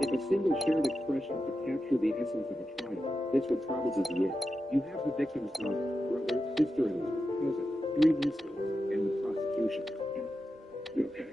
If a single shared expression could capture the essence of a trial, this would probably be it. You have the victim's daughter, brother, sister-in-law, cousin, 3 nieces, and the prosecution. You okay?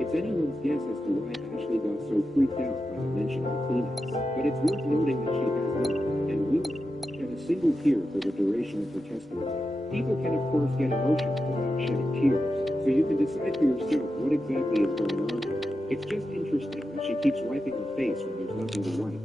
It's anyone's guess as to why Ashley got so freaked out by the mention of Kleenex, but it's worth noting that she has not, and will not, shed a single tear for the duration of her testimony. People can, of course, get emotional without shedding tears, so you can decide for yourself what exactly is going on here. It's just interesting that she keeps wiping her face when there's nothing to wipe.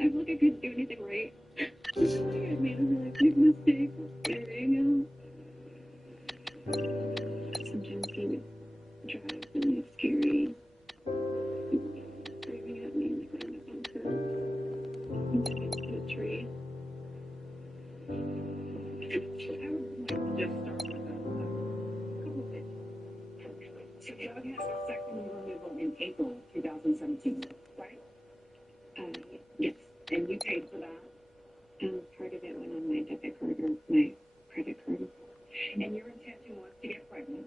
I feel like I couldn't do anything right. I feel like I made a really big mistake getting out. Sometimes he would drive really scary, screaming at me in the ground up on curb. Sometimes to a tree. I would like to just start with a couple of things. So Doug had a second removal in April 2017, right? Yes. And you paid for that? Part of it went on my debit card or my credit card. And your intention was to get pregnant?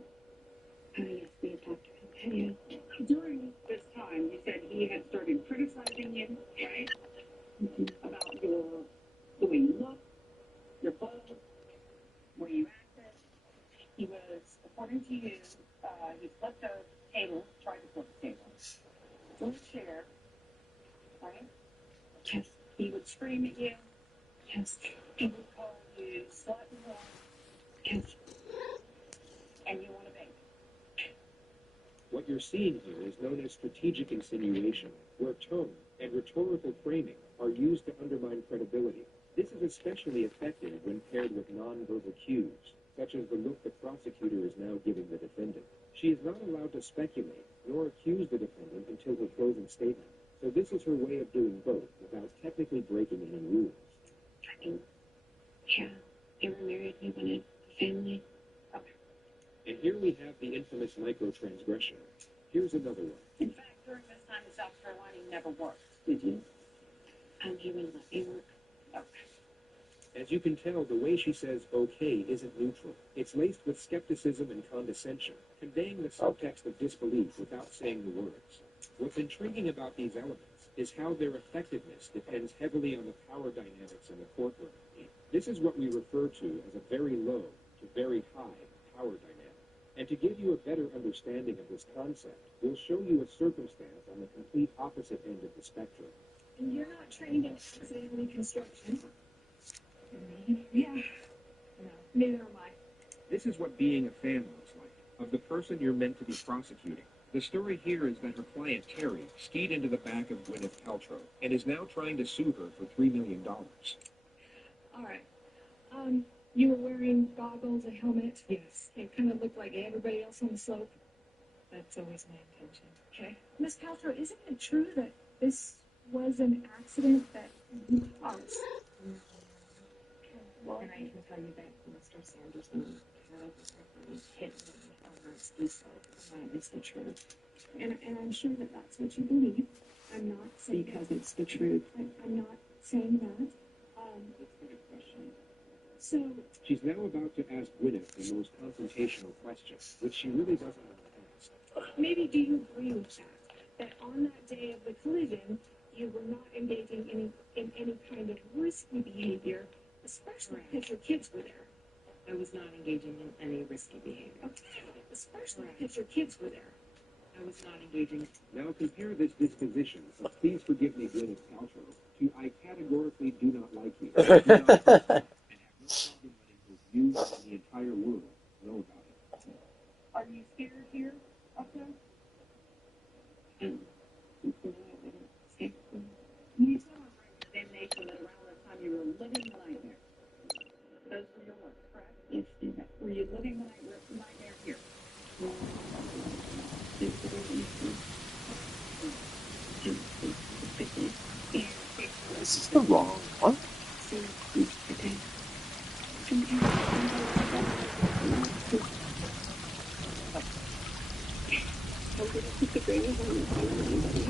Yes, we had talked about that, yeah. During this time, you said he had started criticizing you, right? About the way you look, your clothes, where you acted. He was, according to you, he flipped a table, tried to flip a table, from a chair, right? Yes. He would scream at you. Yes. He would call you slut and whore. Yes. And you want a baby. What you're seeing here is known as strategic insinuation, where tone and rhetorical framing are used to undermine credibility. This is especially effective when paired with nonverbal cues, such as the look the prosecutor is now giving the defendant. She is not allowed to speculate nor accuse the defendant until her closing statement. So this is her way of doing both without technically breaking any rules. I think, yeah, they were married, he wanted a family. Okay. And here we have the infamous microtransgression. Here's another one. In fact, during this time in South Carolina, he never worked, did you? He wouldn't let me work. Okay. As you can tell, the way she says okay isn't neutral. It's laced with skepticism and condescension, conveying the subtext of disbelief without saying the words. What's intriguing about these elements is how their effectiveness depends heavily on the power dynamics in the courtroom. This is what we refer to as a very low to very high power dynamic. And to give you a better understanding of this concept, we'll show you a circumstance on the complete opposite end of the spectrum. And you're not trained in accident reconstruction. Yeah. No, neither am I. This is what being a fan looks like, of the person you're meant to be prosecuting. The story here is that her client, Terry, skied into the back of Gwyneth Paltrow and is now trying to sue her for $3 million. All right. You were wearing goggles, a helmet? Yes. It kind of looked like everybody else on the slope? That's always my intention. Okay. Miss Paltrow, isn't it true that this was an accident that you caused? Well, and I can tell you that Mr. Sanderson hit me on that ski slope. It's the truth. And I'm sure that that's what you believe. I'm not saying because it's the truth. I'm not saying that. It's a good question. So She's now about to ask Gwyneth the most confrontational question, which she really doesn't want to ask. Maybe do you agree with that? That on that day of the collision, you were not engaging in any kind of risky behavior, especially because your kids were there. I was not engaging in any risky behavior. Okay. Especially because your kids were there. I was not engaging. Now compare this disposition of please forgive me, Gwyneth Paltrow, to I categorically do not like you, do not trust you, and have no problem letting both you and the entire world know about it. Are you scared here up there? No, I wouldn't say. You saw her examination around the time you were living the nightmare. Those were your words, correct? Yes. Were you living the nightmare here? This is the wrong one. bring it home to anybody.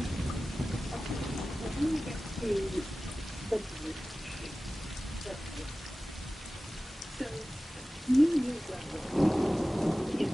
Well, I'm going back to the board. So, you knew well. Yes.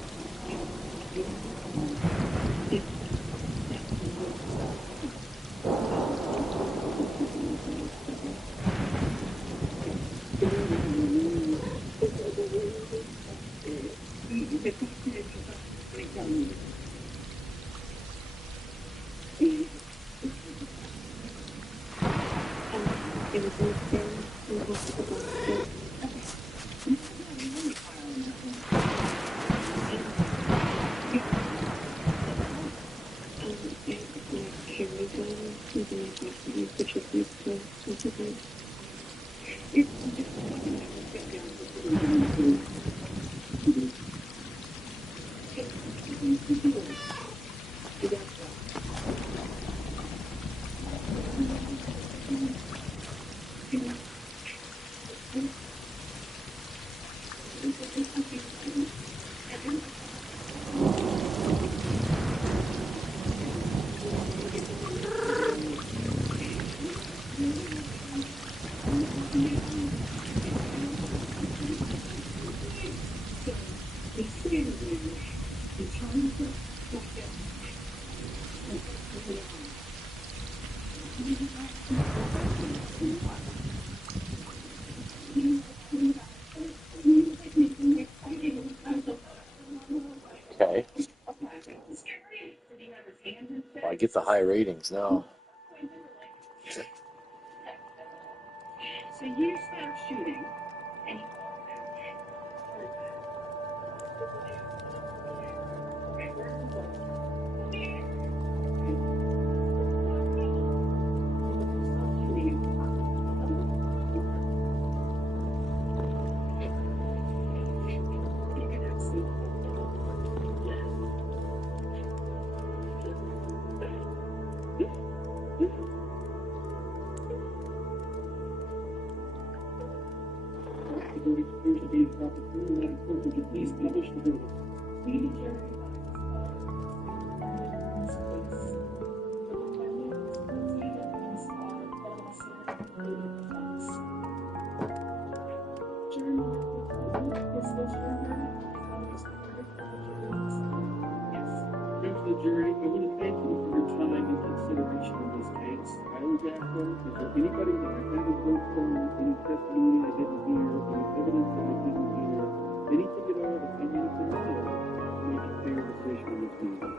Okay. Well, I get the high ratings now. So you start shooting, and Jury, I want to thank you for your time and consideration in this case. I was asked, is there anybody that I haven't heard from, any testimony I didn't hear, any evidence that I didn't hear, anything at all that I needed to know to make a fair decision in this meeting?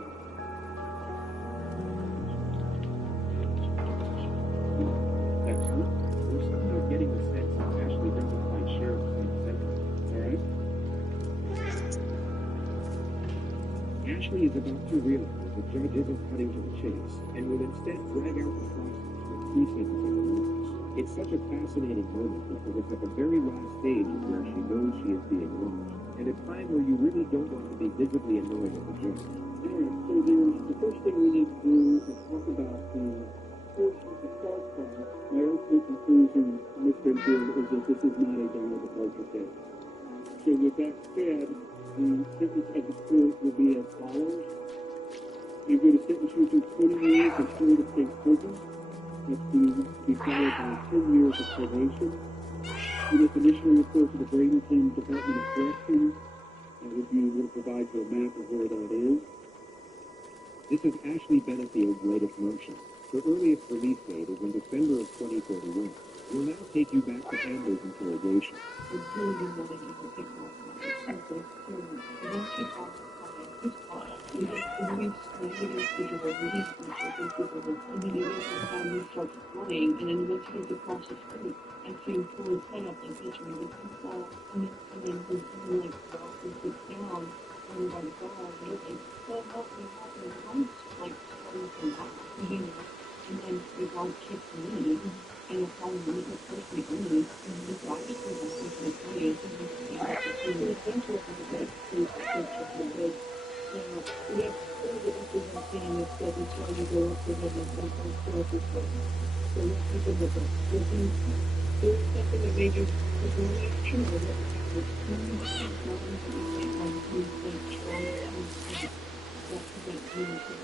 Excellent. We're somehow getting the sense that Ashley doesn't quite share the same sentiment. All right? Ashley is about to realize the judge isn't cutting to the chase and will instead drag out the process with precincts and rules. It's such a fascinating moment because it's at the very last stage of where she knows she is being watched, and a time where you really don't want to be visibly annoyed at the judge. Alright, so the first thing we need to do is talk about the portion of the start from. My ultimate conclusion, Mr. Jim, is that this is not a downward departure case. So with that said, the sentence of the court will be as follows. You're going to sentence you to 20 years of Florida State prison. That's to be followed by 10 years of probation. You must initially report to the Bradenton Department of Corrections, which you will provide you a map of where that is. This is Ashley Benefield's latest motion. Her earliest release date is in December of 2031. We'll now take you back to Amber's interrogation. And then once you get across the street, I see pull his head up and catch me with the ball. And then he's like walks and sits down by the dog and it's like, well, help me, and I'm like starting to laugh, you know. And then the dog kicks me and it's all really the first week me. And so I just was like, to tell you, the essential of the good. We have all the representing this that we try to go up to them and sometimes put up with them. So let's keep it with them. There's something that made you really true of it. It's really important to be like, we think, that's the best community.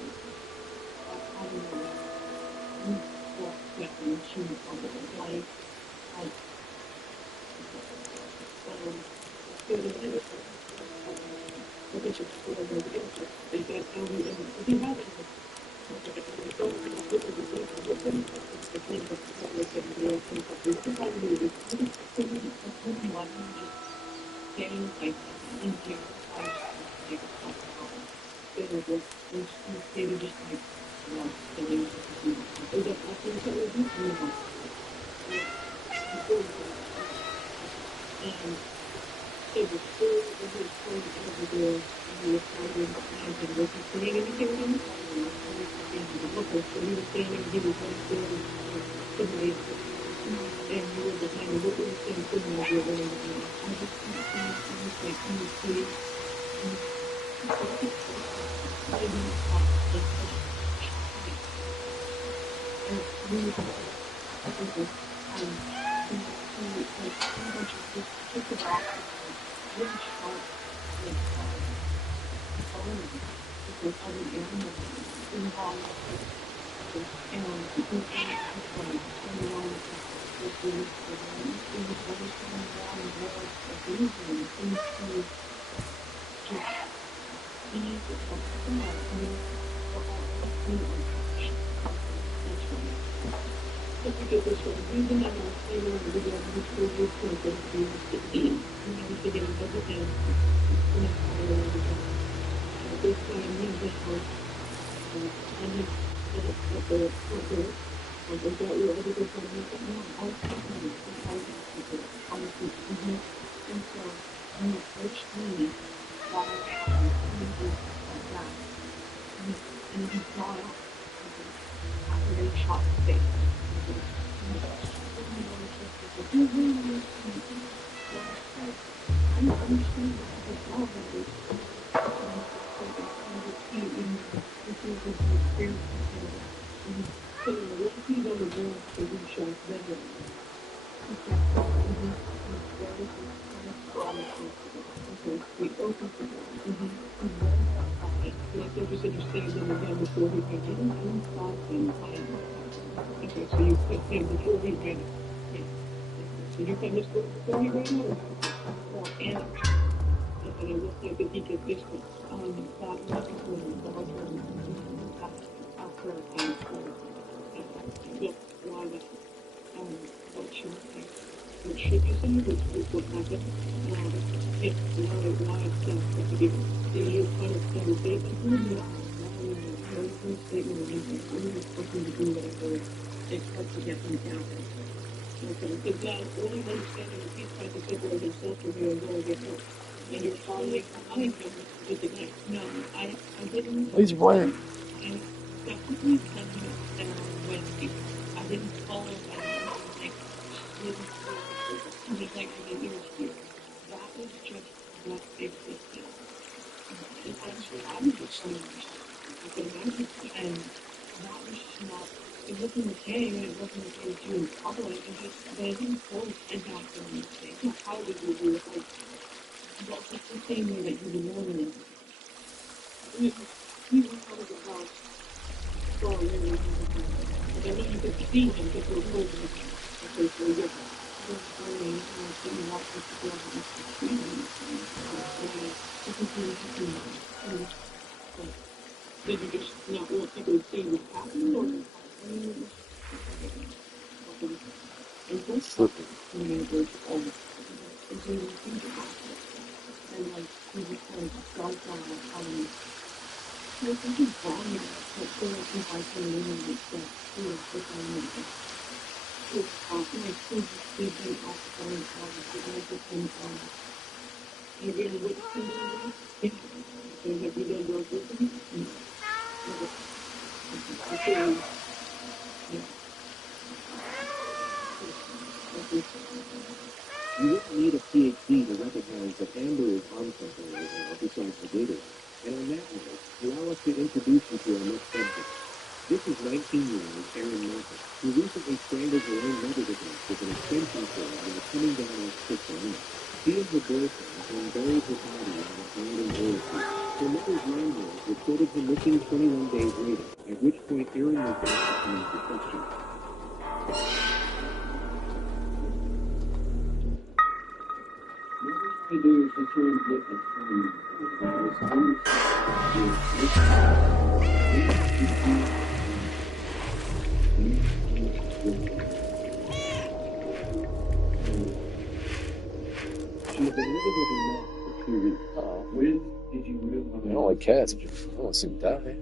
He's playing. Slipping. You wouldn't need a PhD to recognize that amber is on something right now besides the glitter. And on that note, allow us to introduce you to our next subject. This is 19-year-old Erin Martin, who recently strangled her own mother to death with an extension cord while coming down off Fifth Avenue. She and her boyfriend then buried her body in an abandoned oil field. Her mother's landlord reported him missing 21 days later, at which point Aaron was back to coming for questioning. What I do is to try and get the She had been living with her mom for 2 weeks. When did you realize? I don't like cats. I don't want to see them die.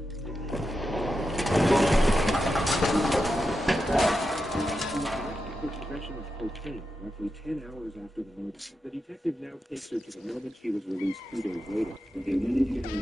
Possession of cocaine roughly 10 hours after the murder. The detective now takes her to the moment she was released 2 days later. Okay, when did you get her?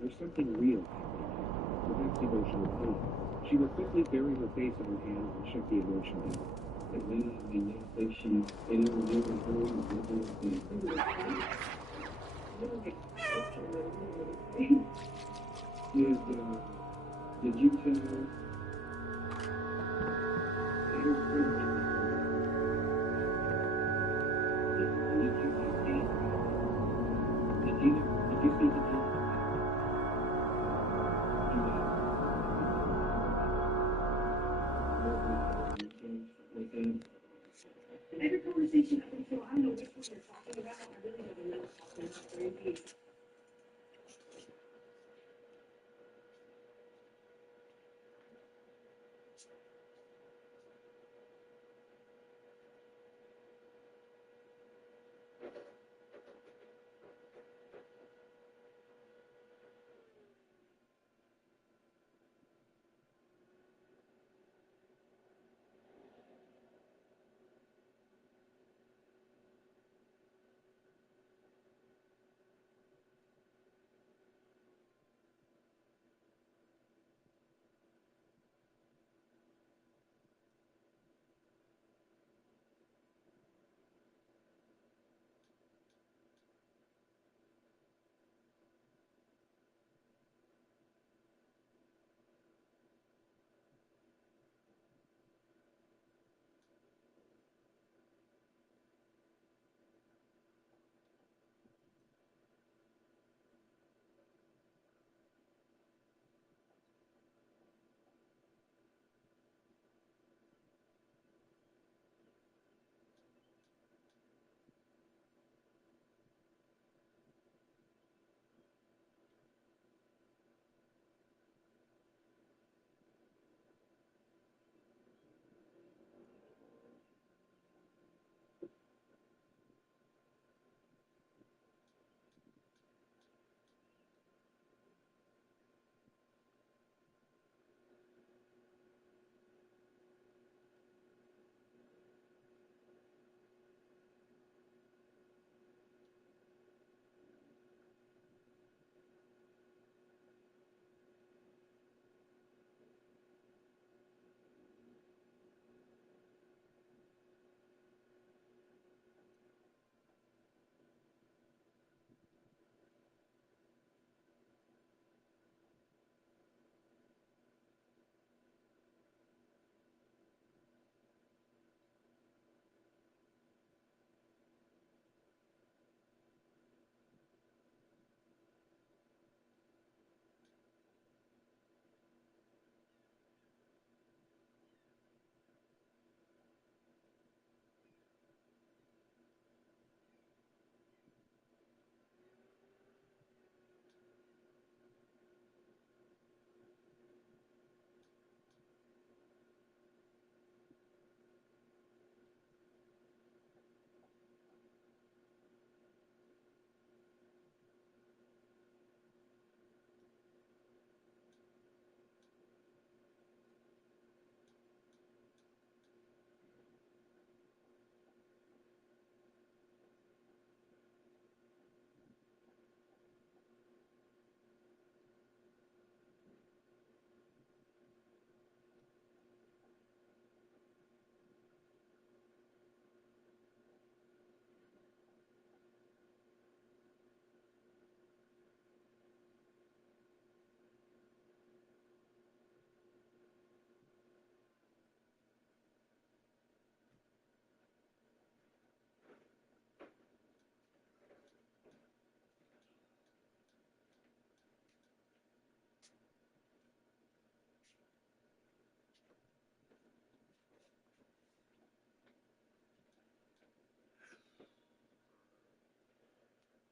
There's something real happening, perhaps emotional pain. She would quickly bury her face in her hands and shut the emotion down. And then, I think she did you tell her? Did you you speak to him? Every conversation up until I don't know which one you're talking about. I really don't know.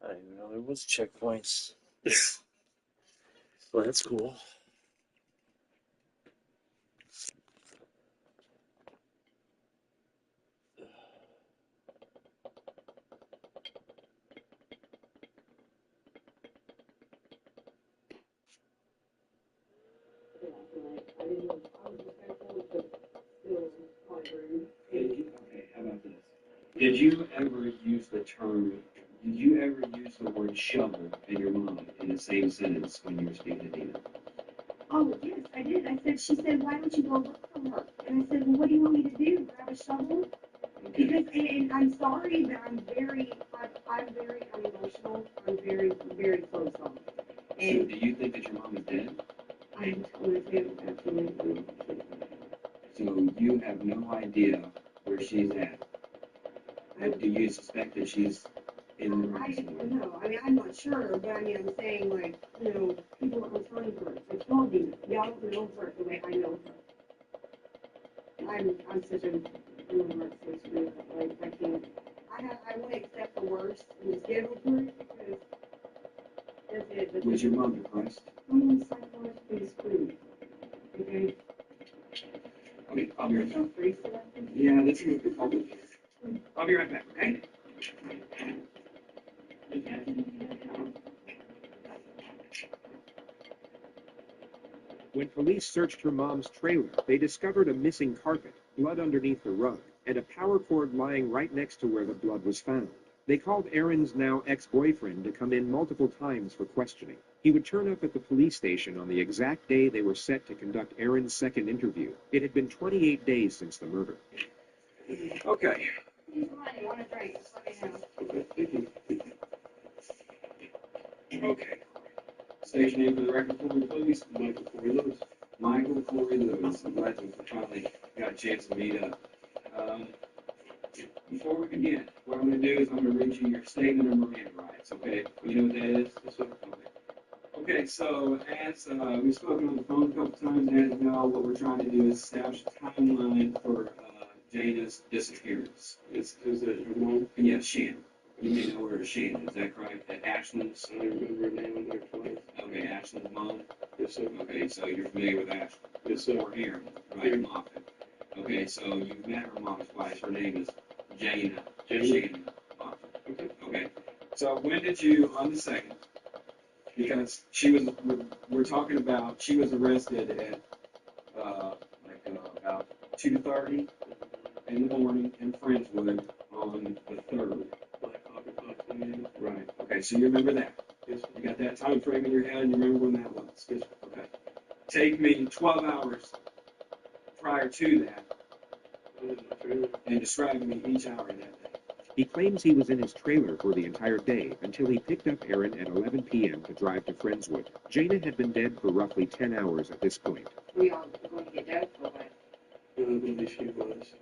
I didn't even know there was checkpoints. Well, that's cool. I didn't know. I was respectful, but still quite rude. Okay, how about this? Did you ever use the term, did you ever use the word shovel in your mom in the same sentence when you were speaking to Dina? Oh, yes, I did. I said, she said, why don't you go look for her? And I said, well, what do you want me to do? Grab a shovel? Okay. Because, and I'm sorry, but I'm very unemotional. I'm very, very close on. So And do you think that your mom is dead? I'm going to say absolutely. So you have no idea where she's at? Do you suspect that she's in know. I mean, I'm not sure, but I mean, I'm saying, like, you know, people are returning her. I told you, y'all don't know her the way I know her. I'm such a, I don't know, so screwed up. Like, I can't, I want to accept the worst and just get over it because that's it. But Was your mom depressed? I'm psychologically screwed. Okay? Okay, I'll be right back. Free selective. Yeah, that's a good call. I'll be right back, okay? When police searched her mom's trailer, they discovered a missing carpet, blood underneath the rug, and a power cord lying right next to where the blood was found. They called Aaron's now ex-boyfriend to come in multiple times for questioning. He would turn up at the police station on the exact day they were set to conduct Aaron's second interview. It had been 28 days since the murder. Okay. You want a drink? Just let me know. Okay. Station name for the record for me, please. Michael Corey Lewis. Michael Corey Lewis. I'm glad we finally got a chance to meet up. Before we begin, what I'm going to do is I'm going to read you your statement of Miranda rights, okay? You know what that is? Okay, so as we've spoken on the phone a couple times, as you know, what we're trying to do is establish a timeline for Jana's disappearance. Is it her mom? Yes, Shannon. You may know her as Shannon, is that correct? At Ashland's? I remember her name in there twice. Okay, Ashland's mom? Yes, sir. Okay, so you're familiar with Ashland? Yes, sir. Or Aaron, right? Moffat. Okay, so you've met her mom twice. Her name is Jana. Shannon Moffat. Okay. So when did you, on the second, because she was, we're talking about, she was arrested at about 2:30 in the morning in Friendswood on the 3rd. Right. Okay, so you remember that. Yes. You got that time frame in your head, and you remember when that was. Yes. Okay. Take me 12 hours prior to that and describe to me each hour of that day. He claims he was in his trailer for the entire day until he picked up Aaron at 11 p.m. to drive to Friendswood. Jana had been dead for roughly 10 hours at this point. We all going to get dead for what? I believe she was.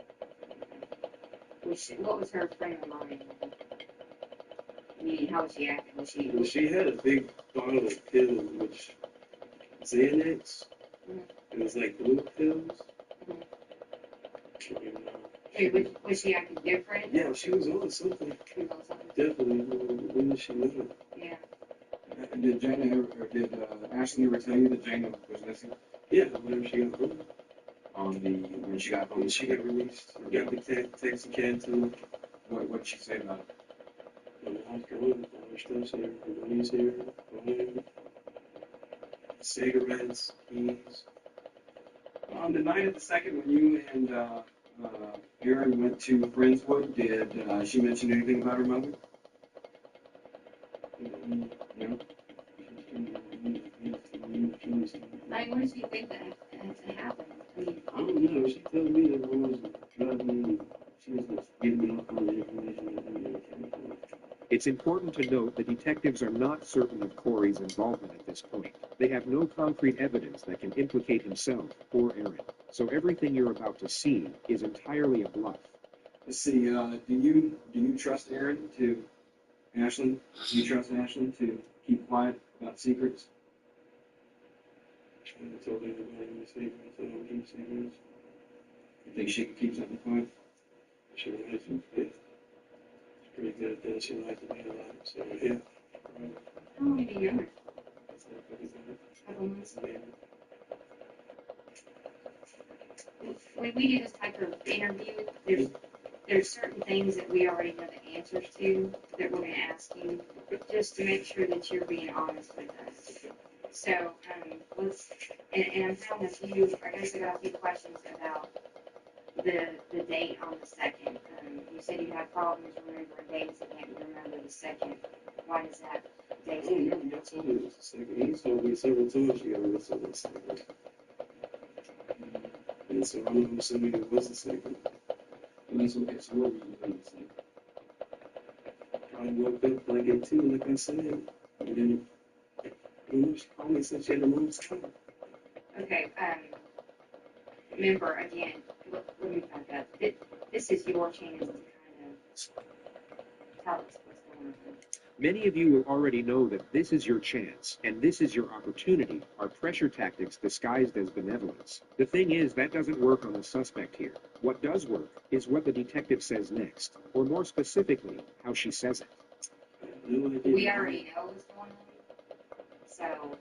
What was her frame of mind? I mean, how was she acting? Was she? Well, she had a big bottle of pills, which Xanax. It was like blue pills. Was she acting different? Yeah, she was on something. She was on something? Definitely. When did she know? Yeah. Did Jana ever, or did Ashley ever tell you that Jana was missing? Yeah, whenever she got home. When she got home, she got released. Got the taxi cab to her. What did she say about it? My mom's going, all her stuff's here, her money's here, home, cigarettes, keys. On the night of the second, when you and Aaron went to Friendswood, did she mention anything about her mother? No. Like, what did she think that happened? I mean, I don't know. She told me that one was driving. She was just giving me all the information. It's important to note the detectives are not certain of Corey's involvement at this point. They have no concrete evidence that can implicate himself or Aaron. So everything you're about to see is entirely a bluff. Let's see. Do you trust Aaron to Ashley? Do you trust Ashley to keep quiet about secrets? I told her about any secrets. I don't keep secrets. You think she can keep something quiet? She likes it. Yeah. She's pretty good at that. She likes to be a lot. So yeah. how long have you known her? Couple months. Yeah. When we do this type of interview, there's certain things that we already know the answers to that we're going to ask you, just to make sure that you're being honest with us. So and I'm telling a few, I guess I got a few questions about the date on the second. You said you had problems remembering dates and can't remember the second. Why is that date? I don't know. I told her it was the second. He told me several times she got arrested on the second. And so I'm assuming it was the second. And that's what it's what we do. Probably woke up like at 2, like I said. And then she called me and said she had a mom's car. Okay, remember, again, let me back up. This is your chance to kind of tell us what's going on. Many of you will already know that this is your chance, and this is your opportunity, are pressure tactics disguised as benevolence. The thing is, that doesn't work on the suspect here. What does work is what the detective says next, or more specifically, how she says it. We already know what's going on, so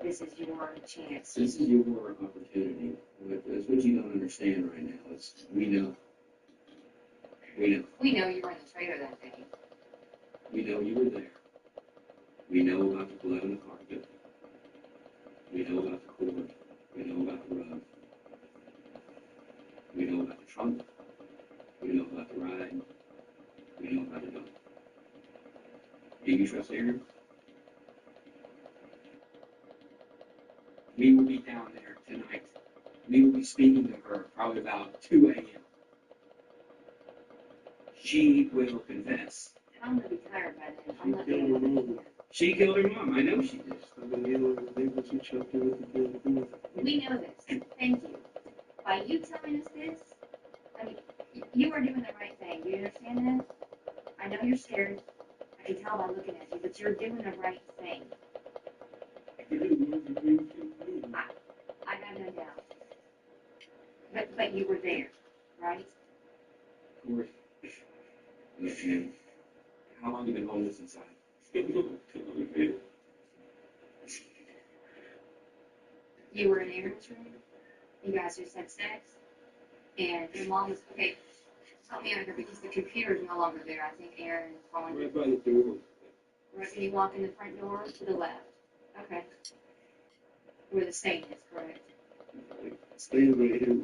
this is your chance. This is your opportunity. That's what you don't understand right now. We know. We know you were in the trailer that day. We know you were there. We know about the blood on the carpet. We know about the cord. We know about the rug. We know about the trunk. We know about the ride. We know about the dog. Do you trust Aaron? We will be down there tonight. We will be speaking to her probably about 2 a.m. She will confess. I'm gonna be tired by then. I'm not being able to hear. She killed her mom. I know she did. We know this. Thank you. By you telling us this, I mean, you are doing the right thing. Do you understand that? I know you're scared. I can tell by looking at you, but you're doing the right thing. I got no doubt. But you were there, right? Of course. Look, man. How long have you been homeless inside? You were in Aaron's room. You guys just had sex. And your mom was, okay, help me out here because the computer is no longer there. I think Aaron phoned Right by the door. Right when you walk in the front door to the left. Okay. Where the stain is, correct? Stay right here.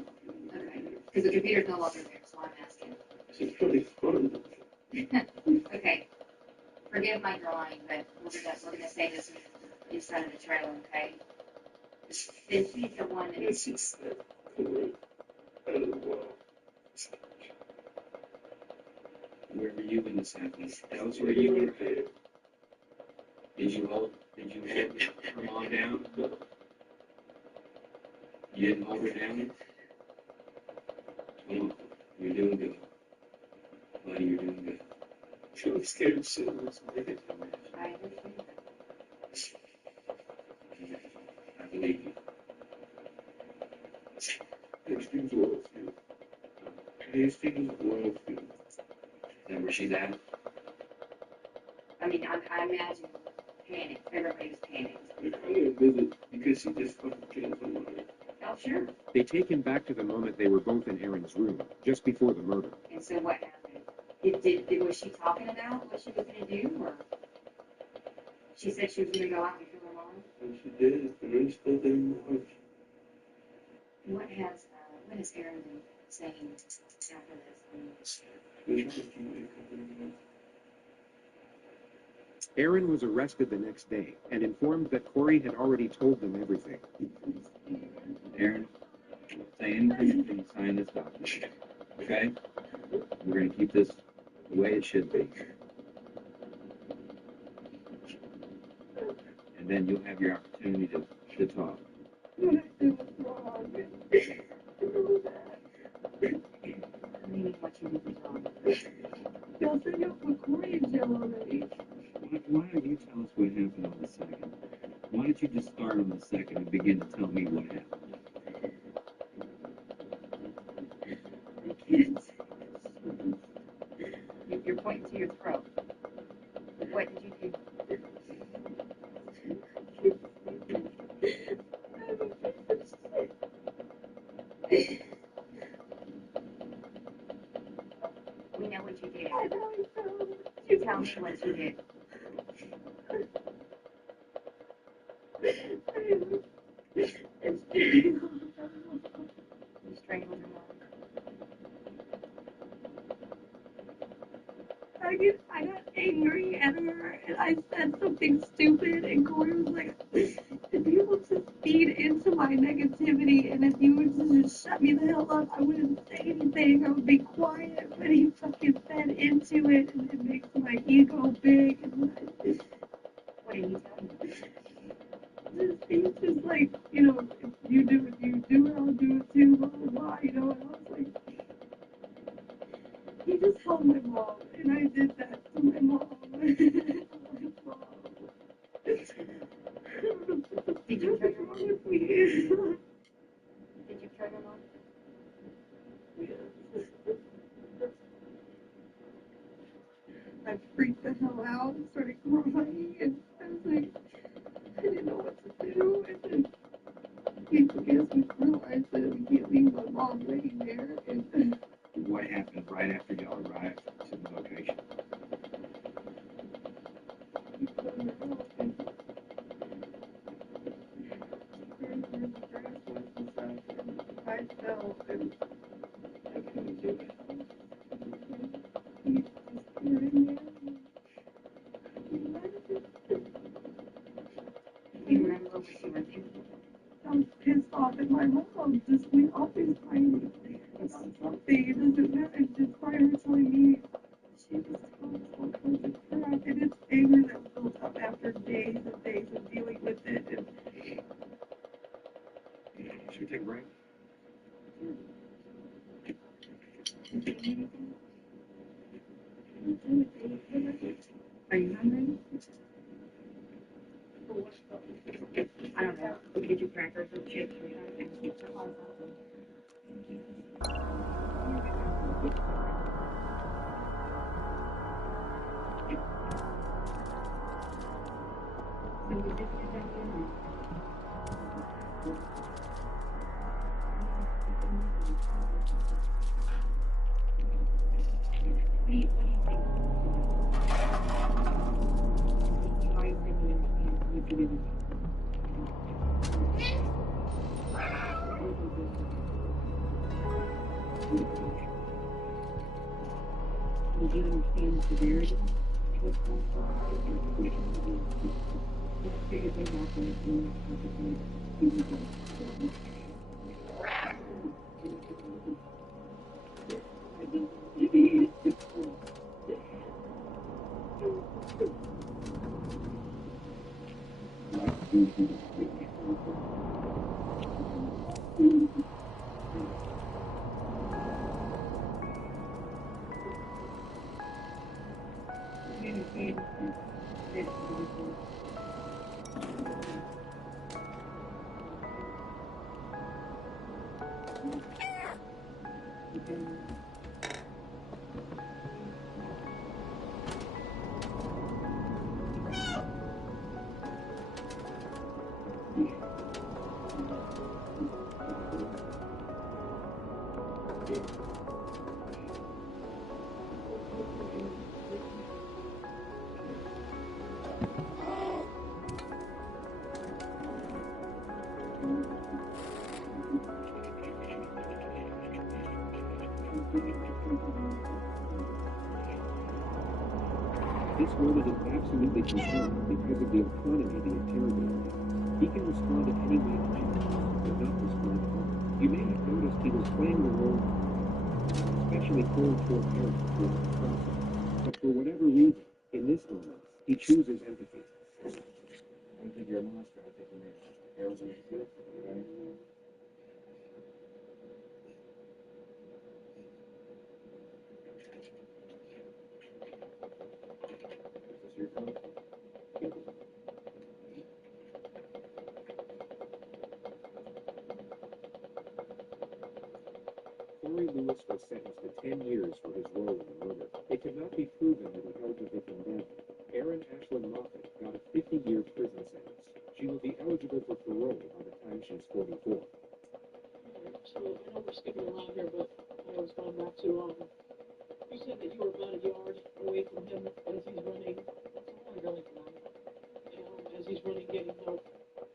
Okay. Because the computer's no longer there, so I'm asking. It's pretty fun. Okay. Forgive my drawing, but we're gonna say this inside of the trailer, okay? Then he's the one that This is the cord out of the wall. Where were you when this happened? That was where you were. Did you hold her mom down? You didn't hold her down? Come on. You're doing good. Buddy, you're doing good. I'm scared shitless, man. I understand. I believe you. Hastings oil field. Hastings oil field. Is that where she's at? I mean, I imagine panic. Everybody was panicked. They're coming to visit because he just fucking killed somebody. Oh, sure. They take him back to the moment they were both in Aaron's room, just before the murder. And so what happened? Was she talking about what she was going to do, or she said she was going to go out and kill her mom? And she did, and I'm still there now. What has Aaron been saying after this? Aaron was arrested the next day and informed that Corey had already told them everything. Aaron, say anything until you sign this document. Okay? We're going to keep this the way it should be. And then you'll have your opportunity to talk. Meaning what you did wrong. Y'all said y'all put Corey in jail already. Why don't you tell us what happened on the second? Why don't you just start on the second and begin to tell me what happened? You're pointing to your throat. What did you do? We know what you did. You tell me what you did. You strangled your mom. I got angry at her and I said something stupid and Corey was like, if you would just feed into my negativity and if you would just shut me the hell up, I wouldn't say anything, I would be quiet, but he fucking fed into it and it makes my ego big and What did he tell you? he's just like, you know, if you do what you do, I'll do it too, blah, blah, blah, you know, and I was like, he just held my mom, and I did that to my mom. Did you kill your mom with me? Did you kill your mom? I freaked the hell out and started crying, and I was like, I didn't know what to do, and then I guess we realized that we can't leave my mom laying there, and What happened right after y'all arrived to the location? we put her out, and where the grass was and stuff, and I fell, and I couldn't do it. He just were in there, and he left it. Do you remember what you were thinking? I was pissed off at my mom. Just we always crying about something. It doesn't matter. Just crying her telling me she just tells all kinds of crap, and it's anger that built up after days and days of dealing with it. And Should we take a break? Are you hungry? I don't know. We get you crackers or chips or something. So we just get that in. What do you think? Why are you thinking you could even would you understand the severity? This warning is absolutely confirmed because of the autonomy the interrogator has. He can respond in any way he chooses, or not respond at all. You may have noticed he was playing the role, especially cold toward Eric throughout the process. But for whatever reason, in this moment, he chooses empathy. I don't think you're a monster. I think you're Eric's good, right? Is this your phone? Corey Lewis was sentenced to 10 years for his role in the murder. It could not be proven that he held the victim down. Erin Ashlyn Moffat got a 50-year prison sentence. She will be eligible for parole by the time she's 44. So I know we're skipping around here, but I was going back to, you said that you were about a yard away from him as he's running. That's all I really can as he's running, getting help.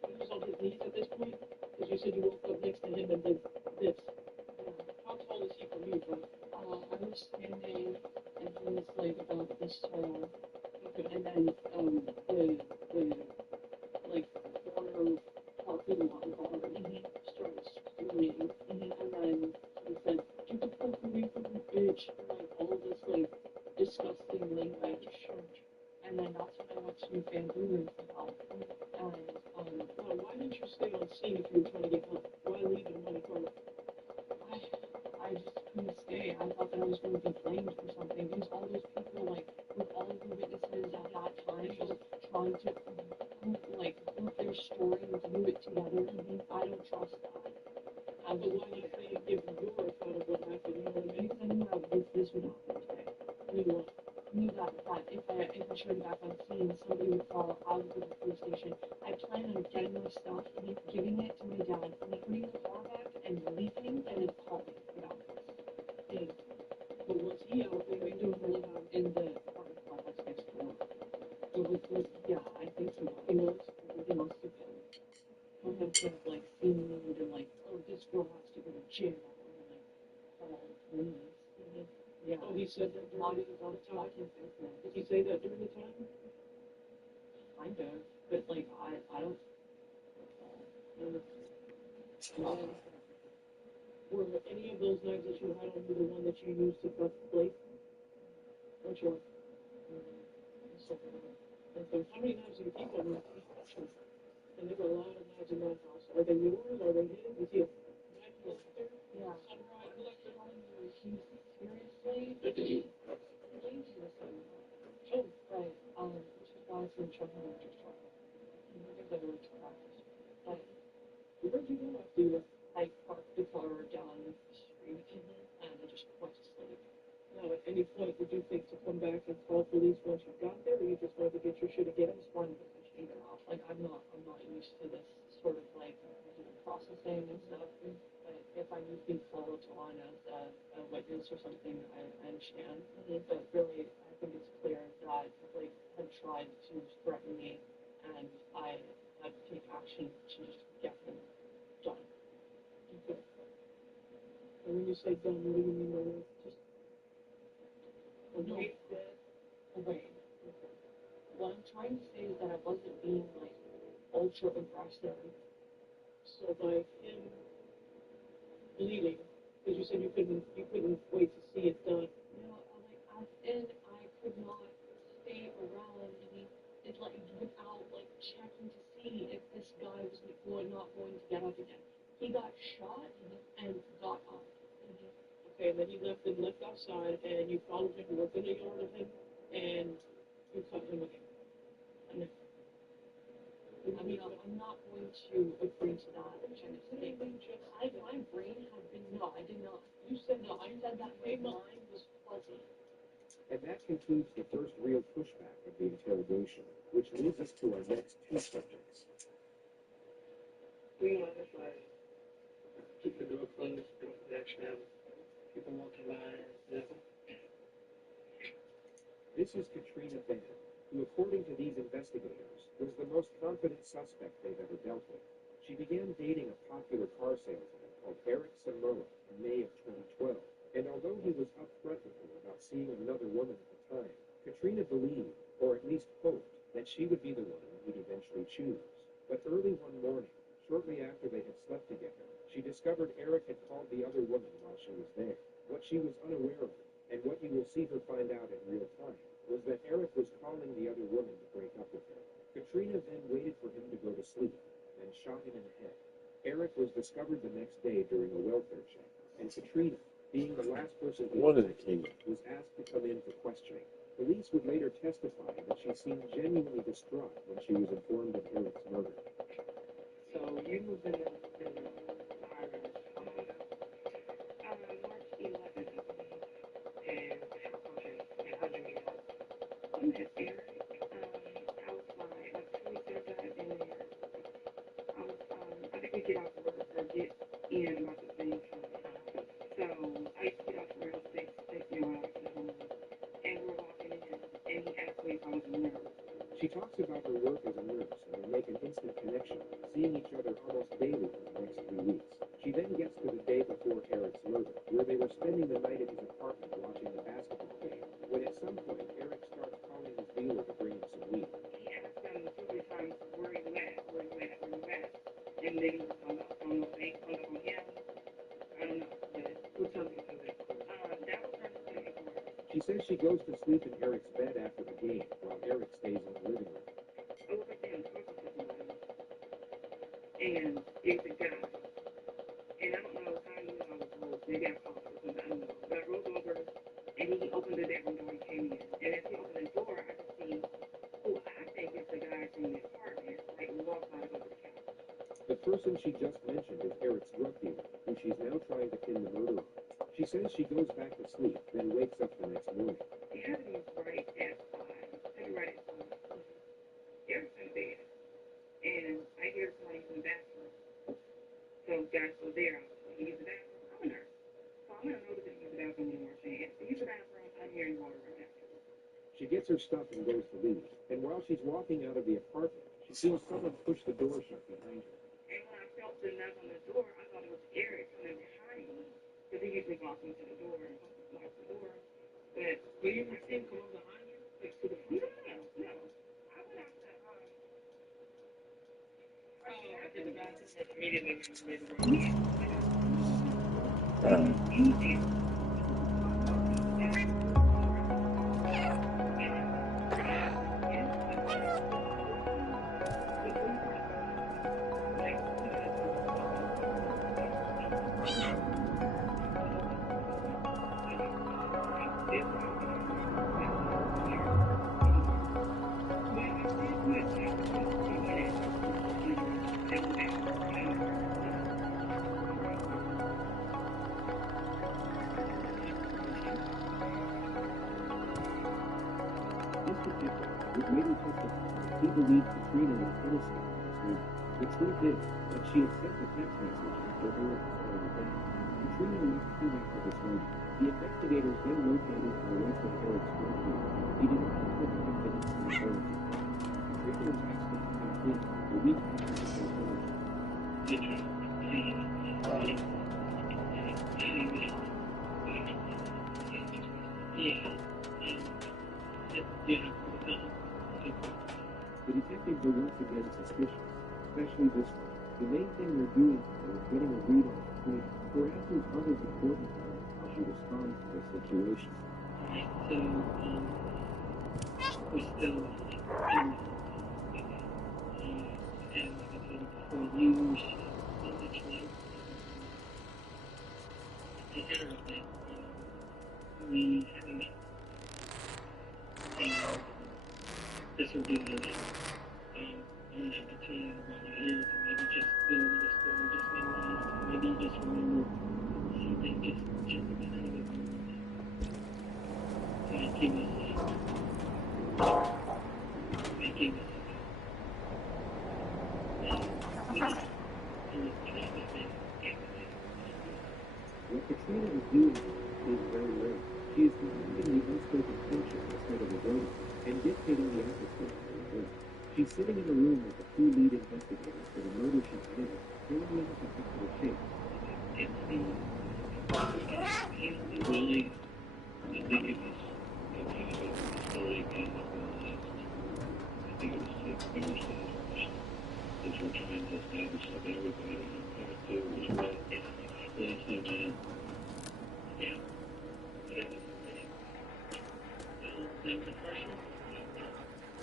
He was on his knees at this point, because you said you woke up next to him and did this. How tall is he from you, bro? I was standing, and he was like about this tall. Okay. And then the like corner parking lot guard started screaming, and then he said, "Get the fuck away from me, bitch!" And like all this like disgusting language. And then that's when I went to Vancouver for help. And Now, why didn't you stay on scene if you were trying to get help? Why leave in one car? I just couldn't stay. I thought that I was going to be blamed for something because all those people, like, with all of the witnesses at that time, just trying to, like, prove their story and view it together. I don't trust that. But why not say give your account of what happened, you know what I mean? Because I knew this would happen today. You know, Knew that if I showed back on scene, somebody would fall out of the police station. I planned on getting my stuff, giving it to my dad, putting the car back, and leaving, and then calling about this. but was he out there doing really hard? In the apartment complex next door. Yeah, I think he was. He must have been. Or him kind of like seeing me and like, oh, this girl has to go to jail. And like, oh, please. Yeah. Oh, he said that Not during even on the time? talking business. Did he say that during the time? Kind of. But like, I don't. Were any of those knives that you had on you the one that you used to cut the plate? Which one? Okay, how many knives do you keep on you? And there were a lot of knives in that house. Are they yours? Are they his? Is he a knife collector? Yeah. Samurai collector? He's seriously dangerous. Oh, right. Which is why it's in trouble with just trouble. I think I really practice. But Where'd you go after? I parked the car down the street and I just went to sleep. Now, at any point, would you think to come back and call police once you got there, or you just wanted to get your shit again? I just wanted to get either off. Like I'm not used to this sort of like processing and stuff. But if I need to be followed on as a witness or something, I understand. But really, I think it's clear that like have tried to threaten me, and I have to take action to just get them done. Okay. And when you say done, what do you mean by that? Just Away. Away. What I'm trying to say is that I wasn't being like ultra aggressive. So by him bleeding, because you said you couldn't wait to see it done. And I could not stay around it like without like checking to see if this guy was not going to get up again. He got shot and got up. Okay, and then you left him left outside, and you followed him within a yard of him, and you cut him again. I mean, I'm not going to agree to that kind of thing. My brain had been, no, I did not. You said No, I said that my mind was fuzzy. And that concludes the first real pushback of the interrogation, which leads us to our next two subjects. We on this side. Keep the door closed, no connection. People walking by. Nothing. This is Katrina Benn, who, according to these investigators, was the most confident suspect they've ever dealt with. She began dating a popular car salesman called Eric Samoa in May of 2012, and although he was upfront with her about seeing another woman at the time, Katrina believed, or at least hoped, that she would be the one he'd eventually choose. But early one morning, shortly after they had slept together, she discovered Eric had called the other woman while she was there. What she was unaware of, and what you will see her find out in real time, was that Eric was calling the other woman to break up with her. Katrina then waited for him to go to sleep, then shot him in the head. Eric was discovered the next day during a welfare check, and Katrina, being the last person he What an idiot. was asked to come in for questioning. Police would later testify that she seemed genuinely distraught when she was informed of Eric's murder. So you was in the Irish March 11th, and okay, and how'd you meet up? I met Eric outside, like 23rd Drive in there. I think we get off work or get in about the same time. So I used to get off work at 6, take me out to home, and we're walking in, and he asked me if I was a nurse. She talks about her work as a nurse, and they make an instant connection, seeing each other almost daily for the next 3 weeks. She then gets to the day before Eric's murder, where they were spending the night at his apartment watching the basketball game, when at some point Eric starts calling his dealer to bring him some weed. He asked him so many times, where you at, where you at, where you at, and then he was hung up. I don't know if they hung up on him. I don't know, but What time did you do that? that was her second part. She says she goes to sleep in Eric's bed after the game, while Eric stays in the living room. I was like, damn, talking to somebody. And it was a guy. And I don't know how you know I was woke. Maybe I called or something, I don't know. But I rolled over and he opened the bedroom door and came in. And as he opened the door, I could see who I think is the guy from the apartment, like walk out of the The person she just mentioned is Eric's drug dealer, who she's now trying to pin the murder on. She says she goes back to sleep, then wakes up the next morning. It happened right at 5. Happened right at 5. Eric's in bed, and I hear somebody in the bathroom. So guys go there. I use the bathroom. I'm a nurse, so I'm gonna know that use the bathroom anymore. Saying, use the bathroom. I'm hearing water right after. She gets her stuff and goes to leave. And while she's walking out of the apartment, she sees someone push the door shut behind her. And when I felt the knock on the door, I thought it was Eric coming behind me. Because he usually walks into the door and locks the door. But Will you see him come up behind you? Like to the front? no. I went out to In the bathroom. immediately made the This detective would later testify that he believed Katrina was innocent in this murder. The truth is that she had sent a text message after Eric was already dead. Katrina left soon after this murder. The investigators then located and arrested Eric's drug dealer. He did not put confidence in his own. Katrina was asked to come clean a week after the murder. The detectives are once again suspicious, especially this one. The main thing they're doing here is getting a read on Katrina. Perhaps there's others important to know how she responds to this situation. So, we're still in and like I said before, use so much like the internet. We haven't this will give us an opportunity to run your ears and maybe just go over the story just maybe just remember something just a tiny bit more. Might give us What Katrina is doing is very rare. She is commanding the unspoken tension instead of avoiding it, and dictating the atmosphere for the work. She's sitting in a room with the two lead investigators for the murder she committed, filling in particular shapes. Really, I think it was the story again of the last. I think it was like Thursday, as we're trying to establish that everybody in part two was right. Yes, no man. Yeah. That was great. Then the first one,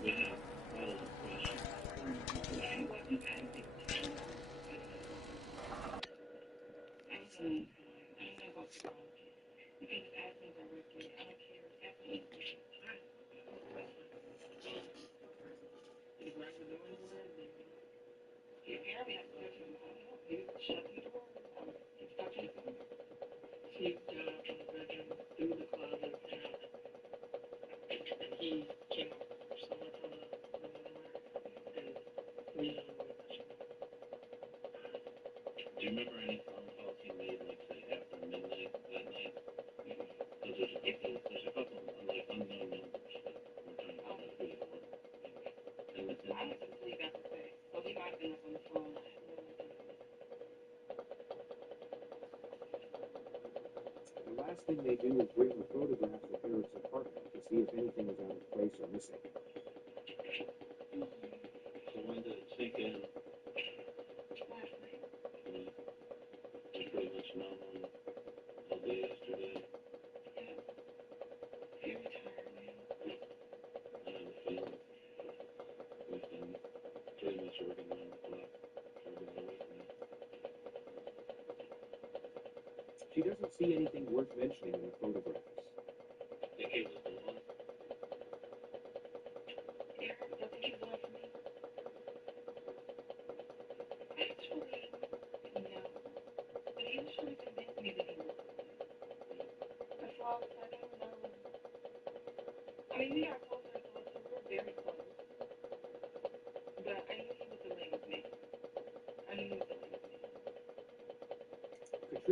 we have follow-up questions. He got out from the bedroom, through the closet, and he came up somewhere from the nowhere, and we don't know where that's from. Do you remember any phone calls he made, like, say, after midnight that night? Because there's a couple, like, unknown numbers that we're trying to figure out who they were. And I was asleep at the day, so he might have been up on the phone. The last thing they do is bring the photographs of Eric's apartment to see if anything is out of place or missing. So when did it sink in? Last night. It's pretty much normal all day yesterday. Yeah. Very tired, man. I have a feeling we've been pretty much working around the clock for about a week now. She doesn't see anything worth mentioning in the photographs. I think he was the one. Eric, I think he's the one for me. Actually,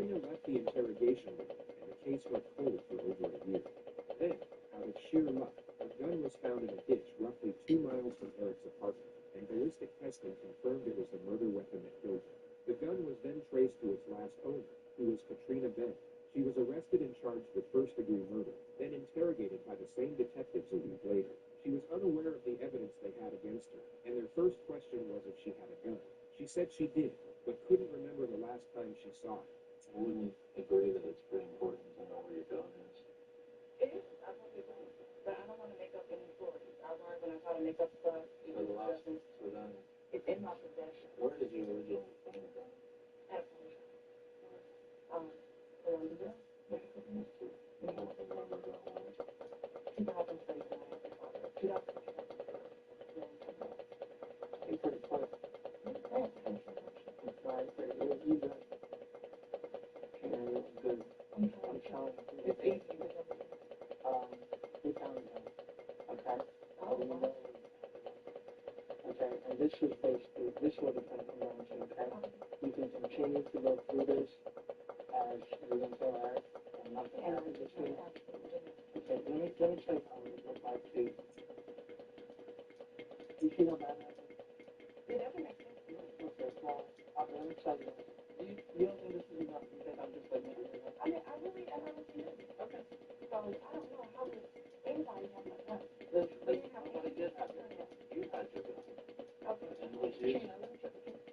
Katrina left the interrogation room, and the case went cold for over a year. Then, out of sheer luck, a gun was found in a ditch roughly 2 miles from Eric's apartment, and ballistic testing confirmed it was the murder weapon that killed him. The gun was then traced to its last owner, who was Katrina Benn. She was arrested and charged with first-degree murder, then interrogated by the same detectives a week later. She was unaware of the evidence they had against her, and their first question was if she had a gun. She said she did, but couldn't remember the last time she saw it. I wouldn't agree that it's pretty important to know where your gun is. It is. I totally agree. But I don't want to make up any stories. I learned when I try to make up stuff. So then, It's in my possession. where did you originally find the gun? At Columbia. You don't remember the gun was? 2003. 2003. It's pretty quick. It's nice. It was easy. And it was good. I'm telling you. It's easy. We found him. Okay. Oh, Okay, and this was basically, this would have been convention, okay? You can continue to go through this as you're going to go at, and nothing happens to you. Okay, let me tell you something about you. You see how bad that is? it doesn't make sense to me. Okay, well, let me tell you. You don't think this is enough to think I'm just like, no, no, no. I mean, I really did. Okay. So, I don't know how does anybody have my gun. Let's what it did happen. You had your gun. Okay. And it was used.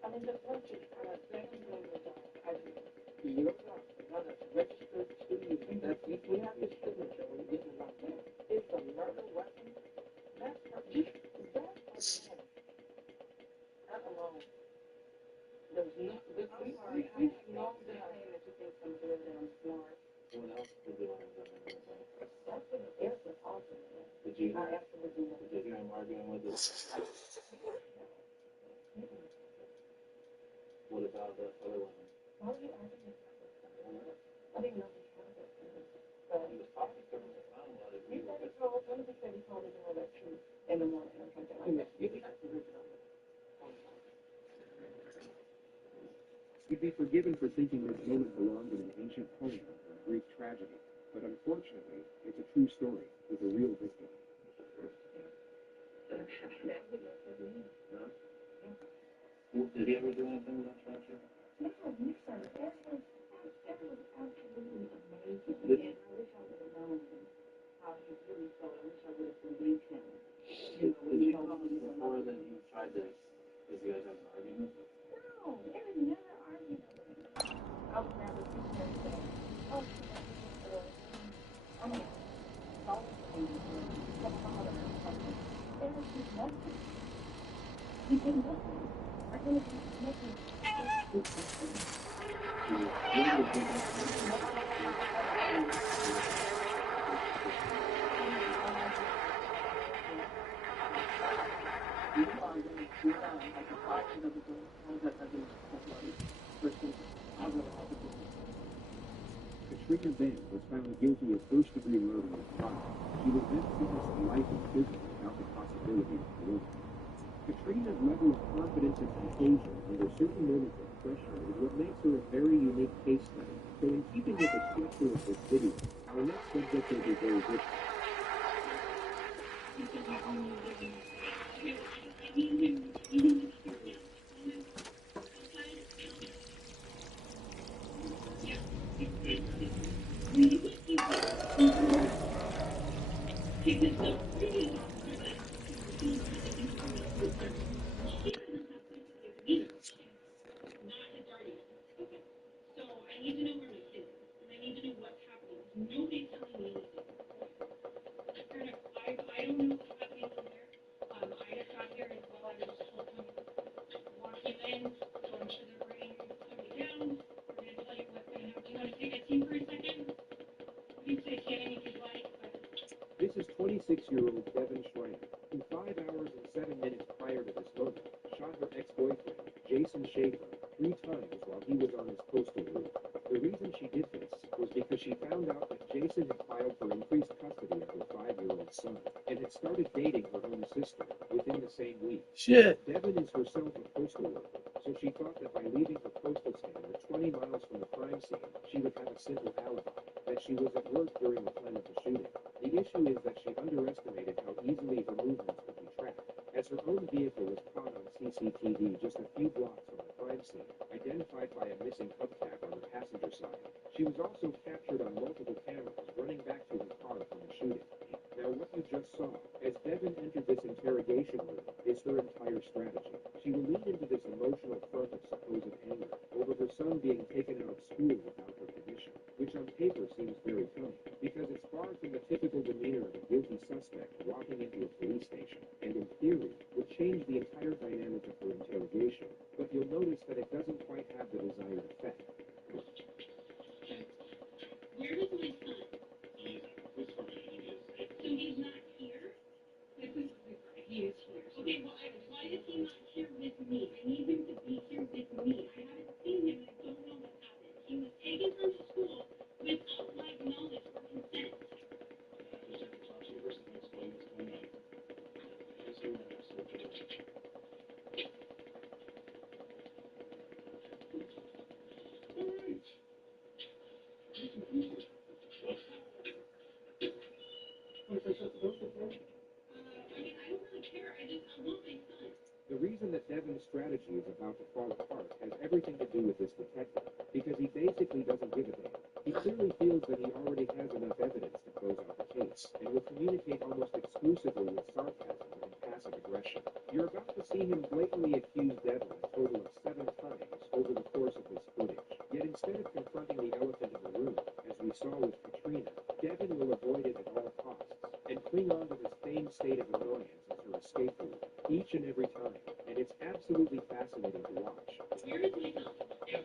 I mean, just let you, let him go with I do. Your gun, not a registered to you. That's, we have your signature when you get the gun. It's a murder weapon. That's alone. That alone. There's no, I'm sorry. I have no doubt that you think I'm good and I'm smart. What else did you learn from anything? That's an airport awesome. Did you I absolutely know. did you hear him arguing with us? What about the other women? Why would you argue with that? I didn't know he had that. He was talking to him. I don't know. You said he told, when did he say he told me to know that truth in the morning or something like that? you can have to rip it up. You'd be forgiven for thinking this moment belonged in an ancient poem or a Greek tragedy, but unfortunately, it's a true story with a real victim. Did he ever do anything with that tragedy? No, Nixon, that was absolutely amazing. And I wish I would have known how he really felt. I wish I would have believed him. You know, Did you tell him before that you tried to, if you guys had an argument? no, there was never argument. I was never thinking that, oh, I mean, always some father or something. There was just nothing. He did nothing. I didn't do nothing. Katrina Benn was found guilty of first-degree murder at trial. She was then sentenced to life in prison without the possibility of parole. Katrina's level of confidence and composure under certain moments of pressure is what makes her a very unique case study. So in keeping with the structure of this video, our next subject will be very different. So I need to know where my kid is, and I need to know what's happening. Nobody's telling me anything. Fair enough. I don't know what's happening in there. I just got here as well. I was just told to walk you in, so I'm sure they're bringing somebody down. We're going to tell you what's going to happen. Do you want to take a team for a second? You can say kidding if you'd like, but This is 26-year-old Devin Schreiner, who 5 hours and 7 minutes prior to this moment shot her ex-boyfriend, Jason Schaefer, 3 times while he was on his postal route. The reason she did this was because she found out that Jason had filed for increased custody of her 5-year-old son and had started dating her own sister within the same week. Shit. Devin is herself a postal worker, so so she thought that by leaving her postal stamp 20 miles from the crime scene, she would have a simple alibi, that she was at work during the time of the shooting. The issue is that she underestimated how easily her movements could be tracked, as her own vehicle was caught on CCTV just a few blocks from the crime scene, identified by a missing hubcap on the passenger side. She was also captured on multiple cameras running back to her car from the shooting. Now what you just saw, as Devin entered this interrogation room, is her entire strategy. She will lean into this emotional front of supposed anger over her son being taken out of school without her permission, which on paper seems very funny, because it's far from the typical demeanor of a guilty suspect walking into a police station, and in theory, would change the entire dynamic of her interrogation, but you'll notice that it doesn't quite have the desired effect. Where is my son? So he's not here? Like, he is here. Okay, well, why is he not here with me? I need him to be here with me. I haven't seen him. I don't know what happened. He was taken from the school without my knowledge or consent. I don't really care. I want my son. The reason that Devin's strategy is about to fall apart has everything to do with this detective, because he basically doesn't give a damn. He clearly feels that he already has enough evidence to close out the case, and will communicate almost exclusively with sarcasm and passive aggression. You're about to see him blatantly accuse Devin a total of 7 times over the course of this footage. Yet instead of confronting the elephant in the room, as we saw with Katrina, Devin will avoid it at all costs, and cling on to this famed state of annoyance as her escape route, each and every time, and it's absolutely fascinating to watch. Where is my son? Yes.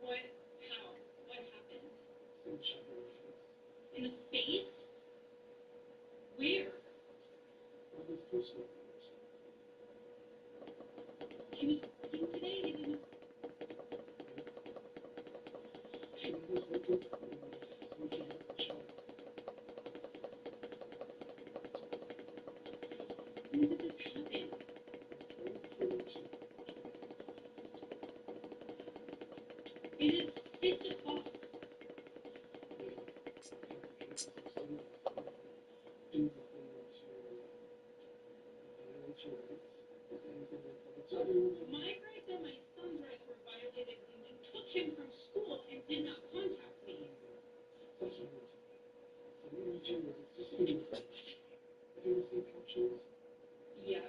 What? How? What happened? In the face? Where? He was working today. He didn't. When did this happen? It is 6 o'clock. My rights and my son's rights were violated when you took him from school and did not contact me. Yeah.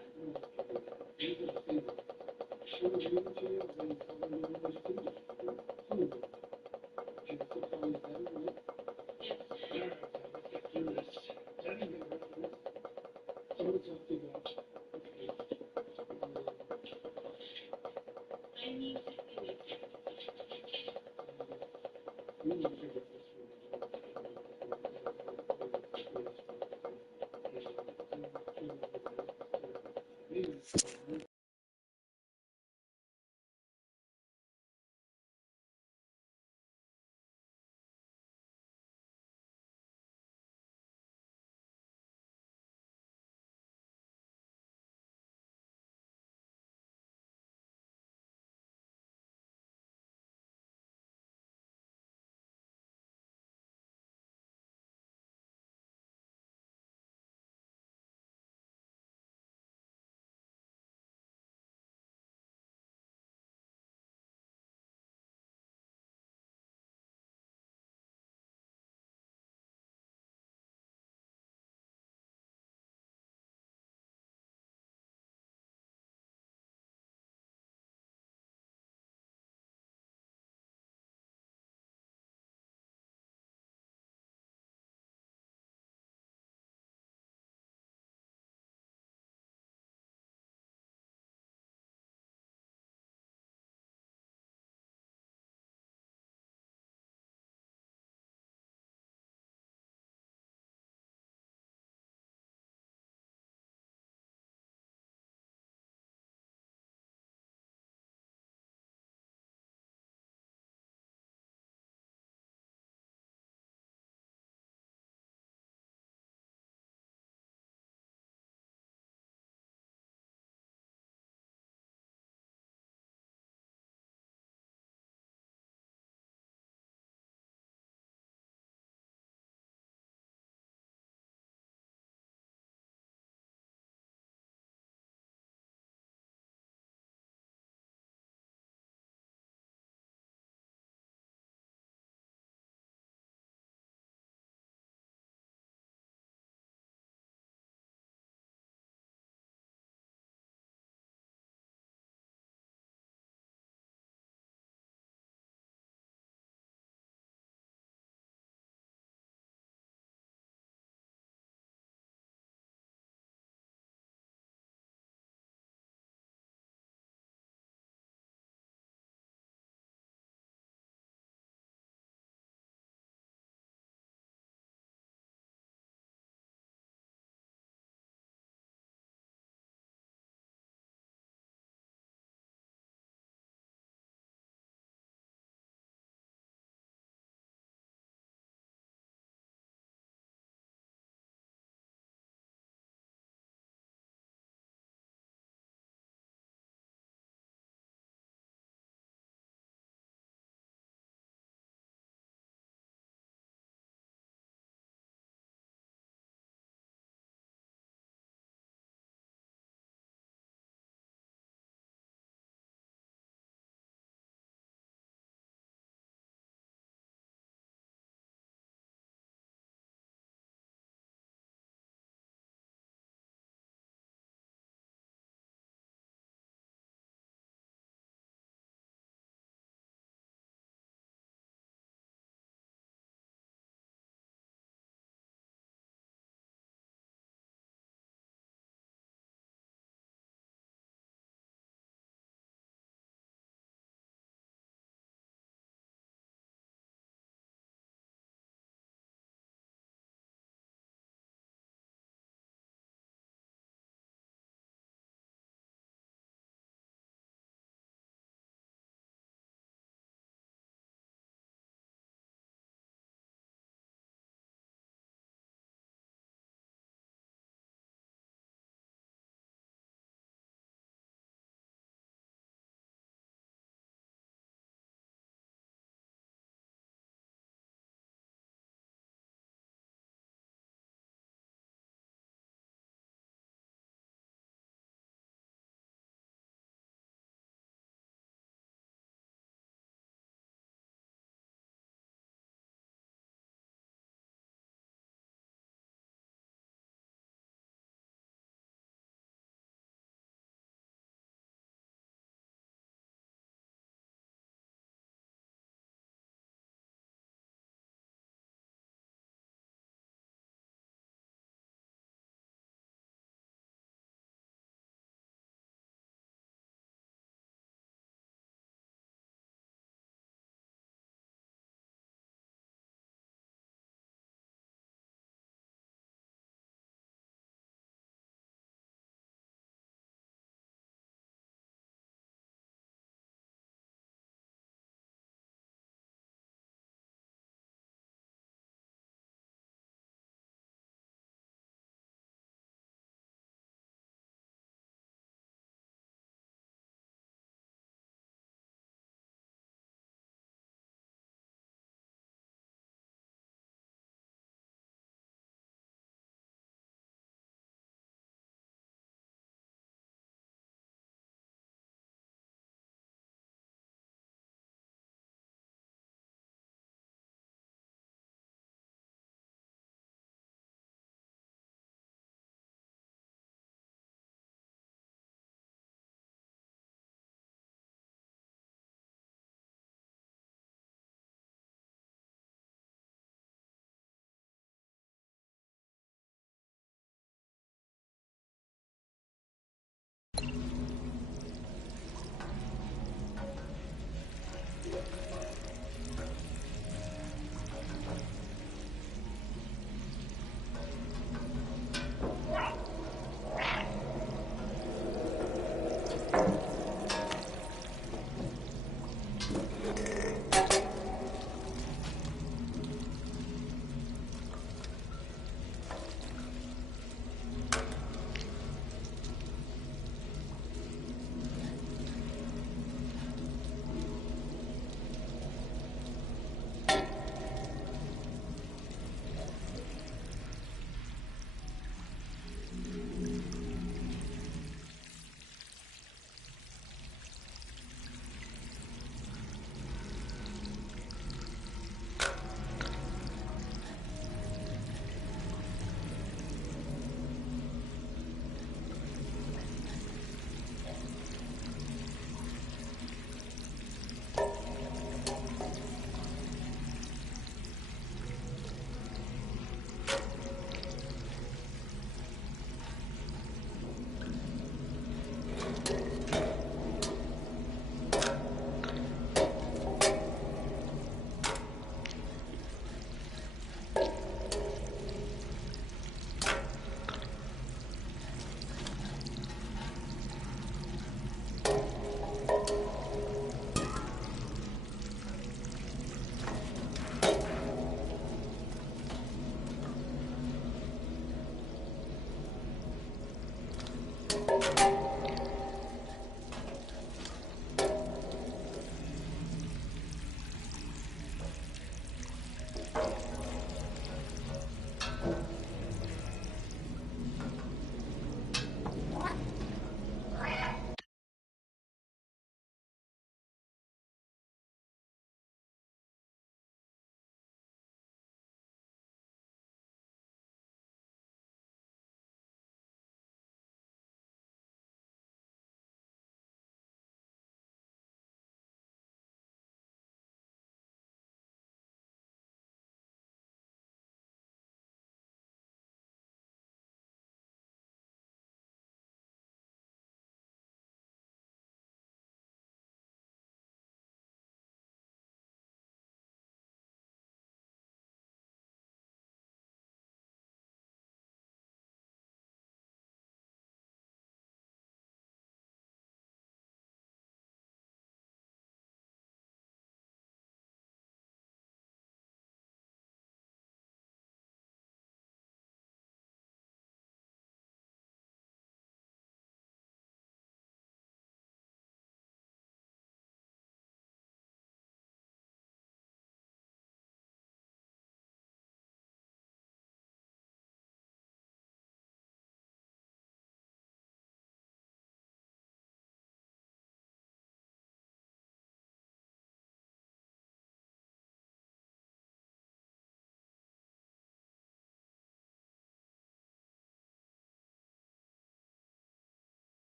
I need to see it.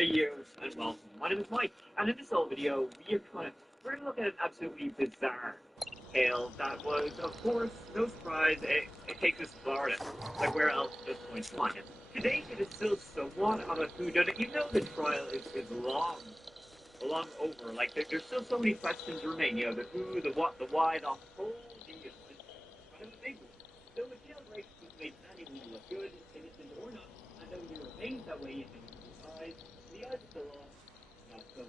Hey you, and welcome. My name is Mike, and in this whole video, we're gonna look at an absolutely bizarre tale that was, of course, no surprise, it takes us to Florida. Like, where else at this point? Come on. Today, it is still somewhat of a whodunit, even though the trial is long over. Like, there's still so many questions remain. You know, the who, the what, the why, the whole deal. It's kind of a big one. So the jailbreak was made anyone look good, innocent or not, and though he remains that way in his eyes, the odds of the law, not so much.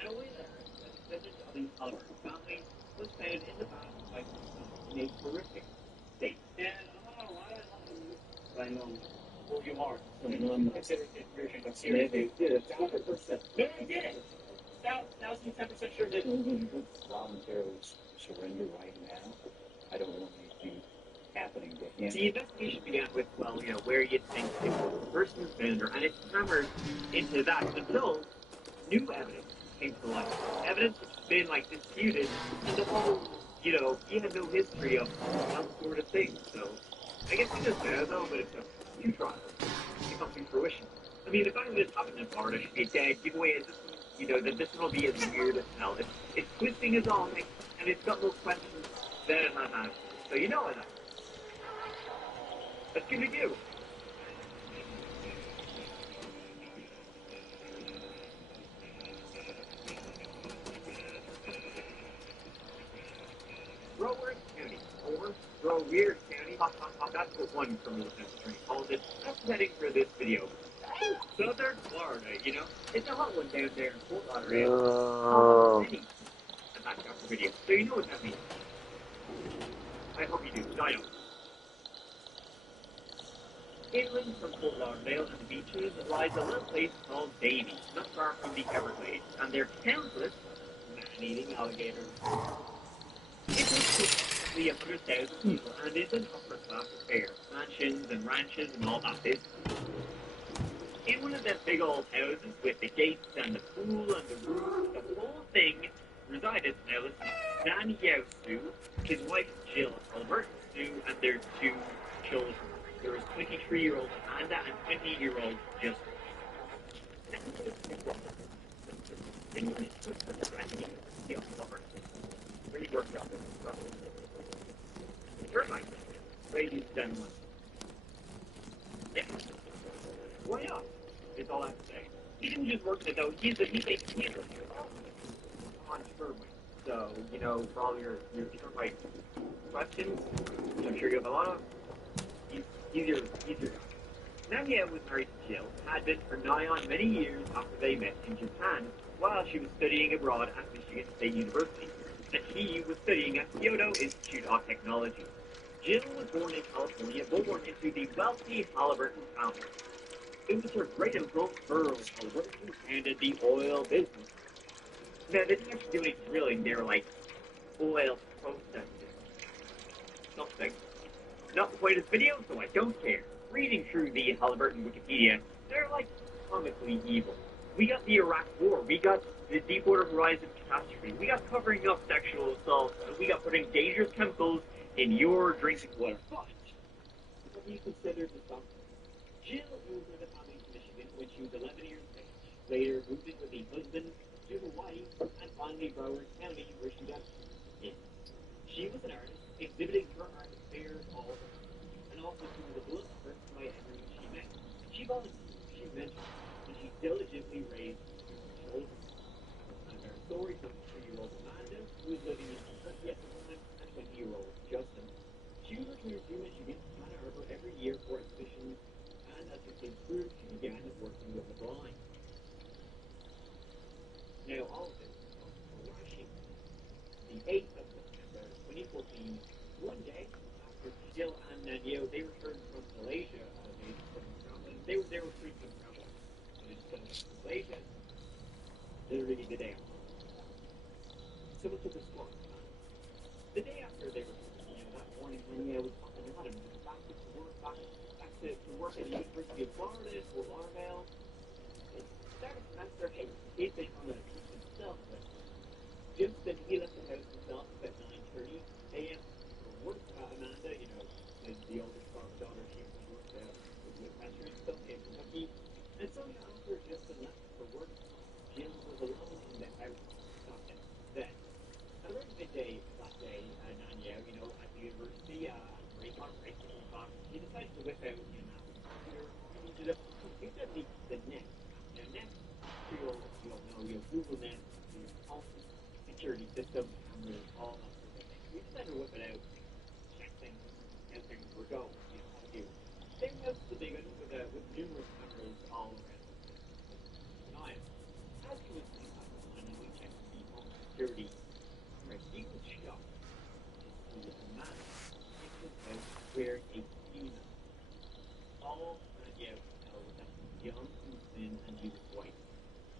And a way there, the descendant of the Oliver family was found in the bath by in a horrific state. And I know who you are. So I'm considering it version of serious. They did it. 100%. No, they did it. 1000% sure did. Voluntarily surrender right now. I don't want anything happening to him. The investigation began with, well, you know, where you'd think the person was found, and it hammered into that until new evidence came to light. Evidence that's been, like, disputed, and the whole, you know, he had no history of that sort of thing, so I guess he just knows, though, but it took 2 trials to come to fruition. I mean, the fact that this happened in Florida should be a dead giveaway. It's just, you know, that this one will be as weird as hell. It's twisting as all, like, and it's got more questions than it has answers. So you know that. Let's give it a go. Broward County, or Broward County. That's what one criminal defense attorney calls it. That's the heading for this video. Southern Florida, you know? It's a hot one down there in Fort Lauderdale. Many. And that's our video. So you know what that means. I hope you do. I don't. Inland from Fort Lauderdale and the beaches lies a little place called Davie, not far from the Everglades, and they're countless man-eating alligators. It was approximately 100,000 people, and is an upper-class affair. Mansions and ranches and all that business. In one of them big old houses with the gates and the pool and the roof, the whole thing resided, now listen, Danny Yao Stu, his wife Jill Albert Stu, and their 2 children. There was 23-year-old Amanda and 20-year-old Justin. Really worked out this stuff. Termites, ladies and gentlemen. Yeah. Why not? Is all I have to say. He didn't just work it though. He's a on termites. So, you know, for all your termite questions, which I'm sure you have a lot of, he's your guy. Namia was married to Jill, had been for nigh on many years after they met in Japan while she was studying abroad at Michigan State University, and he was studying at Kyoto Institute of Technology. Jill was born in California, born into the wealthy Halliburton family. It was her great uncle, Earl Halliburton, who founded the oil business. Now, they didn't actually do any drilling, they were like oil processing. Something. Not the point of this video, so I don't care. Reading through the Halliburton Wikipedia, they're like comically evil. We got the Iraq War, we got the Deepwater Horizon catastrophe, we got covering up sexual assault, and we got putting dangerous chemicals in your drinking water. But, what do you consider the something? Jill moved with the family to Michigan when she was 11 years of age. Later, moved in with a husband to Hawaii, and finally Broward County, where she got in. She was an artist, exhibiting her art at fairs all around, and also she was a philosopher by everyone she met. She volunteered, she mentored, and she diligently raised her children. And our stories of 3-year-old Amanda, who was living in Kentucky at the time, and 20-year-old Justin. She was returned to Michigan, Ann Arbor, every year for exhibitions, and as her kids grew, she began working with the blind. Now, all of this was crashing. The 8th of September, 2014, one day, after Jill and Nanyo, they returned from Malaysia, they were frequent travelers. They just went to Malaysia, literally the day after. Someone took a spot. The day after they returned, that morning, Nanyo was up and running, back to work, back to work at the University of Florida, Fort Lauderdale. Started semester, hey, he's been on a teach himself, but Jim said he left the house himself at 9:30 a.m. for work. Amanda, you know, the oldest daughter, she was worked with restaurant stuff in Kentucky. And Google Nest, constant security system, cameras, all that sort of thing. We just had to whip it out, check things, how things were going, how to do. Same house as the big one with numerous cameras all around. Now, as he was sitting back and we checked the home security, right, he was shocked to see a man in his house wearing a ski mask. All around the hotel was that young and thin and he was white.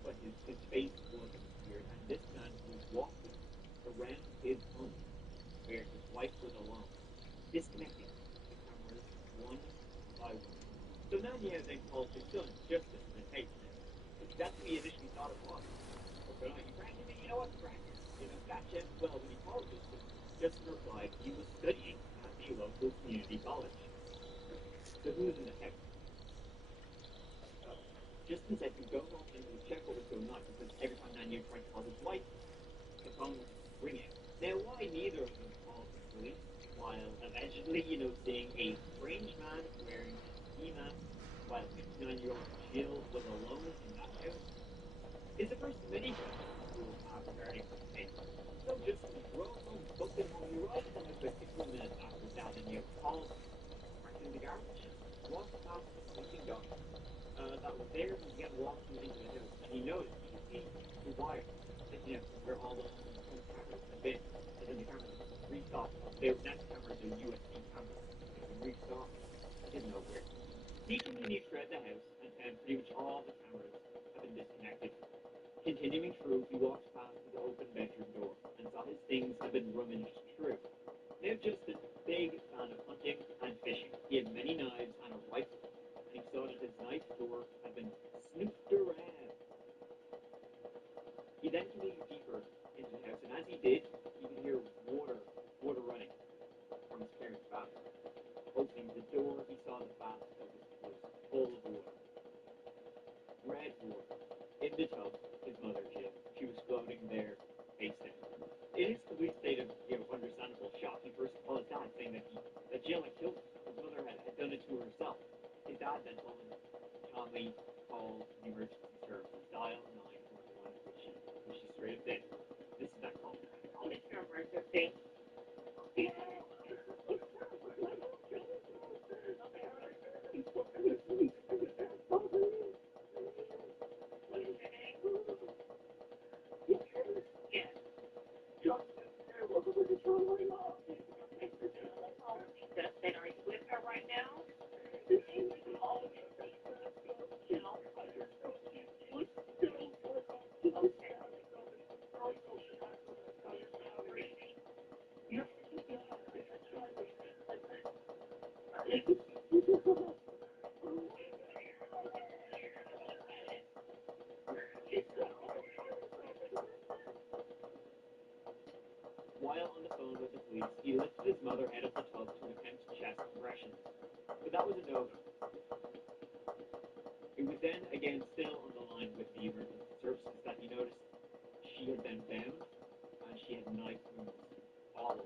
But his face wasn't weird, and this man was walking around his home where his wife was alone, disconnecting the cameras one by one. So Nadia then called his son, Justin, and hey, that's what he initially thought it was. But you pranking me? You know what? Practice. Gotcha. Well, when he called Justin, Justin replied he was studying at the local community college. So who was in the house? Justin said to go home and check what was going on because every time Nadia tried to call his wife, the phone was ringing. Now, why neither of them called the police while allegedly, seeing a strange man wearing a ski mask while 59-year-old Jill was alone in that house is the first of many questions we will have regarding this case. So Justin drove home, booked him home. He arrived at the house about 15 minutes after that, and he called, parked in the garage, walked past the sleeping dog. That was there, he began walking into the house, and he noticed, he could see the wire sticking out from where all the home cameras had been. And then the cameras restocked. Their next cameras are USB cameras. They can restock. I didn't know where. He continued throughout the house, and pretty much all the cameras have been disconnected. Continuing through, he walked past the open bedroom door, and saw his things had been rummaged through. Now Justin, big fan of hunting and fishing. He had many knives and a rifle. He saw that his knife drawer had been snooped around. He then continued deeper into the house, and as he did, he could hear water running from his parents' bathroom. Opening the door, he saw the bathtub was full of water. Red water. In the tub, his mother, Jill, she was floating there, face down. In his complete state of, understandable shock, he first called his dad, saying that Jill had killed him. His mother had done it to herself. His dad then told him calmly called the emergency services, dial 911, which she straight up did. This is that call. Call it your emergency. And are you with her right now? While on the phone with the police, he lifted his mother out of the tub to attempt chest compressions. But that was a no. It was then, again, still on the line with the emergency services that he noticed she had been bound and she had knife wounds all over.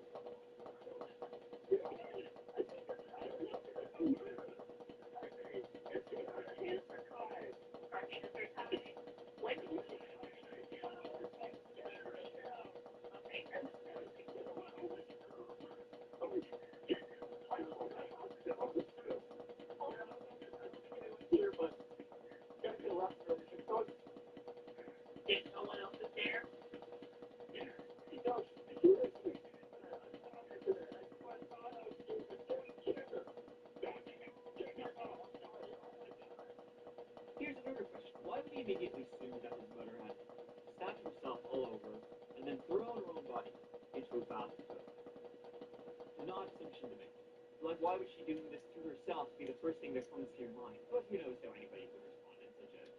No one else is there? Here's another question. Why would he immediately assume that his mother had stabbed herself all over and then thrown her own body into a bathtub? An odd assumption to make. Like, why was she doing this to herself? Be the first thing that comes to your mind. But who knows how anybody would respond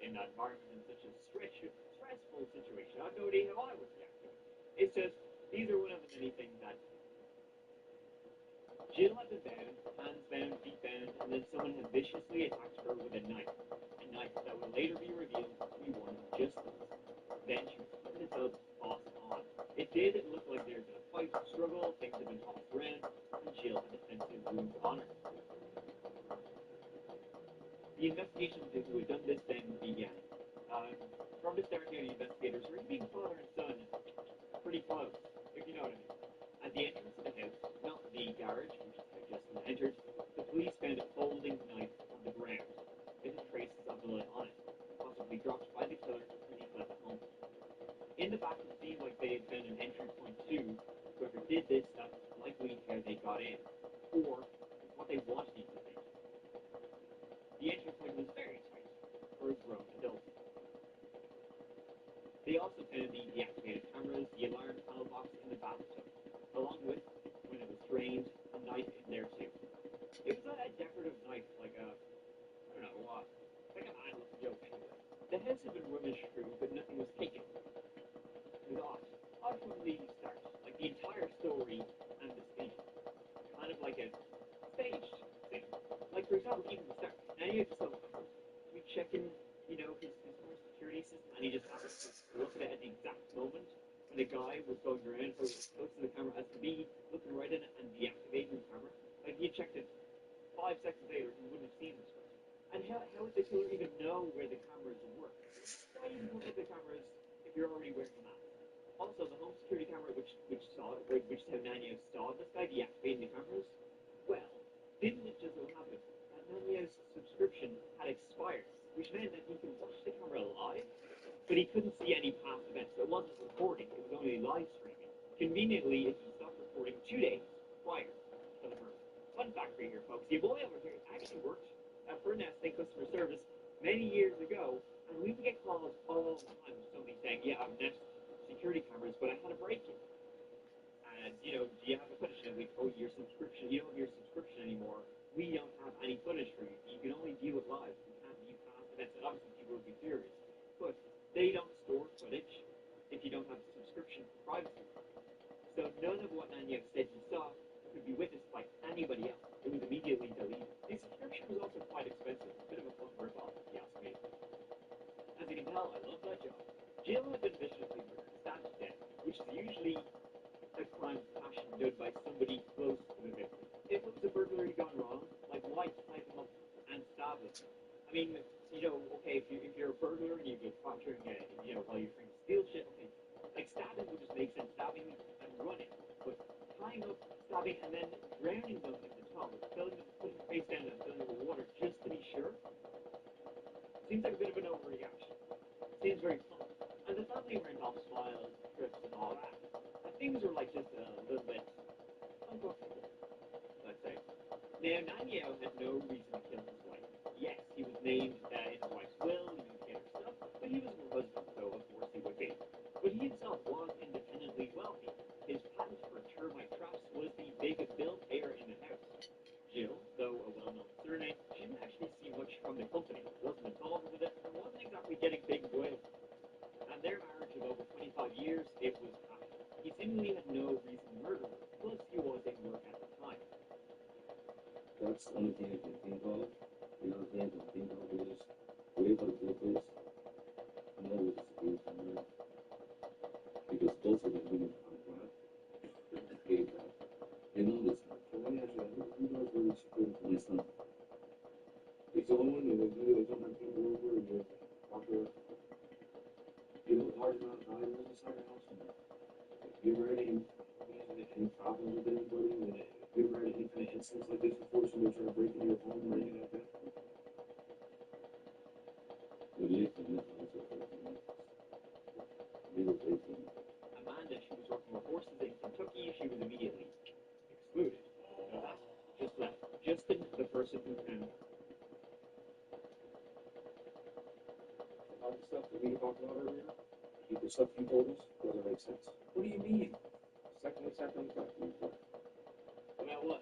in that environment, in such a stressful situation. I have no idea how I would react to it. It's just, these are one of the many things that Jill had been bound, hands bound, feet bound, and then someone had viciously attacked her with a knife that would later be revealed to be one of Justin's. Then she was put in the tub, tossed on. It did look like there had been a fight, struggle, things had been tossed around, and Jill had defensive wounds on her. The investigation into who had done this then began. From the start here, the investigators were keeping father and son pretty close, if you know what I mean. At the entrance of the house, not the garage, which had just been entered, the police found a folding knife on the ground. It had traces of blood on it, possibly dropped by the killer when he fled the home. In the back, it seemed like they had found an entry point too. Whoever did this, that's likely how they got in, or what they wanted to think. The entry point was very tight for a grown adult. They also found the deactivated cameras, the alarm panel box in the bathtub, along with, when it was drained, a knife in there too. It was not a decorative knife like a, I don't know what, like a mindless joke anyway. The house had been rummaged through, but nothing was taken. It was odd. Odd from the start, like the entire story and the scene. Kind of like a staged thing. Like, for example, even the start. Now you have to we check in, his home security system, and he just happens to look at it at the exact moment when the guy was going around so close to the camera as to be looking right in it and deactivating the camera. Like, he checked it 5 seconds later, he wouldn't have seen this person. And how would the killer even know where the cameras were? Why even look at the cameras if you're already wearing a mask? Also, the home security camera which Nanyo saw this guy deactivating the cameras, well, didn't it just so happen that Nanyo's subscription had expired, which meant that he could watch the camera live, but he couldn't see any past events. So it wasn't recording, it was only live streaming. Conveniently, it stopped recording 2 days prior to the murder. Fun fact for you here, folks. The boy over here actually worked for Nest in customer service many years ago, and we would get calls all the time from somebody saying, yeah, I'm Nest security cameras, but I had a break-in. And, do you have a footage? And we, oh, your subscription, you don't have your subscription anymore. We don't have any footage for you. You can only view it live. You can't view past events. And obviously people would be furious. But they don't store footage if you don't have a subscription for privacy. So none of what Nanyo said he saw could be witnessed by anybody else. It was immediately deleted. The subscription was also quite expensive. A bit of a fun rip-off, if you ask me. As you can tell, I love that job. Jill had been viciously murdered, stabbed to death, which is usually a crime of passion done by somebody close to the victim. If it was a burglary gone wrong, like why tie them up and stab them? I mean, okay, if you're a burglar and you get caught during while you're trying to steal shit, okay, like stabbing would just make sense, stabbing and running. But tying up, stabbing, and then drowning them in the tub, putting them face down and filling them with water just to be sure, seems like a bit of an overreaction. Seems very fun. And the family went off smiles, trips, and all that. And things were like just a little bit uncomfortable, let's say. Now, Nanyo had no reason to kill his wife. Yes, he was named in his wife's will, he would get her stuff, but he was her husband, so of course he would be. But he himself was independently wealthy. His patent for termite traps was the big bill payer in the house. Jill, though a well-known surname, she didn't actually see much from the company, wasn't involved with it, and wasn't exactly getting big royalties. And their marriage of over 25 years, it was happy. He seemingly had no reason to murder her, plus he was in work at the time. That's the only thing I can think of. The other thing I can think of is whatever the book is, I'm always disagree with her. Because both of them women are black. Gay black. They know this now. So let me ask you, who knows where it's security for my son? It's the only one that they don't have people over and they walk around. Large amount of value inside the house. Have you ever had any problems with anybody? Have you ever had any kind of instance like this before? Somebody trying to break into your home or anything like that? Amanda, she was working with horses in Kentucky. She was immediately excluded. Just left. Justin, the person who found her. All the stuff that we talked about earlier, the stuff you told us, doesn't make sense. What do you mean? Second. About what?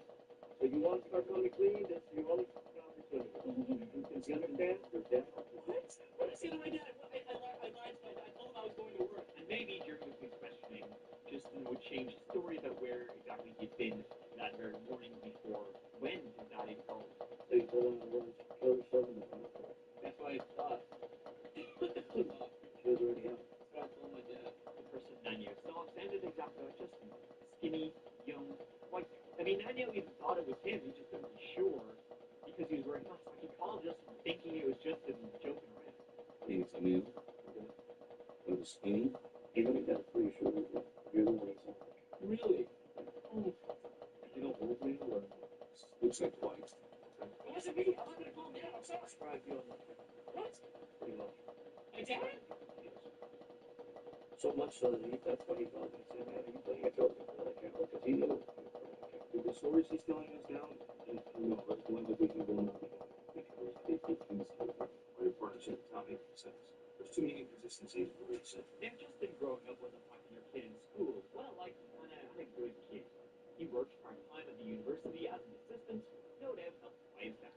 So you want to start going to clean? That's your only opportunity. You understand? You're dead. What? What did I say to my dad? I lied to my dad. I told him I was going to work. And maybe during the police questioning, Justin would change his story about where exactly he'd been that very morning before when his daddy called. So you told him to kill yourself in the house? That's what I thought. She was already out. That's what I told my dad. The person Nanyo saw sounded exactly like Justin. Skinny, young, white. I mean, Nanyo even thought it was him. He just couldn't be sure because he was wearing masks. Like, he called Justin thinking it was Justin joking around. Hey, it's a male. I was skinny. Even if that's pretty sure you're the one he saw. Really? Oh, You know, old man or looks like white. it wasn't me. I'm not gonna calm down. I'm sorry. Right, you know, What? pretty much. My dad? Yes. So much so that that's what he thought. He said, man, you playing a joke with another camera because he knew. With the stories he's telling us now, and you know, let's go into what he will not because they think he's my partnership, Tommy says. There's too many consistencies in what he said. If Justin growing up was a popular kid in school, well, like, and a good kid. He worked part-time at the university as an assistant, no doubt helped by his dad.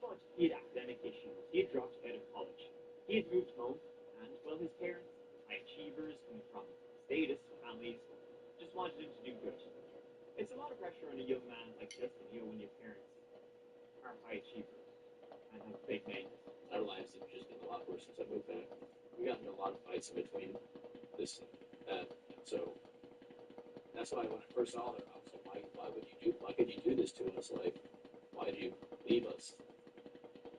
But he had academic issues. He had dropped out of college. He had moved home, and, well, his parents, high achievers coming from status families, just wanted him to do good. It's a lot of pressure on a young man like Justin, you know, when your parents are high achievers and have big names. Our lives have just been a lot worse since I moved back. We got into a lot of fights in between this and that. So that's why when I first saw her, I was like, why could you do this to us? Like, why did you leave us?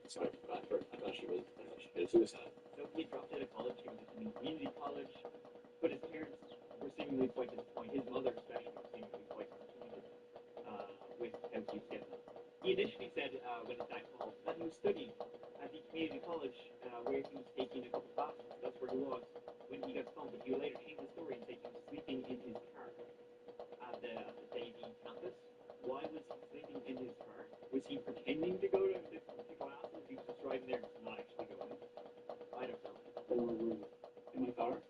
So I thought she committed suicide. So he dropped out of college, he was attending community college, but his parents were seemingly quite disappointed. His mother especially was seemingly quite disappointed with how he was getting on. He initially said when his dad called that he was studying at the community college where he was taking a couple classes. That's where he was when he got home, but he would later change the story and say he was sleeping in his car at the JV campus. Why was he sleeping in his car? Was he pretending to go to classes? He was just driving there, not actually going. I don't know. Or in my car?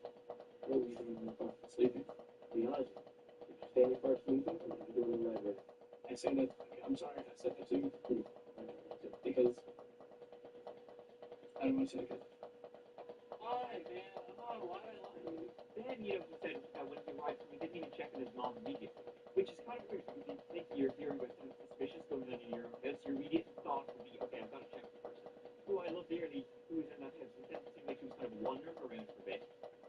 What were you doing in the car? Sleeping. Be honest. Did you stay in your car sleeping or did you do it in the library? I said that, I'm sorry, I said that to you. Because I don't want to say it. Why, man? I'm not lying. Then, you know, he said when he arrived, he didn't even check on his mom immediately, which is kind of weird because you think you're hearing about something suspicious going on in your own house. Your immediate thought would be, okay, I've got to check the person who I love dearly, who is in that house. Instead, it seemed like he was kind of wandering around for a bit,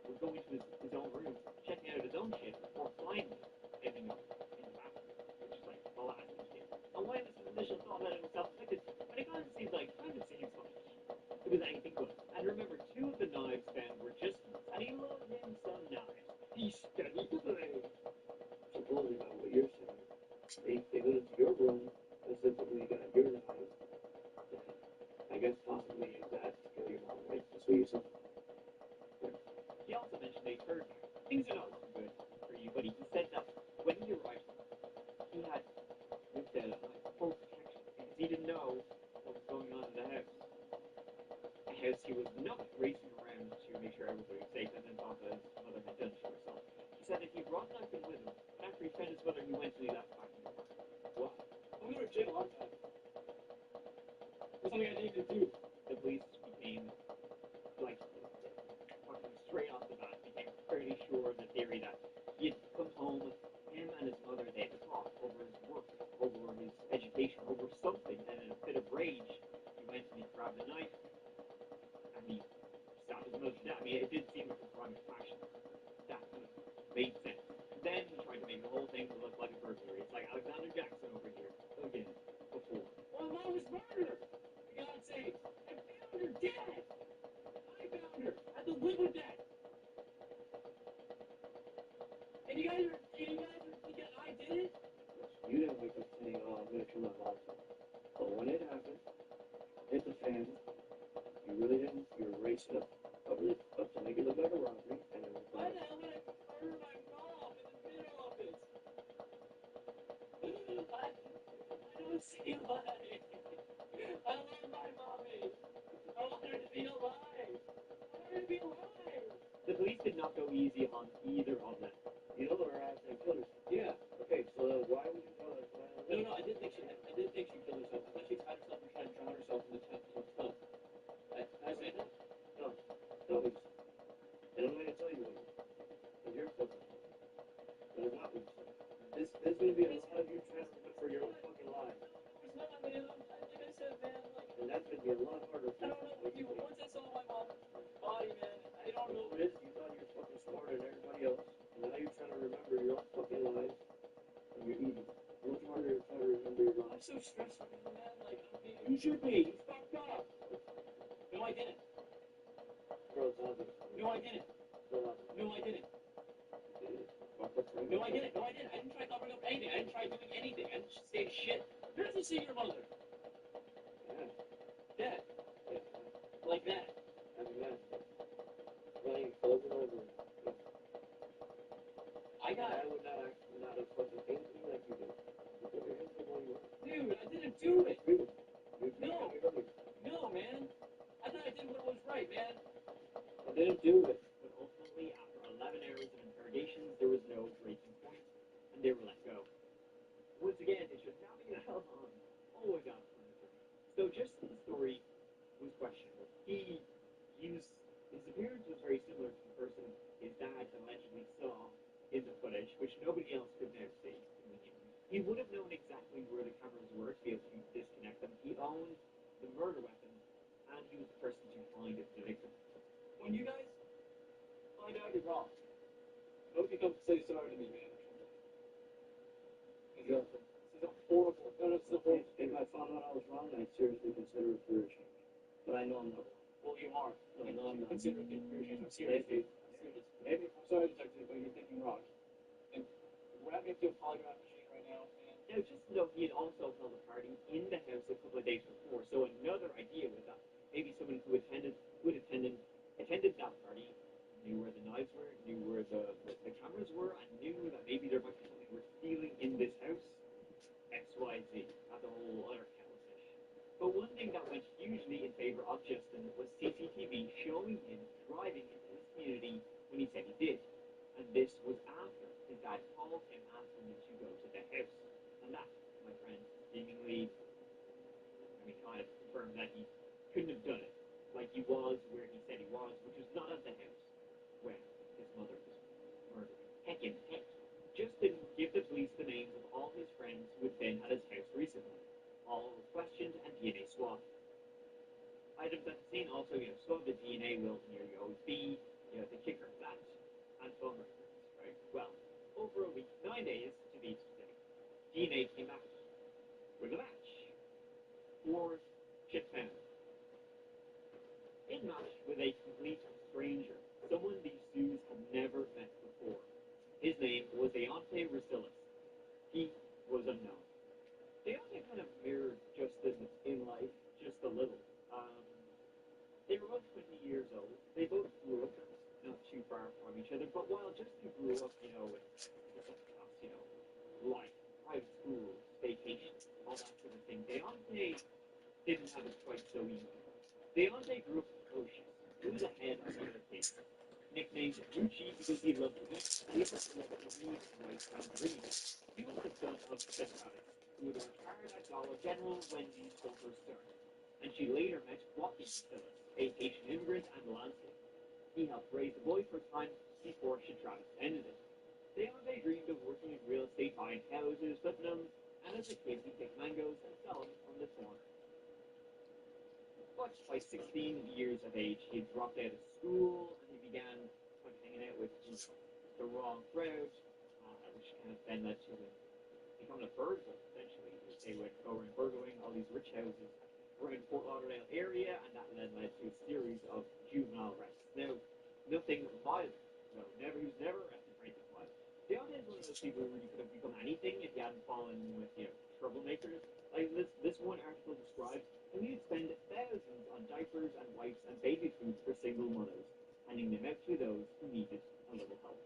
or going to his own room, checking out his own shit, or finally ending up in the bathroom, which is like the last thing he did. And why was his initial thought that it was self-inflicted? But it kind of seems like it was anything good. And remember, 2 of the knives found were just, and he loved him some knives. He studied the blade. Supposedly by what you're saying, they went into your room, specifically got your knife. I guess possibly use that to kill your mom, right? That's what you said. He also mentioned a third night. Things are not looking good for you, buddy. He said that when he arrived, he had with the full protection because he didn't know what was going on in the house. A house he was not racing around to make sure everybody was safe and then thought that his mother had done to herself. He said that he brought the knife in with him, but after he found his mother, he went to leave that back in the car. What? I'm going to jail, aren't I? There's something I need to do. The police became, like, fucking straight off the bat, became fairly sure of the theory that he had come home, him and his mother, they had talked over his work, over his education, over something, and in a fit of rage, he went and he grabbed a knife, and he stabbed his mother to death. I mean, it did seem like a crime of passion. That kind of made sense. Then he tried to make the whole thing look like a burglary. It's like Alexander Jackson over here, again, before. Well, mom was murdered. For God's sake. I found her dead. I found her. I had to live with that. And you guys are thinking I did it? You didn't wake up saying, oh, I'm going to kill my mom. But when it happened, hit the fan, you really didn't. You were racing up to make it look like a robbery, and it was Why the hell would I murder my mom in the middle of it? I don't see why. I love my mommy. I want her to be alive. I want her to be alive. The police did not go easy on either of them. You know they're actually killers. Yeah. Okay, so why would you tell us? No, I didn't think she killed herself. I thought she tied herself and tried to drown herself in the tub. Did I say that? No, it's, and I'm going to tell you what. Because you're fucking. But it's not what you said. There's going to be a lot of you trying to look for your own fucking lives. It's not, man. Like I said, man, like, And that's going to be a lot harder for I don't know what you, once I saw my mom's body, man, I don't know. It is, you thought you were fucking smarter than everybody else. And now you're trying to remember your own fucking lives. And you're eating. Much harder to try to remember your I'm lives. so stressed right now, man. Like, you should be. You fucked up. No, I didn't. Bro, it's obvious. No, I didn't. No, I didn't. No, I didn't. No, I didn't. I didn't try covering up anything. I didn't try doing anything. I didn't say shit. Where did you see your mother? Yeah. Like that. Running over and over. I got I would not have fucking anything like you did. You put your hands up while you were. Dude, I didn't do it. Really? No. No, man. I thought I did what was right, man. I didn't do it. But ultimately, after 11 hours of interrogations, there was no breaking point, and they were let go. Once again, it should not be held on. Always on furniture. So just as the story was questionable, his appearance was very similar to the person his dad allegedly saw in the footage, which nobody else could now see. He would have known exactly where the cameras were to be able to disconnect them. He owned the murder weapon, and he was the person to find the victim. When you guys find out you're wrong, I hope you come to say sorry to me, man. This is a horrible. No, it's a horrible. If I found out I was wrong, I'd seriously consider a career change. But I know I'm not. Well, you are. I know I'm not. Consider it a career change. I'm serious. Maybe. I'm sorry to touch you, but you're thinking wrong. And we're not going to do a polygraph machine right now, man. Now, just to note, he had also held a party in the house a couple of days before, so another idea was that maybe someone who attended that party knew where the knives were, knew where the cameras were, and knew that maybe there might be something worth stealing in this house. X, Y, Z. That's a whole other kettle of fish. But one thing that went hugely in favor of Justin was CCTV showing him driving into his community when he said he did. And this was after his dad called him asking him to go to the house. And that, my friend, seemingly, kind of confirmed that he couldn't have done it. Like he was where he said he was, which was not at the house when his mother was murdered. Heck. Justin gave the police the names of all his friends who had been at his house recently. All were questioned and DNA swabbed. Items at the scene also, swab the DNA will nearly always be, the kicker, that, and phone records, right? Well, over a week, 9 days to be specific, DNA came back with a match. 4 chip found. It matched with a complete stranger, someone these Sioux had never met before. His name was Deontay Rasilis. He was unknown. Deontay kind of mirrored Justin in life, just a little. They were both 20 years old. They both grew up not too far from each other, but while Justin grew up, with life, private school, vacation, all that sort of thing, Deontay didn't have it quite so easy. Deontay grew up precocious. He was ahead of the other kids. Nicknamed Gucci because he loved to eat, and he also loved to read, write, and dream. He was the son of Bethany, who had retired at Dollar General when these filters started, and she later met Joaquin Phillips, a Haitian immigrant and landscaper. He helped raise the boy for a time before Travis ended it. Deontay dreamed of working in real estate, buying houses, flipping them, and as a kid he'd pick mangoes and sell them on the corner. But by 16 years of age, he had dropped out of school and he began hanging out with the wrong crowd, which kind of then led to him becoming a burglar, essentially. They would go around burglaring all these rich houses around Fort Lauderdale area, and that then led to a series of juvenile arrests. Now, nothing violent. No, he was never arrested for anything violent. Deontay is one of those people where you could have become anything if you hadn't fallen with, troublemakers. Like this one article describes, and he'd spend thousands on diapers and wipes and baby food for single mothers, handing them out to those who needed a little help.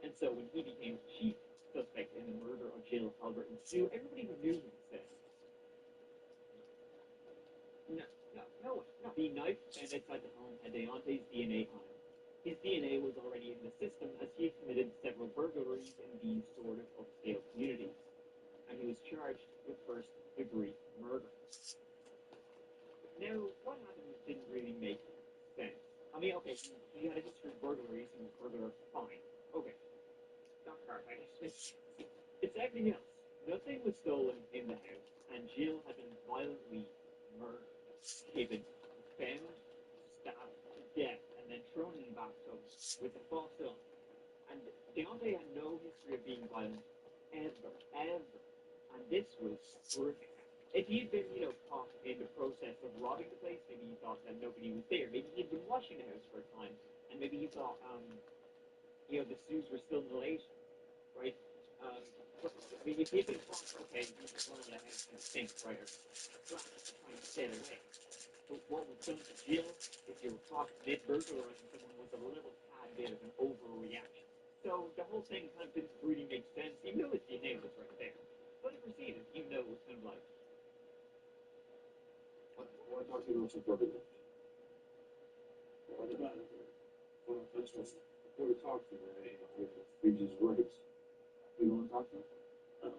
And so when he became chief suspect in the murder of Jill, Albert, and Sue, everybody who knew him said, no one. The knife found outside the home had Deontay's DNA on it. His DNA was already in the system as he had committed several burglaries in these sort of upscale communities, and he was charged with first-degree murder. Now, what happened didn't really make sense. I mean, okay, he had a history of burglaries and burglar, fine. Okay. Not perfect. It's everything else. Nothing was stolen in the house, and Jill had been violently murdered. He had been found, stabbed to death, and then thrown in the bathtub with a false gun. And Deontay had no history of being violent, ever. And this was horrific. If he had been, caught in the process of robbing the place, maybe he thought that nobody was there. Maybe he had been watching the house for a time, and maybe he thought, the Sues were still in relation, right? I mean, if he had been caught, okay, he was running ahead and think, right, or trying to stay away. But what was done to Jill, if you were caught mid-burglarizing someone, was a little tad bit of an overreaction. So the whole thing kind of didn't really make sense, even though his DNA was right there. But it proceeded, even though it was kind of like, Why talk to you about your brother? What about it? Well, that's what we talked to him, we just rights. You want to talk to him? Okay.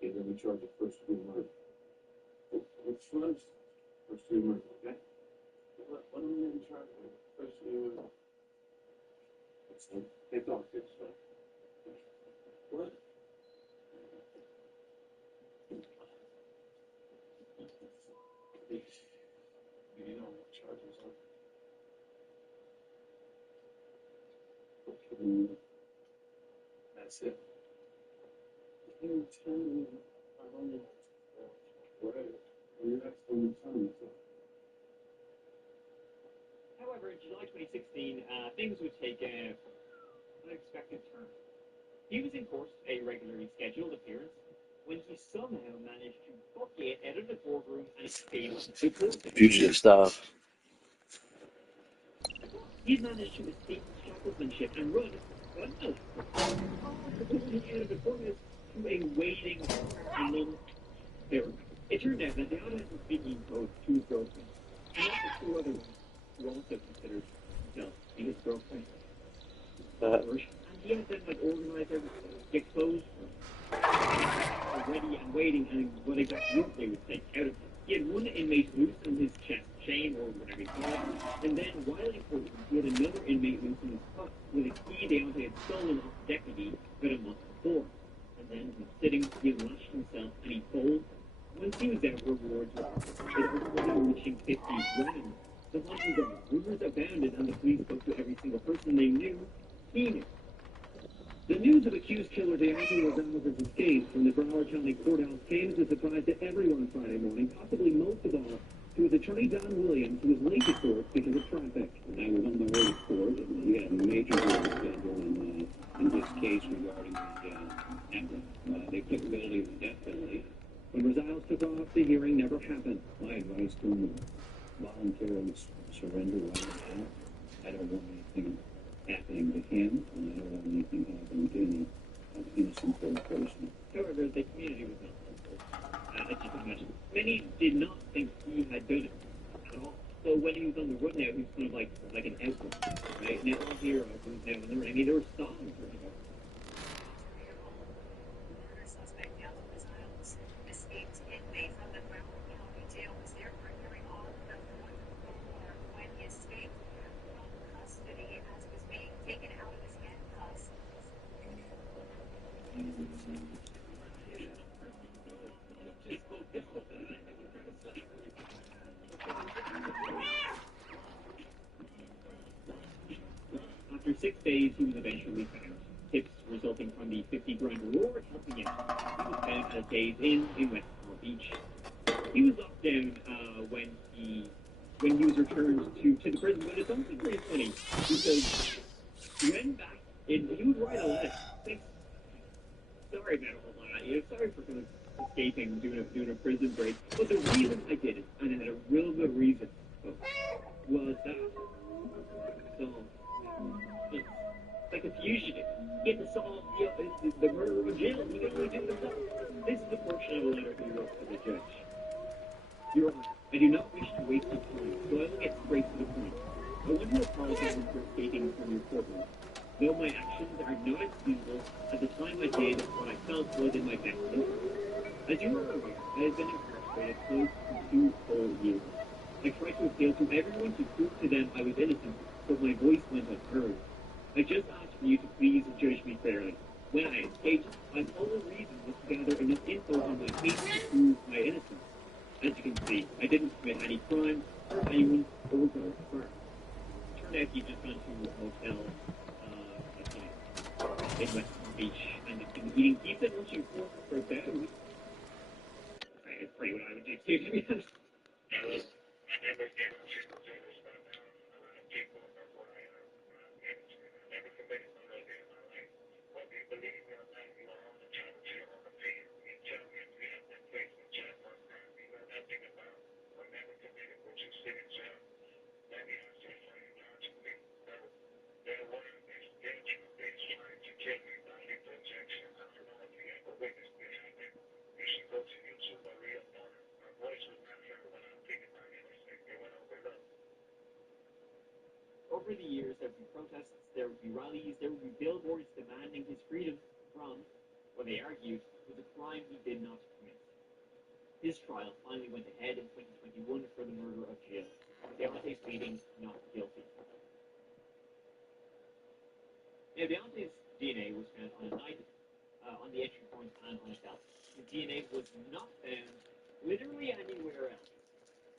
He's going to be charged with first degree murder. What's first? First degree murder, okay? What are we going to be charged with? First degree murder. Can't talk to us, right? What? Do you know what charges are? That's it. Can you tell me how many? Right. You're actually telling me so. however, in July 2016, things would take an unexpected turn. He was in court, a regularly scheduled appearance, when he somehow managed to book it out of the courtroom and escape. Fugitive stuff. He managed to escape shacklemanship and run, but no, out of the courthouse to a waiting unknown terror. It turned out that the audience was speaking both to his girlfriend and also two other ones who also considered himself to be his girlfriend. And he had them like organize everything, get clothes ready and waiting, and what exact route they would take out of him. He had one inmate loose on his chest chain or whatever you call it, and then while in prison, he had another inmate loose in his cuff with a key they had stolen off the deputy but a month before. And then sitting, he had lashed himself and he told. Once he was out, rewards were already reaching 50 grand. The hunt was on. Rumors abounded, and the police spoke to every single person they knew. He knew. The news of accused killer D'Angelo Rosales' escape from the Broward County Courthouse came as a surprise to everyone Friday morning, possibly most of all to his attorney Don Williams, who was late to court because of traffic. I was on my way to court, and we had a major hearing schedule in this case regarding the EPA. The applicability of the death penalty. When Rosales took off, the hearing never happened. My advice to him is voluntarily surrender right now. I don't want anything happening to him, and I don't want anything happening to any innocent third person. However, the community was not hopeful, as you can imagine. Many did not think he had done it at all. So when he was on the run now, he was kind of like an outlaw, right? Now all heroes who's now on the run. I mean, there were songs for him. Escaped inmate from the Broward County Jail was there for a hearing on the 4th of October when he escaped from custody as he was being taken out of his handcuffs. After 6 days, he was eventually found. Tips resulting from the 50 grand reward helping him. He was found at Days Inn in West Palm Beach. He was locked down when he was returned to the prison, but it's something pretty funny because he went back and he would write a letter. Like, sorry about all that. Sorry for kind of escaping, doing a prison break. But the reason I did it, and I had a real good reason, was that. So, it's like a fugitive. He had to solve the murder of Jill. He could only do it himself. This is the portion of the letter he wrote to the judge. Your Honor, I do not wish to waste your time, so I will get straight to the point. I want to apologize for escaping from your courtroom. Though my actions are not excusable, at the time I did what I felt was in my best interest. As you are aware, I have been incarcerated close to 2 whole years. I tried to appeal to everyone to prove to them I was innocent, but my voice went unheard. I just asked for you to please judge me fairly. When I escaped, my sole reason was to gather enough info on my case to prove my innocence. As you can see, I didn't commit any crime, hurt anyone, or go harm. Turned out he just went to a hotel in West Palm Beach and had been eating pizza and watching porn for about a week. That's pretty what I would do too, to be honest. over the years, there would be protests, there would be rallies, there would be billboards demanding his freedom from what they argued was a crime he did not commit. His trial finally went ahead in 2021 for the murder of Jill, with Deontay pleading not guilty. Now, Deontay's DNA was found on a knife, on the entry point, and on a belt. His DNA was not found literally anywhere else.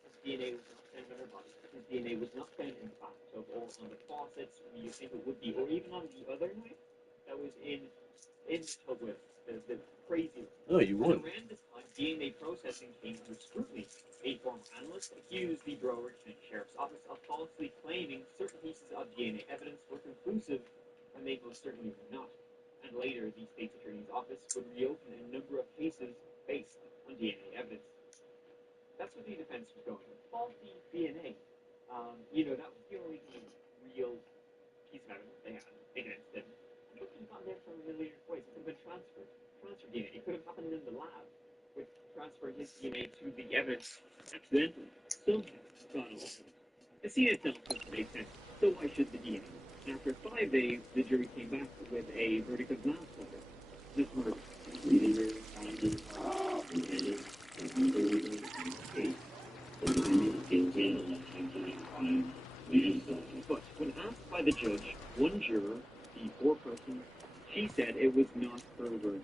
His DNA was not found on her body. His DNA was not found in the bathtub or on the faucets where you think it would be, or even on the other knife that was in the tub with the crazy. No, you wouldn't. Around this time, DNA processing came under scrutiny. A former analyst accused the Broward County Sheriff's Office of falsely claiming certain pieces of DNA evidence were conclusive when they most certainly were not. And later, the state's attorney's office would reopen a number of cases based on DNA evidence. That's what the defense was going with. Faulty DNA. That was the only real piece of evidence they had against him. It could have gone there from a million ways. It could have been transferred DNA. It could have happened in the lab with transferring his DNA to the evidence accidentally. Somehow, God alone. The scene itself doesn't make sense. So why should the DNA? After 5 days, the jury came back with a verdict of manslaughter. This murder. But when asked by the judge, one juror, the foreperson, she said it was not her verdict,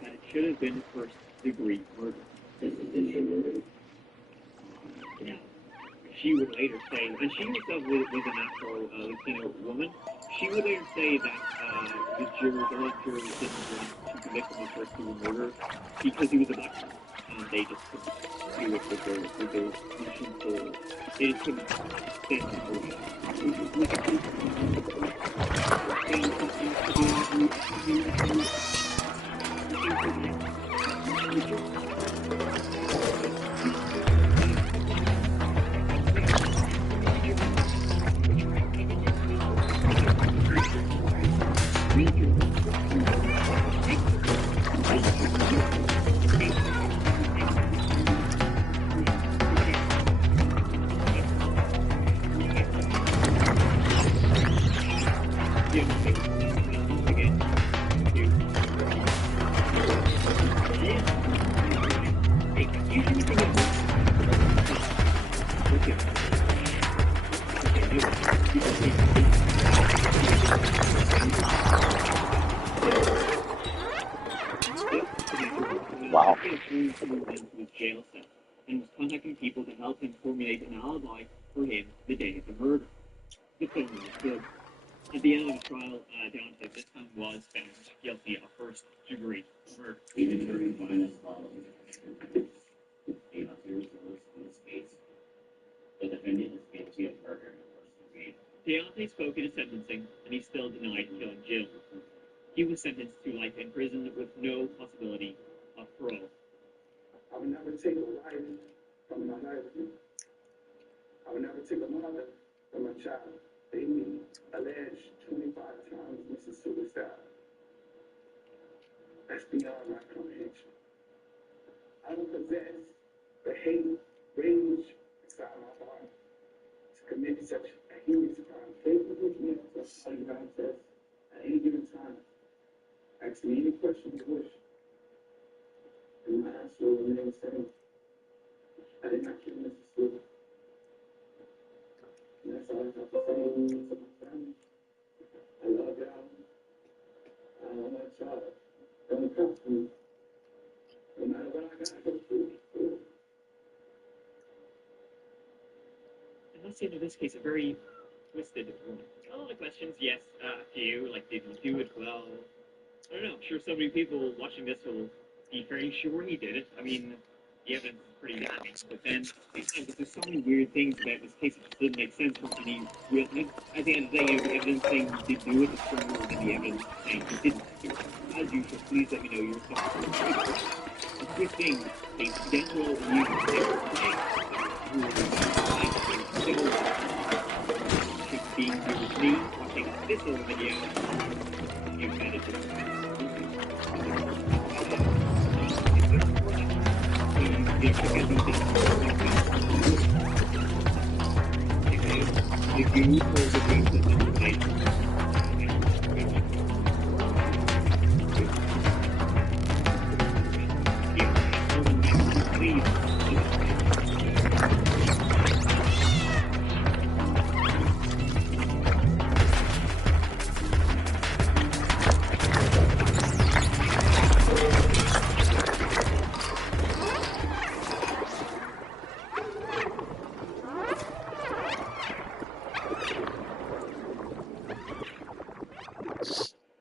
that it should have been first-degree murder. Now, she would later say, and she herself was an Afro-Latino woman, she would later say that the jurors didn't want to convict him of first-degree murder because he was a black man, and they just couldn't do it with their mission for, they just couldn't stand for it. Wow. Jail cell and was contacting people to help him formulate an alibi for him the day of the murder. The film was good. At the end of the trial, Deontay this time was found guilty of first-degree murder. The jury finds Deontay was in this case. The defendant is guilty of murder in the first degree. Deontay spoke at his sentencing, and he still denied killing Jill. He was sentenced to life in prison with no possibility of parole. I would never take a life from my life. I would never take a mother from my child. They mean alleged 25 times Mrs. Suicide. That's beyond my comprehension. I don't possess the hate, rage inside my heart to commit such a heinous crime. Faithful with me, that's how God says, at any given time. Ask me any question you wish. And my answer will remain the same. I did not kill Mrs. Stewart. And that's all I have to say to my family. I love y'all. I love my child. Don't come for me. No matter what I gotta go through. And that's the end of this case, a very twisted one. A lot of questions, yes, a few, like did he do it well? I don't know, I'm sure so many people watching this will be very sure he did it. I mean, the evidence is pretty damning, but then there's so many weird things about this case that just didn't make sense from any real. At the end of the day, the evidence saying he did do it is stronger than the evidence saying he didn't do it. As usual, please let me know your thoughts. A quick thing, a dental use being here with me, watching this little video, you kind of just If you or the things that don't like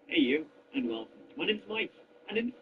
Hey you, and welcome. My name's Mike. I didn't.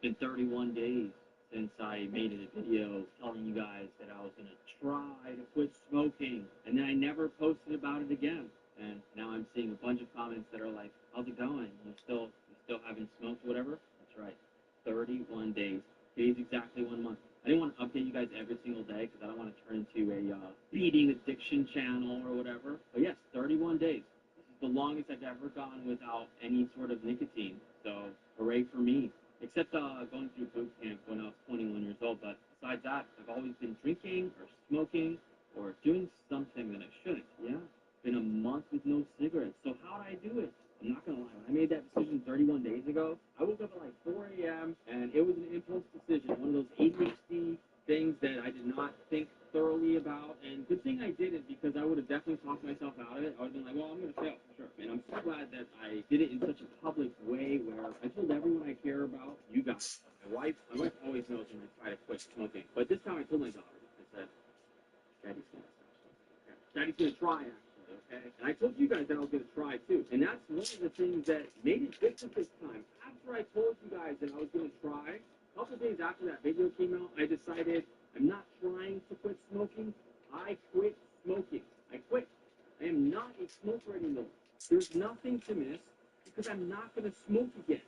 It's been 31 days since I made a video telling you guys that I was going to try to quit smoking, and then I never posted about it again. And now I'm seeing a bunch of comments that are like, how's it going? You still haven't smoked, whatever? That's right. 31 days. Today's exactly 1 month. I didn't want to update you guys every single day because I don't want to turn into a beating addiction channel or whatever. But yes, 31 days. This is the longest I've ever gone without any sort of nicotine. So hooray for me. Except going through boot camp when I was 21 years old. But besides that, I've always been drinking or smoking or doing something that I shouldn't. Yeah, been a month with no cigarettes. So how did I do it? I'm not gonna lie. When I made that decision 31 days ago, I woke up at like 4 a.m. and it was an impulse decision. One of those ADHD things that I did not think thoroughly about. And good thing I didn't, because I would have definitely talked myself out of it. I would have been like, well, I'm gonna fail for sure. And I'm so glad that I did it in such a public way where I told everyone I care about, you guys. My wife always knows when I try to quit smoking. But this time I told my daughter, I said, Daddy's gonna stop smoking. Okay? Daddy's gonna try actually, okay? And I told you guys that I was gonna try too. And that's one of the things that made it different this time. After I told you guys that I was gonna try, a couple days after that video came out, I decided I'm not trying to quit smoking. I quit smoking. I quit. I am not a smoker anymore. There's nothing to miss because I'm not going to smoke again.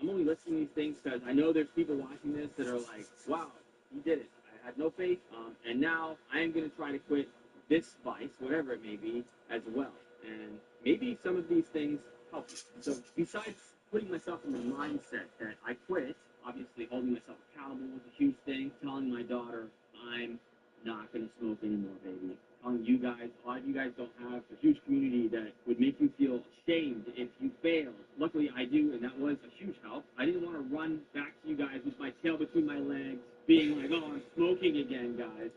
I'm only listing these things because I know there's people watching this that are like, wow, he did it. I had no faith. And now I am going to try to quit this vice, whatever it may be, as well. And maybe some of these things help me. So besides putting myself in the mindset that I quit, obviously holding myself accountable was a huge thing. Telling my daughter, I'm not going to smoke anymore, baby. Telling you guys, a lot of you guys don't have a huge community that would make you feel ashamed if you fail. Luckily, I do, and that was a huge help. I didn't want to run back to you guys with my tail between my legs, being like, oh, I'm smoking again, guys.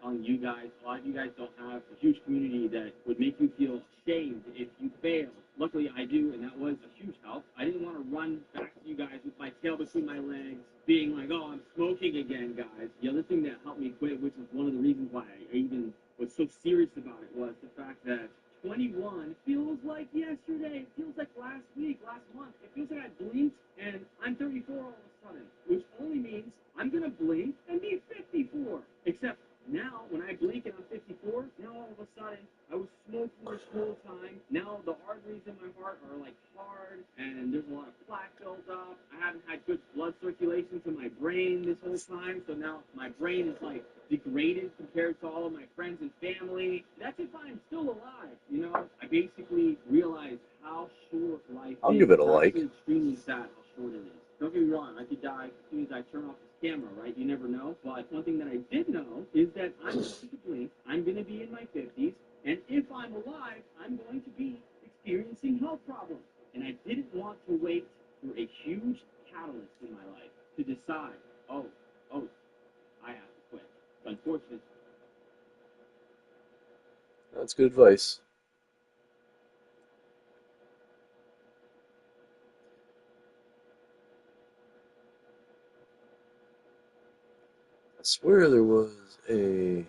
Telling you guys, a lot of you guys don't have a huge community that would make you feel ashamed if you fail. Luckily, I do, and that was a huge help. I didn't want to run back to you guys with my tail between my legs, being like, oh, I'm smoking again, guys. The other thing that helped me quit, which is one of the reasons why I even was so serious about it, was the fact that 21 feels like yesterday. It feels like last week, last month. It feels like I blinked and I'm 34 all of a sudden, which only means I'm going to blink and be 54. Except now, when I blink and I'm 54, now all of a sudden, I was smoking this whole time. Now the arteries in my heart are like hard, and there's a lot of plaque built up. I haven't had good blood circulation to my brain this whole time, so now my brain is like degraded compared to all of my friends and family. That's if I'm still alive, you know? I basically realized how short life is. I'll give it a It's like. actually extremely sad how short it is. Don't get me wrong, I could die as soon as I turn off this camera, right? You never know. But one thing that I did know is that I'm going to blink, I'm going to be in my 50s, and if I'm alive, I'm going to be experiencing health problems. And I didn't want to wait for a huge catalyst in my life to decide, oh, I have to quit. Unfortunately, That's good advice. I swear there was a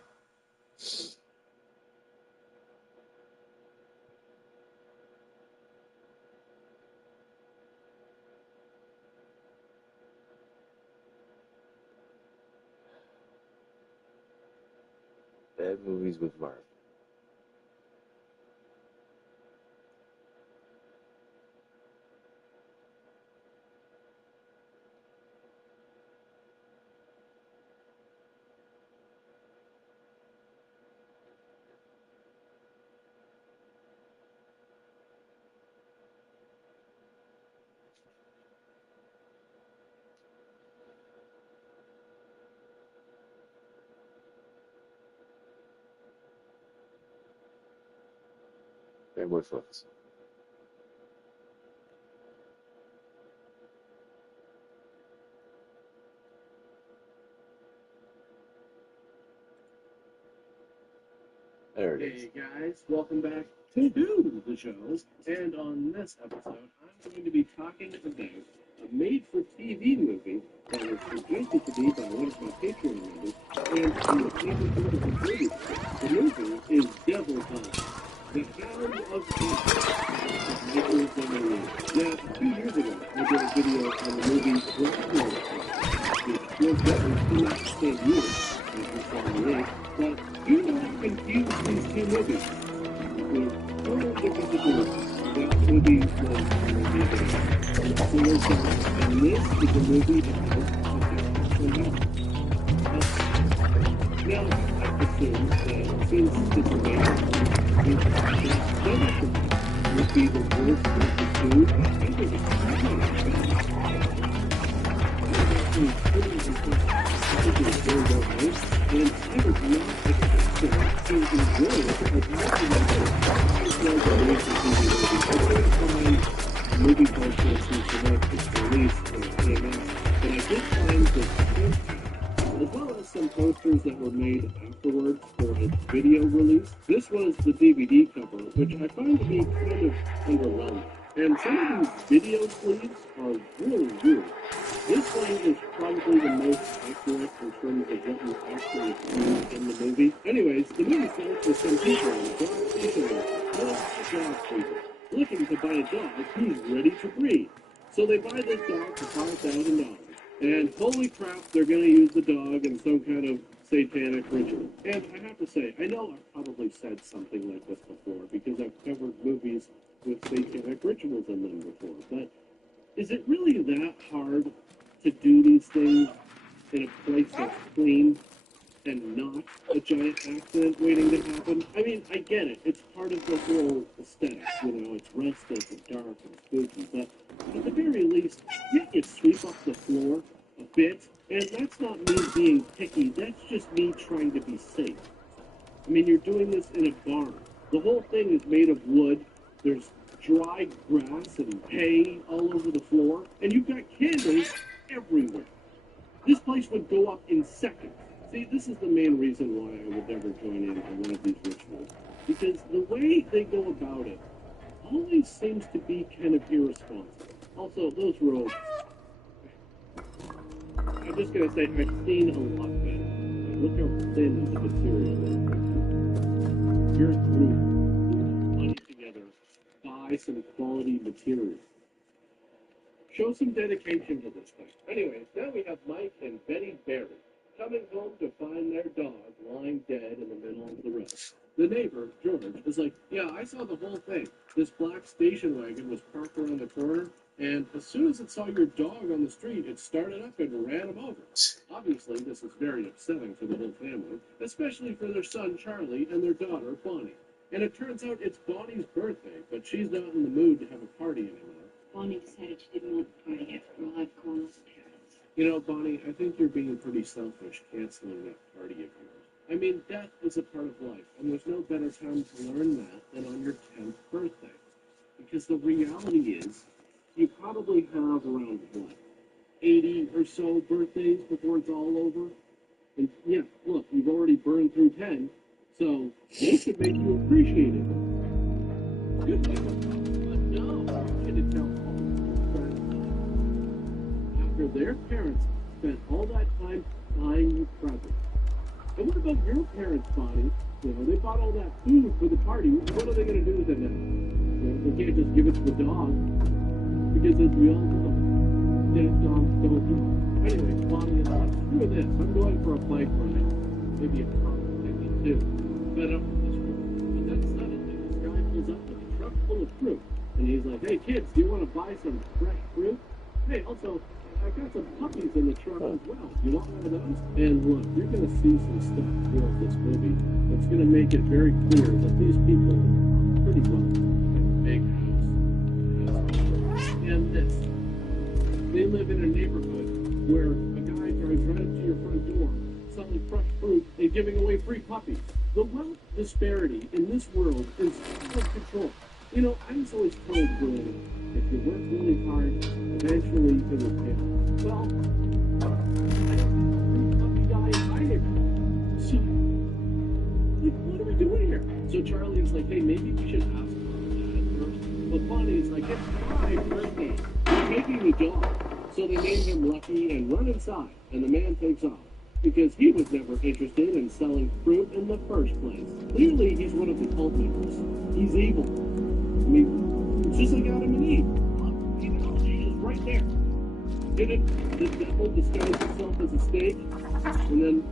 bad movies with Mark. Family Flicks. There it is. Hey guys, welcome back to the show. And on this episode, I'm going to be talking about a made-for-TV movie that was suggested to me by one of my Patreon members, and I'm able to review it. The movie is Devil Time, The Hound of Michael Donovan. Now, a few years ago, I did a video on the movie Dracula, which was that came out the same year as 1978, but do not confuse these two movies. With total different situations. That movie was a movie about single shots, and this is a movie about now, I assume that since it's a made Devil Time would be the worst of the two. I think it's very well made, and I was not expecting to enjoy it as much as I did. I was a recent movie. I couldn't find movie posters since the night it's released on AMS, but I did find the print as well as some posters that were made afterwards for its video release. This was the DVD cover, which I find to be kind of underwhelming. And some of these video sleeves are really weird. This one is probably the most accurate in terms of what you actually see in the movie. Anyways, the movie starts with some people on a dog station looking to buy a dog who's ready to breed. So they buy this dog for $5,000. And holy crap, they're going to use the dog in some kind of satanic ritual. And I have to say, I know I've probably said something like this before because I've covered movies with satanic rituals in them before, but is it really that hard to do these things in a place that's clean and not a giant accident waiting to happen? I mean, I get it. It's part of the whole aesthetic, you know, it's restless and dark and spooky, but at the very least, you can sweep up the floor a bit, and that's not me being picky, that's just me trying to be safe. I mean, you're doing this in a barn. The whole thing is made of wood. There's dry grass and hay all over the floor, and you've got candles everywhere. This place would go up in seconds. See, this is the main reason why I would never join in on one of these rituals. Because the way they go about it always seems to be kind of irresponsible. Also, those robes. I'm just gonna say, I've seen a lot better. Like, look how thin the material is. Your group put money together, buy some quality material. Show some dedication to this thing. Anyways, now we have Mike and Betty Barry coming home to find their dog lying dead in the middle of the road. The neighbor, George, is like, yeah, I saw the whole thing. This black station wagon was parked around the corner, and as soon as it saw your dog on the street, it started up and ran him over. Obviously, this is very upsetting for the whole family, especially for their son, Charlie, and their daughter, Bonnie. And it turns out it's Bonnie's birthday, but she's not in the mood to have a party anymore. Bonnie decided she didn't want the party after all I've gone as a parent. You know, Bonnie, I think you're being pretty selfish canceling that party of yours. I mean, death is a part of life, and there's no better time to learn that than on your 10th birthday. Because the reality is, you probably have around, what, 80 or so birthdays before it's all over? And yeah, look, you've already burned through 10, so they should make you appreciate it. Good, but no, you get to tell all your friends after their parents spent all that time buying you presents. And what about your parents, Bonnie? You know, they bought all that food for the party. What are they going to do with it now? You know, they can't just give it to the dog. Because as we all know, dead dogs don't eat. Anyway, Bonnie is like, screw this. I'm going for a bike ride. Maybe a car maybe too. Fed up with this world. But then suddenly, this guy pulls up with a truck full of fruit. And he's like, hey, kids, do you want to buy some fresh fruit? Hey, also, I've got some puppies in the truck as well. You want one of those? And look, you're going to see some stuff throughout this movie that's going to make it very clear that these people are pretty well. Big house. And this. They live in a neighborhood where a guy drives right up to your front door, selling fresh fruit and giving away free puppies. The wealth disparity in this world is out of control. You know, I was always told growing up, if you work really hard, eventually it will pay off. Well, I don't know the guy in my neighborhood. So, like, what are we doing here? So Charlie's like, hey, maybe we should ask Mom and Dad first. But Bonnie's like, it's my birthday. We're taking the dog. So they name him Lucky and run inside, and the man takes off. Because he was never interested in selling fruit in the first place. Clearly, he's one of the cult members. He's evil. I mean, it's just like Adam and Eve. The analogy is right there. Didn't the devil disguise himself as a snake and then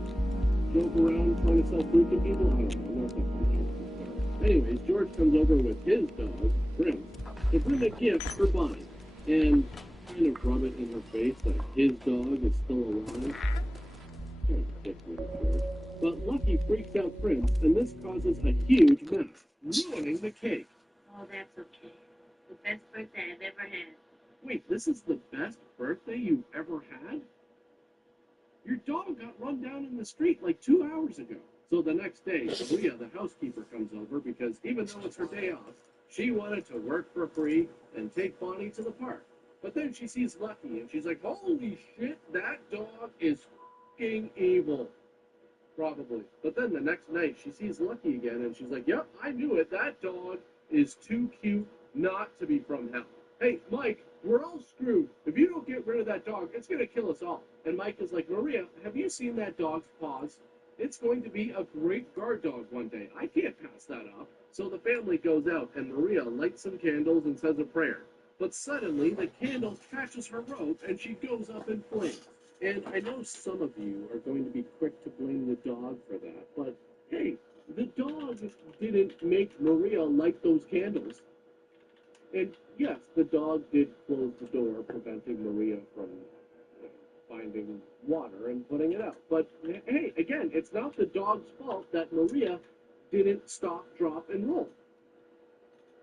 drove around trying to sell fruit to people? I don't know. I'm not that sure. Anyways, George comes over with his dog, Prince, to bring a gift for Bonnie and kind of rub it in her face that his dog is still alive. Kind of dick little George. But Lucky freaks out Prince, and this causes a huge mess, ruining the cake. Oh, that's okay. The best birthday I've ever had. Wait, this is the best birthday you've ever had? Your dog got run down in the street like 2 hours ago. So the next day, Maria, the housekeeper, comes over because even though it's her day off, she wanted to work for free and take Bonnie to the park. But then she sees Lucky and she's like, holy shit, that dog is fucking evil. Probably. But then the next night, she sees Lucky again and she's like, yep, I knew it. That dog is too cute not to be from hell. Hey, Mike, we're all screwed. If you don't get rid of that dog, it's going to kill us all. And Mike is like, Maria, have you seen that dog's paws? It's going to be a great guard dog one day. I can't pass that up. So the family goes out, and Maria lights some candles and says a prayer. But suddenly, the candle catches her rope, and she goes up in flames. And I know some of you are going to be quick to blame the dog for that, but hey, the dog didn't make Maria light those candles. And yes, the dog did close the door, preventing Maria from finding water and putting it out. But hey, again, it's not the dog's fault that Maria didn't stop, drop, and roll.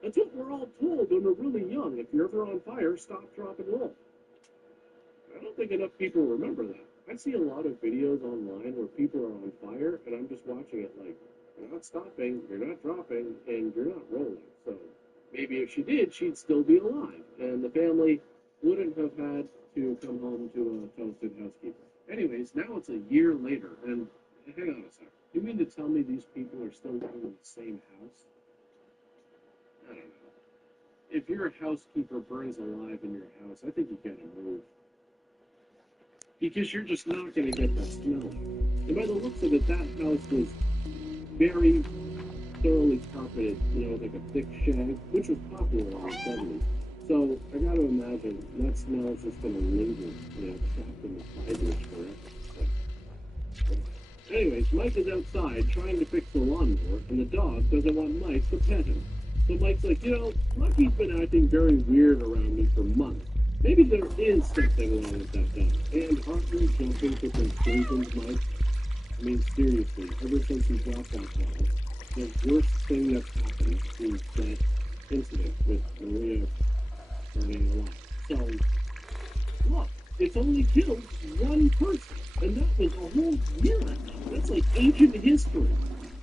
That's what we're all told when we're really young. If you're ever on fire, stop, drop, and roll. I don't think enough people remember that. I see a lot of videos online where people are on fire, and I'm just watching it like, You're not stopping, you're not dropping, and you're not rolling. So maybe if she did, she'd still be alive, and the family wouldn't have had to come home to a toasted housekeeper. Anyways, now it's a year later, and hang on a sec. You mean to tell me these people are still living in the same house? I don't know. If your housekeeper burns alive in your house, I think you gotta move. Because you're just not gonna get that smell. And by the looks of it, that house was very thoroughly carpeted, like a thick shag, which was popular in the 70s. So I gotta imagine that smell is just gonna linger, trapped in the fibers forever. Anyways, Mike is outside trying to fix the lawnmower, and the dog doesn't want Mike to pet him. So Mike's like, Lucky's been acting very weird around me for months. Maybe there is something wrong with that dog. And aren't you jumping to conclusions, Mike? I mean, seriously, ever since he dropped that dog, the worst thing that's happened is that incident with Maria burning alive. So, look, it's only killed one person, and that was a whole year ago. That's like ancient history.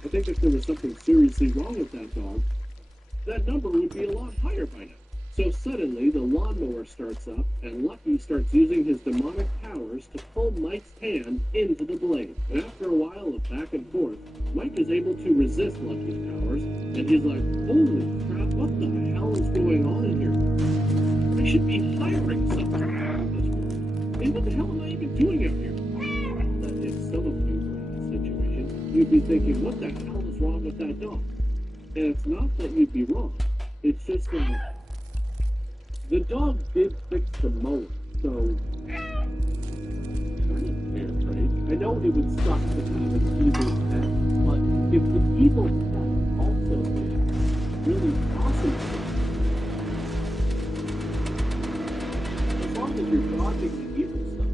I think if there was something seriously wrong with that dog, that number would be a lot higher by now. So suddenly, the lawnmower starts up, and Lucky starts using his demonic powers to pull Mike's hand into the blade. And after a while of back and forth, Mike is able to resist Lucky's powers, and he's like, holy crap, what the hell is going on in here? I should be hiring someone out this world. And what the hell am I even doing out here? That if some of you were in this situation, you'd be thinking, what the hell is wrong with that dog? And it's not that you'd be wrong, it's just that the dog did fix the mower, so fair trade. I know it would suck to have an evil pet, but if the evil pet also did really awesome stuff, as long as you're dodging the evil stuff,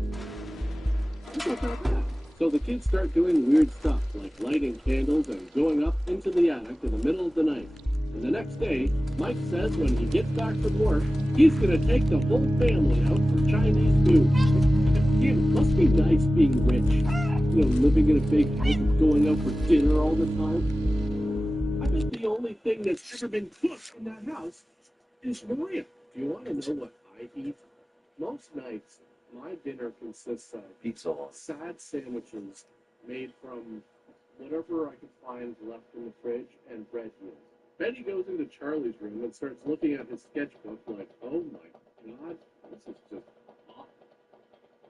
it's not that bad. So the kids start doing weird stuff, like lighting candles and going up into the attic in the middle of the night. And the next day, Mike says when he gets back from work, he's going to take the whole family out for Chinese food. It must be nice being rich. Living in a big house and going out for dinner all the time. I bet the only thing that's ever been cooked in that house is Maria. Do you want to know what I eat? Most nights, my dinner consists of pizza, sad sandwiches made from whatever I could find left in the fridge and bread meals. Betty goes into Charlie's room and starts looking at his sketchbook like, oh my god, this is just awful.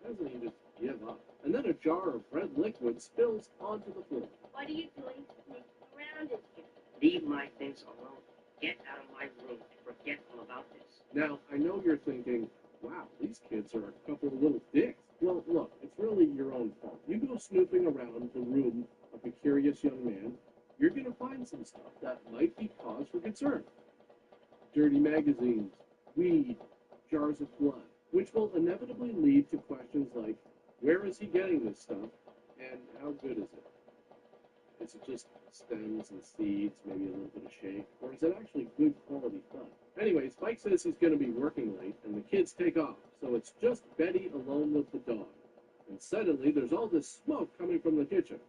Doesn't he just give up? And then a jar of red liquid spills onto the floor. What are you doing sneaking around in here? Leave my things alone. Get out of my room and forget all about this. Now, I know you're thinking, wow, these kids are a couple of little dicks. Well, look, it's really your own fault. You go snooping around the room of a curious young man, you're going to find some stuff that might be cause for concern. Dirty magazines, weed, jars of blood, which will inevitably lead to questions like, where is he getting this stuff, and how good is it? Is it just stems and seeds, maybe a little bit of shake, or is it actually good quality blood? Anyways, Mike says he's going to be working late, and the kids take off, so it's just Betty alone with the dog. And suddenly, there's all this smoke coming from the kitchen.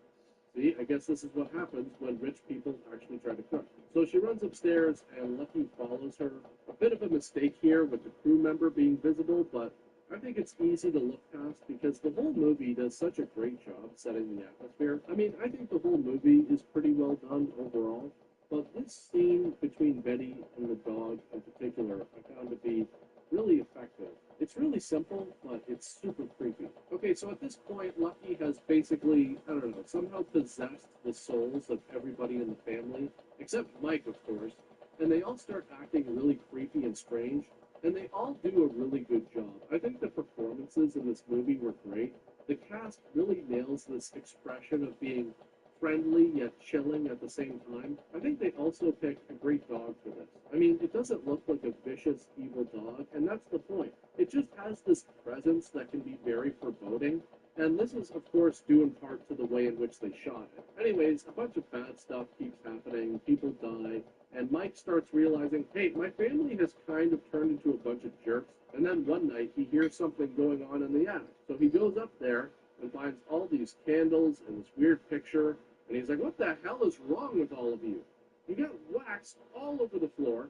See, I guess this is what happens when rich people actually try to cook. So she runs upstairs, and Lucky follows her. A bit of a mistake here with the crew member being visible, but I think it's easy to look past because the whole movie does such a great job setting the atmosphere. I mean, I think the whole movie is pretty well done overall, but this scene between Betty and the dog in particular I found to be really effective. It's really simple, but it's super creepy. Okay, so at this point, Lucky has basically, I don't know, somehow possessed the souls of everybody in the family, except Mike, of course, and they all start acting really creepy and strange, and they all do a really good job. I think the performances in this movie were great. The cast really nails this expression of being friendly yet chilling at the same time. I think they also picked a great dog for this. I mean, it doesn't look like a vicious, evil dog, and that's the point. It just has this presence that can be very foreboding, and this is, of course, due in part to the way in which they shot it. Anyways, a bunch of bad stuff keeps happening, people die, and Mike starts realizing, hey, my family has kind of turned into a bunch of jerks, and then one night he hears something going on in the attic. So he goes up there and finds all these candles and this weird picture, And he's like, what the hell is wrong with all of you? You got wax all over the floor.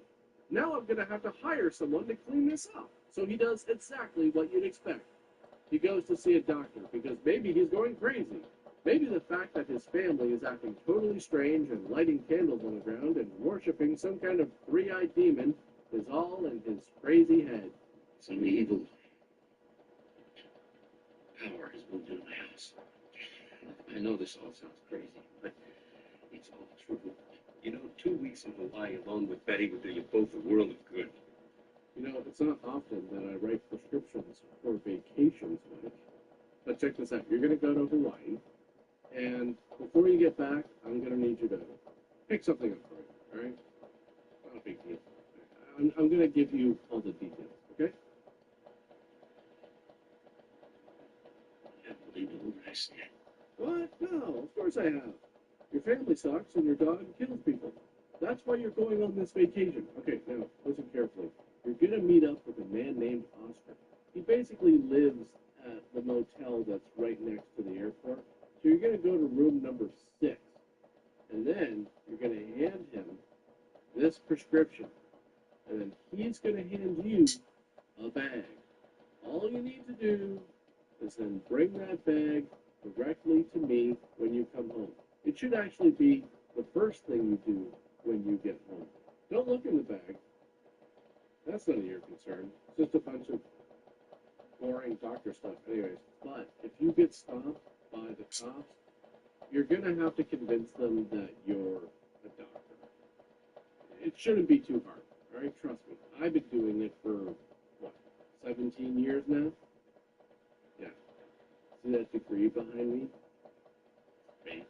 Now I'm going to have to hire someone to clean this up. So he does exactly what you'd expect. He goes to see a doctor because maybe he's going crazy. Maybe the fact that his family is acting totally strange and lighting candles on the ground and worshiping some kind of three-eyed demon is all in his crazy head. Some evil power has moved into my house. I know this all sounds crazy, but it's all true. You know, 2 weeks in Hawaii alone with Betty would do you both a world of good. You know, it's not often that I write prescriptions for vacations, Mike. But check this out. You're going to go to Hawaii, and before you get back, I'm going to need you to pick something up for you, all right? Not a big deal. I'm going to give you all the details, okay? I believe it when I see it. What? No, of course I have. Your family sucks and your dog kills people. That's why you're going on this vacation. Okay, now, listen carefully. You're going to meet up with a man named Oscar. He basically lives at the motel that's right next to the airport. So you're going to go to room number 6. And then you're going to hand him this prescription. And then he's going to hand you a bag. All you need to do is then bring that bag directly to me when you come home. It should actually be the first thing you do when you get home. Don't look in the bag. That's none of your concern. It's just a bunch of boring doctor stuff anyways. But if you get stopped by the cops, you're going to have to convince them that you're a doctor. It shouldn't be too hard, all right? Trust me. I've been doing it for, 17 years now? Yeah. See that degree behind me? Fake.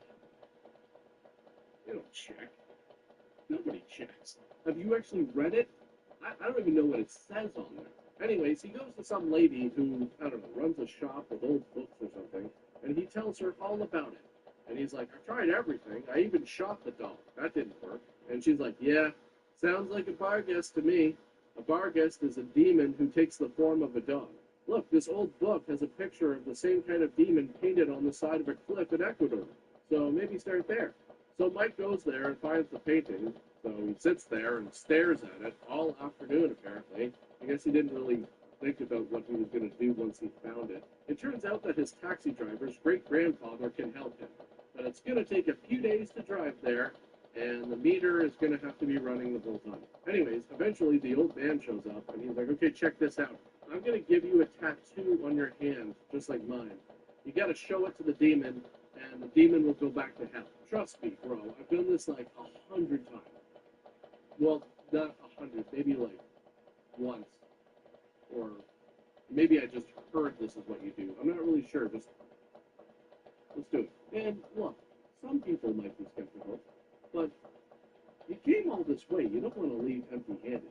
You don't check. Nobody checks. Have you actually read it? I don't even know what it says on there. Anyways, he goes to some lady who, I don't know, runs a shop with old books or something, and he tells her all about it. And he's like, I tried everything. I even shot the dog. That didn't work. And she's like, yeah, sounds like a bar guest to me. A bar guest is a demon who takes the form of a dog. Look, this old book has a picture of the same kind of demon painted on the side of a cliff in Ecuador. So maybe start there. So Mike goes there and finds the painting. So he sits there and stares at it all afternoon, apparently. I guess he didn't really think about what he was going to do once he found it. It turns out that his taxi driver's great-grandfather can help him. But it's going to take a few days to drive there, and the meter is going to have to be running the whole time. Anyways, eventually the old man shows up, and he's like, okay, check this out. I'm going to give you a tattoo on your hand, just like mine. You got to show it to the demon, and the demon will go back to hell. Trust me, bro. I've done this like 100 times. Well, not 100, maybe like once. Or maybe I just heard this is what you do. I'm not really sure. Just let's do it. And look, some people might be skeptical, but you came all this way. You don't want to leave empty-handed.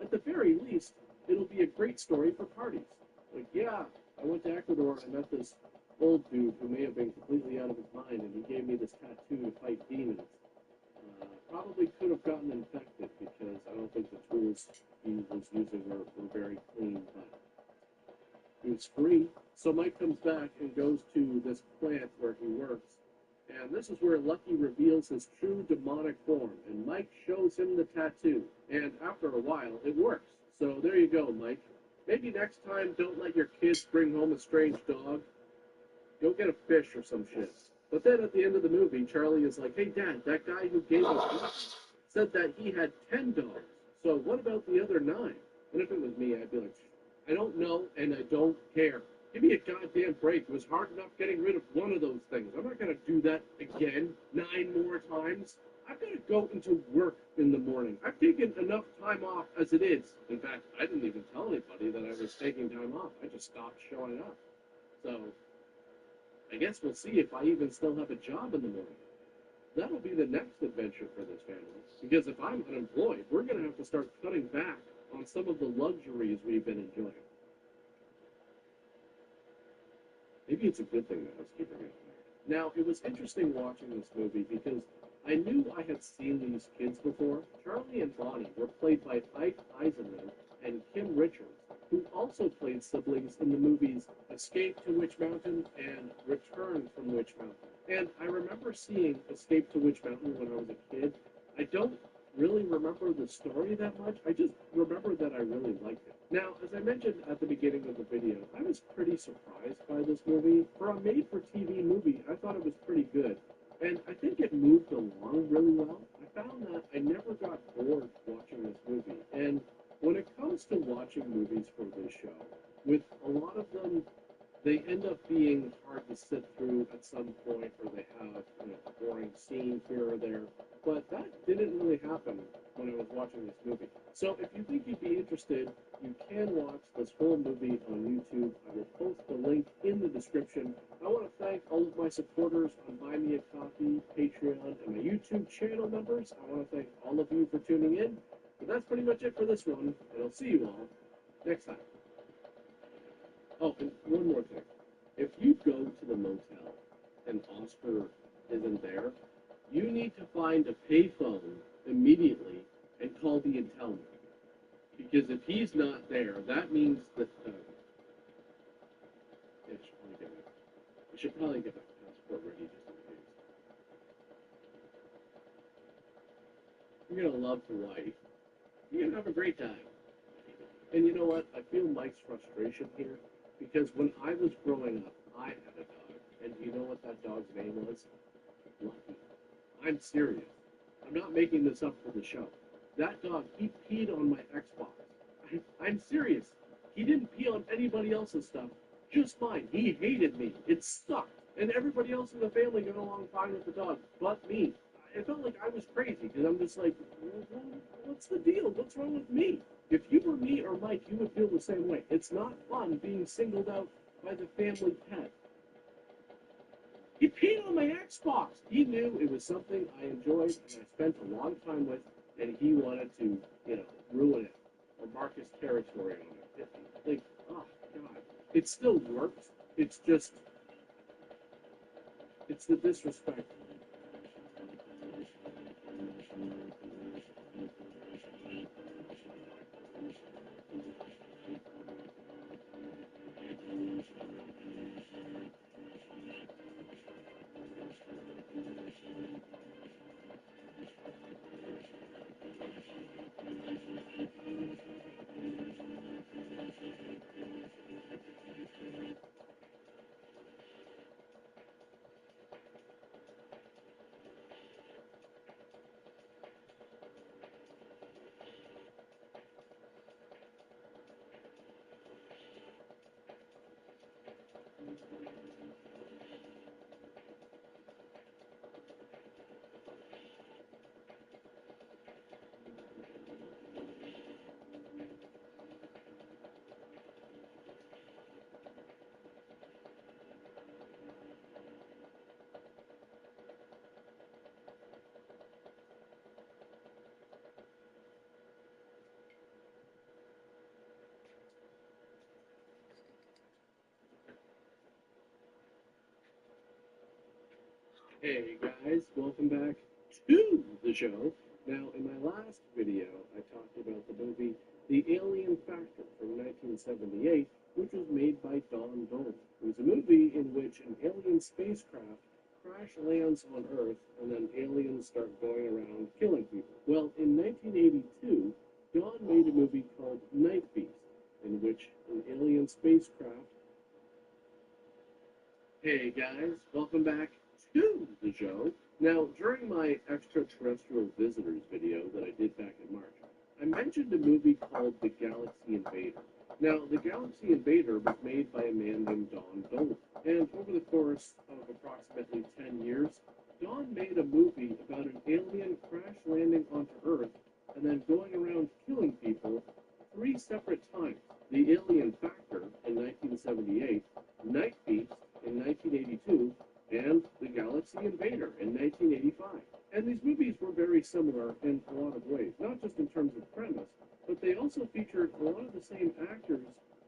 At the very least, it'll be a great story for parties. Like, yeah, I went to Ecuador and I met this old dude who may have been completely out of his mind, and he gave me this tattoo to fight demons. Probably could have gotten infected because I don't think the tools he was using were very clean, but he was free. So Mike comes back and goes to this plant where he works, and this is where Lucky reveals his true demonic form, and Mike shows him the tattoo, and after a while, it works. So there you go, Mike. Maybe next time, don't let your kids bring home a strange dog. Go get a fish or some shit. But then at the end of the movie, Charlie is like, hey, Dad, that guy who gave us said that he had 10 dogs. So what about the other 9? And if it was me, I'd be like, I don't know, and I don't care. Give me a goddamn break. It was hard enough getting rid of one of those things. I'm not going to do that again 9 more times. I've got to go into work in the morning. I've taken enough time off as it is. In fact, I didn't even tell anybody that I was taking time off. I just stopped showing up. So I guess we'll see if I even still have a job in the morning. That'll be the next adventure for this family. Because if I'm unemployed, we're going to have to start cutting back on some of the luxuries we've been enjoying. Maybe it's a good thing that I was keeping it. Now, it was interesting watching this movie because I knew I had seen these kids before. Charlie and Bonnie were played by Ike Eisenman and Kim Richards, who also also played siblings in the movies Escape to Witch Mountain and Return from Witch Mountain. And I remember seeing Escape to Witch Mountain when I was a kid. I don't really remember the story that much. I just remember that I really liked it. Now, as I mentioned at the beginning of the video, I was pretty surprised by this movie. For a made-for-TV movie, I thought it was pretty good. And I think it moved along really well. I found that I never got bored watching this movie. And when it comes to watching movies for this show, with a lot of them, they end up being hard to sit through at some point, or they have a boring scene here or there. But that didn't really happen when I was watching this movie. So if you think you'd be interested, you can watch this whole movie on YouTube. I will post the link in the description. I want to thank all of my supporters on Buy Me a Coffee, Patreon, and my YouTube channel members. I want to thank all of you for tuning in. But that's pretty much it for this one, and I'll see you all next time. Oh, and one more thing. If you go to the motel and Oscar isn't there, you need to find a payphone immediately and call the Intel. Because if he's not there, that means that I should probably get my passport ready just in case. You're gonna love Hawaii. You're gonna have a great time. And you know what? I feel Mike's frustration here because when I was growing up, I had a dog, and do you know what that dog's name was? Lucky. I'm serious. I'm not making this up for the show. That dog, he peed on my Xbox. I'm serious. He didn't pee on anybody else's stuff, just mine. He hated me. It sucked. And everybody else in the family got along fine with the dog, but me. It felt like I was crazy, because I'm just like, what's the deal? What's wrong with me? If you were me or Mike, you would feel the same way. It's not fun being singled out by the family pet. He peed on my Xbox. He knew it was something I enjoyed and I spent a lot of time with, and he wanted to, ruin it or mark his territory on it. Like, oh God, it still works. It's just, it's the disrespect. Hey guys, welcome back to the show. Now, in my last video, I talked about the movie The Alien Factor from 1978, which was made by Don Dolan. It was a movie in which an alien spacecraft crash lands on Earth, and then aliens start going around killing people. Well, in 1982, Don made a movie called Night Beast, in which an alien spacecraft... Hey guys, welcome back to the show. Now, during my extraterrestrial visitors video that I did back in March, I mentioned a movie called The Galaxy Invader. Now, The Galaxy Invader was made by a man named Don Dolan, and over the course of approximately 10 years, Don made a movie about an alien crash landing onto Earth and then going around killing people 3 separate times. The Alien Factor in 1978, Night Beast in 1982, and The Galaxy Invader in 1985. And these movies were very similar in a lot of ways, not just in terms of premise, but they also featured a lot of the same actors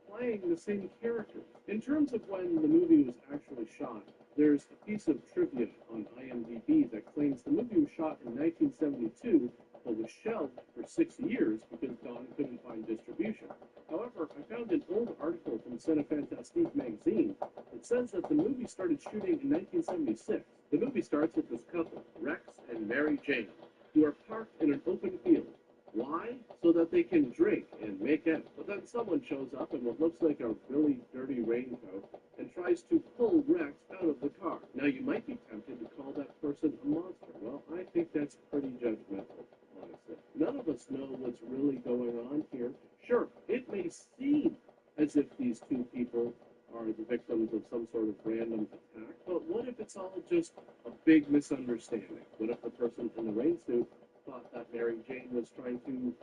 playing the same characters. In terms of when the movie was actually shot, there's a piece of trivia on IMDb that claims the movie was shot in 1972, but was shelved for 6 years because Don couldn't find distribution. However, I found an old article from Cinefantastique magazine that says that the movie started shooting in 1976. The movie starts with this couple, Rex and Mary Jane, who are parked in an open field. Why? So that they can drink and make out. But then someone shows up in what looks like a really dirty raincoat and tries to pull Rex out of the car. Now, you might be tempted to call that person a monster. Well, I think that's pretty judgmental, honestly. None of us know what's really going on here. Sure, it may seem as if these two people are the victims of some sort of random attack, but what if it's all just a big misunderstanding? What if the person in the rain suit thought that Mary Jane was trying to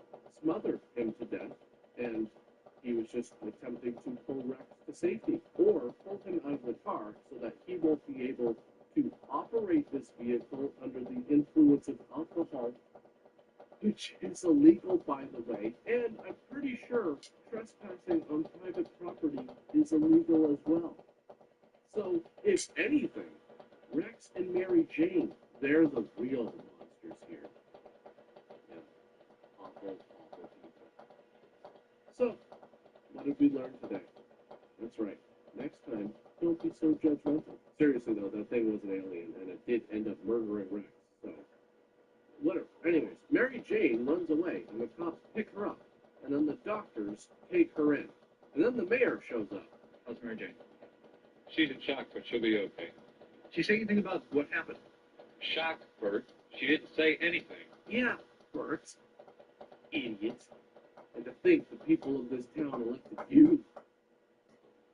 smother him to death, and he was just attempting to pull Rex to safety, or pull him out of the car so that he won't be able to operate this vehicle under the influence of alcohol, which is illegal, by the way, and I'm pretty sure trespassing on private property is illegal as well. So, if anything, Rex and Mary Jane, they're the real monsters here. Awful, awful people. So, what did we learn today? That's right. Next time, don't be so judgmental. Seriously, though, that thing was an alien, and it did end up murdering Rex. So, whatever. Anyways, Mary Jane runs away, and the cops pick her up, and then the doctors take her in. And then the mayor shows up. How's Mary Jane? She's in shock, but she'll be okay. Did she say anything about what happened? Shocked, Bert. She didn't say anything. Yeah, Bert. Idiots. And to think the people of this town elected you.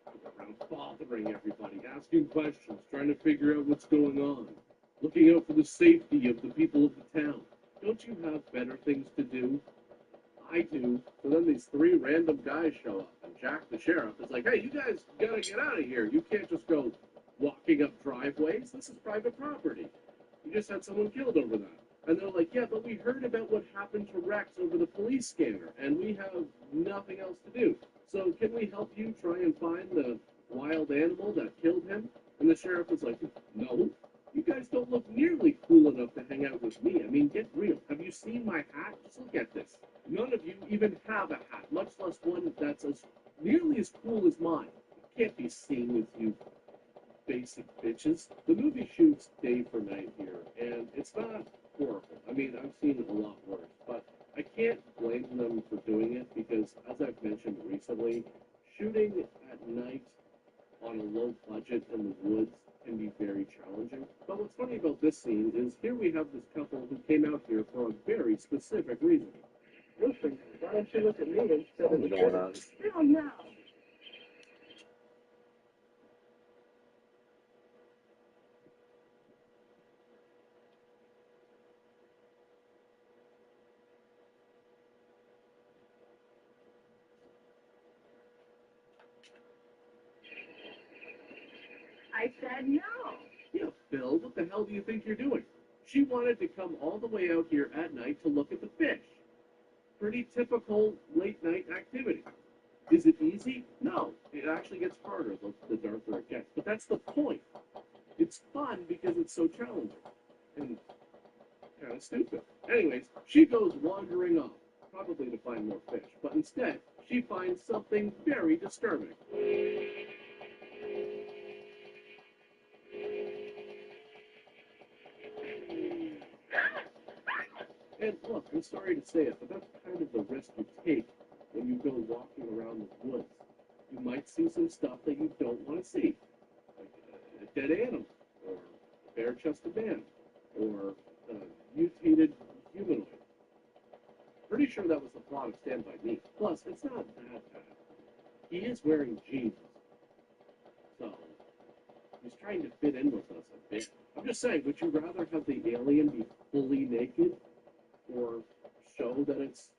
Go around bothering everybody, asking questions, trying to figure out what's going on, looking out for the safety of the people of the town. Don't you have better things to do? I do. So then these three random guys show up, and Jack the sheriff is like, hey, you guys gotta get out of here. You can't just go walking up driveways. This is private property. You just had someone killed over that. And they're like, yeah, but we heard about what happened to Rex over the police scanner, and we have nothing else to do. So can we help you try and find the wild animal that killed him? And the sheriff was like, no, you guys don't look nearly cool enough to hang out with me. I mean, get real. Have you seen my hat? Just look at this. None of you even have a hat, much less one that's as nearly as cool as mine. It can't be seen with you basic bitches. The movie shoots day for night here, and it's not horrible. I mean, I've seen a lot worse, but I can't blame them for doing it because, as I've mentioned recently, shooting at night on a low budget in the woods can be very challenging. But what's funny about this scene is here we have this couple who came out here for a very specific reason. Listen, why don't you look at me and say What's going on? Still now. I said no. Yeah, Bill, what the hell do you think you're doing? She wanted to come all the way out here at night to look at the fish. Pretty typical late night activity. Is it easy? No. It actually gets harder the darker it gets. But that's the point. It's fun because it's so challenging. And kind of stupid. Anyways, she goes wandering off, probably to find more fish. But instead, she finds something very disturbing. And look, I'm sorry to say it, but that's kind of the risk you take when you go walking around the woods. You might see some stuff that you don't want to see, like a dead animal, or a bare-chested man, or a mutated humanoid. Pretty sure that was the plot of Stand By Me. Plus, it's not that bad. He is wearing jeans, so he's trying to fit in with us a bit. I'm just saying, would you rather have the alien be fully naked, or show that it's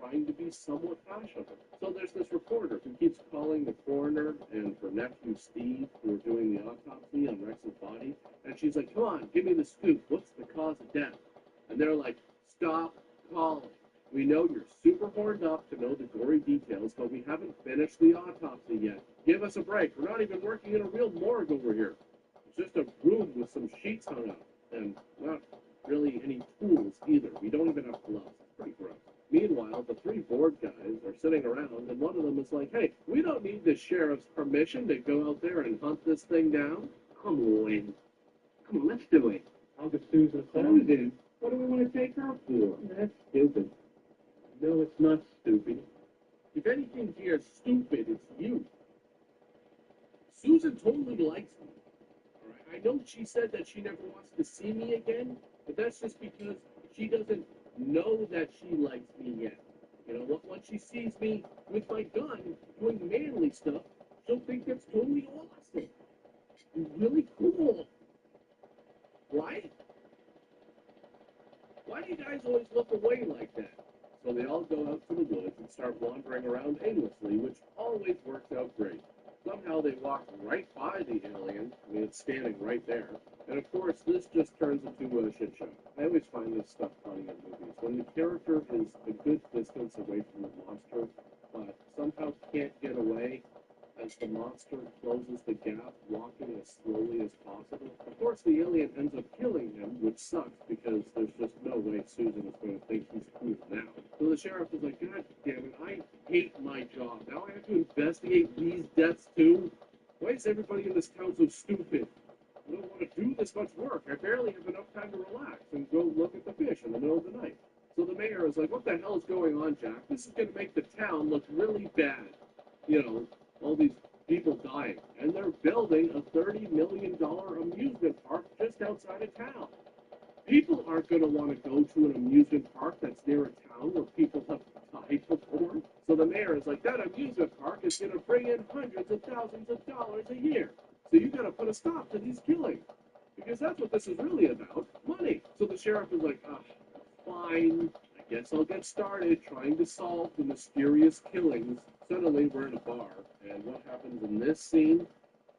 trying to be somewhat fashionable? So there's this reporter who keeps calling the coroner and her nephew Steve, who are doing the autopsy on Rex's body, and she's like, come on, give me the scoop. What's the cause of death? And they're like, stop calling. We know you're super horned up to know the gory details, but we haven't finished the autopsy yet. Give us a break. We're not even working in a real morgue over here. It's just a room with some sheets hung up, and not really any tools either. We don't even have gloves. It's pretty gross. Meanwhile, the three board guys are sitting around, and one of them is like, hey, we don't need the sheriff's permission to go out there and hunt this thing down. Come on. Come on, let's do it. I'll get Susan. Susan? What do we want to take her for? That's stupid. No, it's not stupid. If anything here is stupid, it's you. Susan totally likes me. All right? I know she said that she never wants to see me again, but that's just because she doesn't know that she likes me yet. You know, once she sees me with my gun doing manly stuff, she'll think that's totally awesome. Really cool. Right? Why do you guys always look away like that? So they all go out to the woods and start wandering around aimlessly, which always works out great. Somehow they walk right by the alien. I mean, it's standing right there. And of course, this just turns into a shit show. I always find this stuff funny in movies. When the character is a good distance away from the monster, but somehow can't get away as the monster closes the gap, walking as slowly as possible. Of course, the alien ends up killing him, which sucks because there's just no way Susan is going to think he's cool now. So the sheriff is like, God damn it, I hate my job. Now I have to investigate these deaths too? Why is everybody in this town so stupid? I don't want to do this much work. I barely have enough time to relax and go look at the fish in the middle of the night. So the mayor is like, what the hell is going on, Jack? This is going to make the town look really bad. You know, all these people dying. And they're building a $30 million amusement park just outside of town. People aren't going to want to go to an amusement park that's near a town where people have died before. So the mayor is like, that amusement park is going to bring in hundreds of thousands of dollars a year. So you got to put a stop to these killings. Because that's what this is really about, money. So the sheriff is like, fine. I guess I'll get started trying to solve the mysterious killings. Suddenly we're in a bar, and what happens in this scene?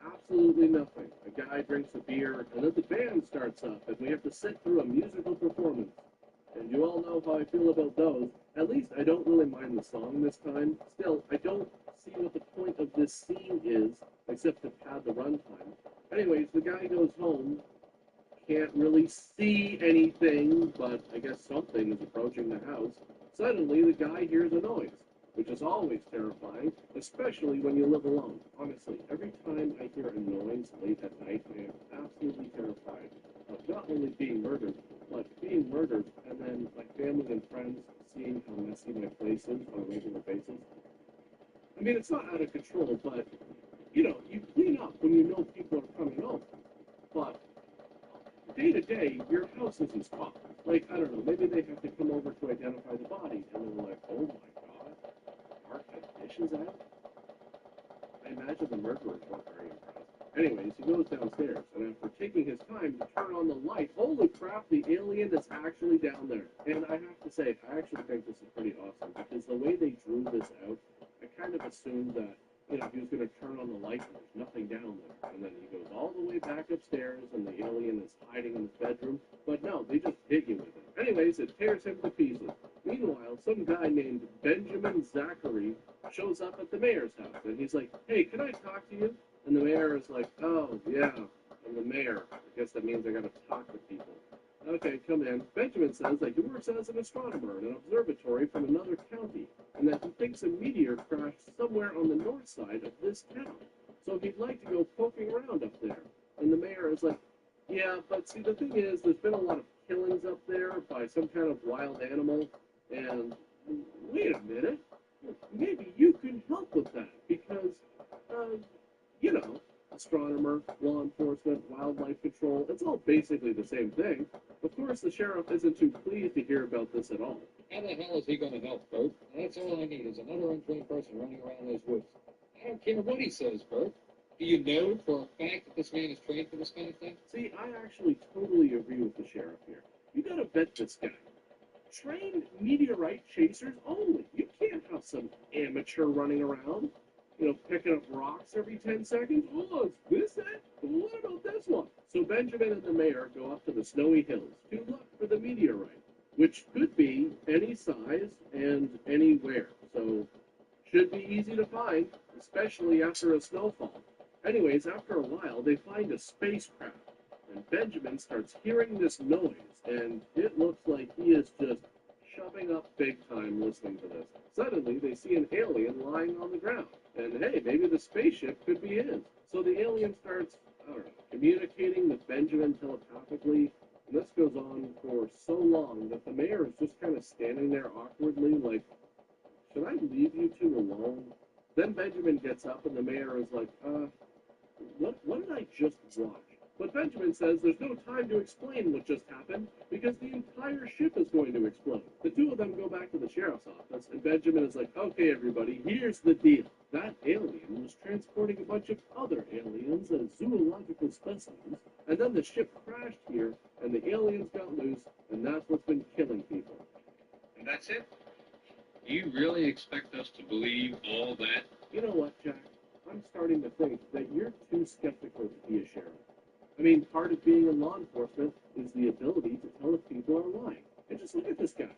Absolutely nothing. A guy drinks a beer, and then the band starts up, and we have to sit through a musical performance. And you all know how I feel about those. At least I don't really mind the song this time. Still, I don't see what the point of this scene is, except to pad the runtime. Anyways, the guy goes home, can't really see anything, but I guess something is approaching the house. Suddenly, the guy hears a noise, which is always terrifying, especially when you live alone. Honestly, every time I hear a noise late at night, I am absolutely terrified of not only being murdered, but being murdered, and then my family and friends seeing how messy my place is on a regular basis. I mean, it's not out of control, but, you know, you clean up when you know people are coming over. But day to day, your house isn't spotless. Like, I don't know, maybe they have to come over to identify the body, and they're like, oh my god, Mark had dishes out? I imagine the murderers weren't very impressed. Anyways, he goes downstairs, and after taking his time to turn on the light, holy crap, the alien is actually down there. And I have to say, I actually think this is pretty awesome, because the way they drew this out, I kind of assumed that, you know, he was going to turn on the light and there's nothing down there. And then he goes all the way back upstairs and the alien is hiding in his bedroom. But no, they just hit you with it. Anyways, it tears him to pieces. Meanwhile, some guy named Benjamin Zachary shows up at the mayor's house and he's like, hey, can I talk to you? And the mayor is like, oh, yeah, I'm the mayor. I guess that means I got to talk to people. Okay, come in. Benjamin says that he works as an astronomer in an observatory from another county, and that he thinks a meteor crashed somewhere on the north side of this town. So he'd like to go poking around up there. And the mayor is like, yeah, but see, the thing is, there's been a lot of killings up there by some kind of wild animal, and wait a minute, maybe you can help with that, because, you know, astronomer, law enforcement, wildlife control, it's all basically the same thing. Of course, the sheriff isn't too pleased to hear about this at all. How the hell is he going to help, Bert? That's all I need is another untrained person running around those woods. I don't care what he says, Bert. Do you know for a fact that this man is trained for this kind of thing? See, I actually totally agree with the sheriff here. You gotta vet this guy. Trained meteorite chasers only. You can't have some amateur running around, you know, picking up rocks every 10 seconds. Oh, is this it? What about this one? So Benjamin and the mayor go up to the snowy hills to look for the meteorite, which could be any size and anywhere. So should be easy to find, especially after a snowfall. Anyways, after a while, they find a spacecraft, and Benjamin starts hearing this noise, and it looks like he is just shoving up big time listening to this. Suddenly, they see an alien lying on the ground. And hey, maybe the spaceship could be his. So the alien starts, I don't know, communicating with Benjamin telepathically. And this goes on for so long that the mayor is just kind of standing there awkwardly, like, should I leave you two alone? Then Benjamin gets up and the mayor is like, what did I just watch? But Benjamin says there's no time to explain what just happened because the entire ship is going to explode. The two of them go back to the sheriff's office and Benjamin is like, okay, everybody, here's the deal. That alien was transporting a bunch of other aliens as zoological specimens, and then the ship crashed here and the aliens got loose, and that's what's been killing people. And that's it? Do you really expect us to believe all that? You know what, Jack? I'm starting to think that you're too skeptical to be a sheriff. I mean, part of being in law enforcement is the ability to tell if people are lying. And just look at this guy.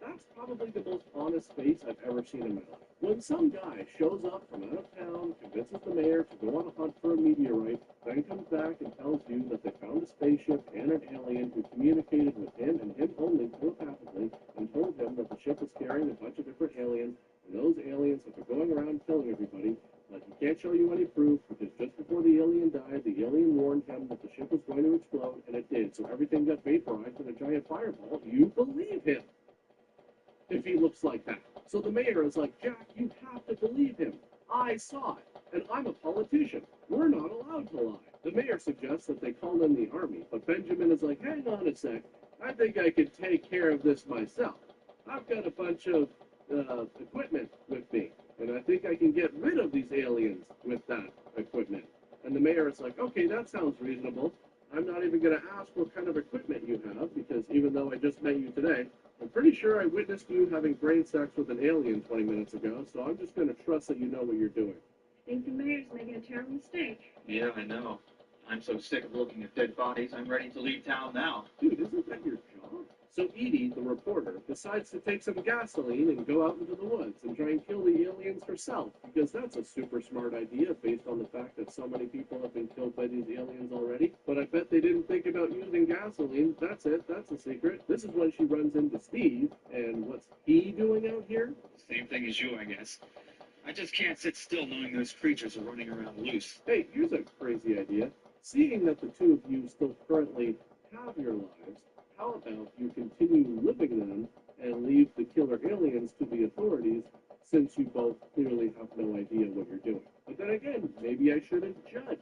That's probably the most honest face I've ever seen in my life. When some guy shows up from out of town, convinces the mayor to go on a hunt for a meteorite, then comes back and tells you that they found a spaceship and an alien who communicated with him and him only telepathically and told him that the ship was carrying a bunch of different aliens, and those aliens have been going around killing everybody, but he can't show you any proof because just before the alien died, the alien warned him that the ship was going to explode, and it did, so everything got vaporized in a giant fireball. You believe him if he looks like that. So the mayor is like, Jack, you have to believe him. I saw it, and I'm a politician. We're not allowed to lie. The mayor suggests that they call in the army, but Benjamin is like, hang on a sec. I think I could take care of this myself. I've got a bunch of equipment with me, and I think I can get rid of these aliens with that equipment. And the mayor is like, okay, that sounds reasonable. I'm not even going to ask what kind of equipment you have, because even though I just met you today, I'm pretty sure I witnessed you having brain sex with an alien 20 minutes ago, so I'm just going to trust that you know what you're doing. I think the mayor's making a terrible mistake. Yeah, I know. I'm so sick of looking at dead bodies, I'm ready to leave town now. Dude, isn't that your job? So Edie, the reporter, decides to take some gasoline and go out into the woods and try and kill the aliens herself, because that's a super smart idea based on the fact that so many people have been killed by these aliens already. But I bet they didn't think about using gasoline. That's it. That's a secret. This is when she runs into Steve, and what's he doing out here? Same thing as you, I guess. I just can't sit still knowing those creatures are running around loose. Hey, here's a crazy idea. Seeing that the two of you still currently have your lives, how about you continue living them and leave the killer aliens to the authorities, since you both clearly have no idea what you're doing? But then again, maybe I shouldn't judge.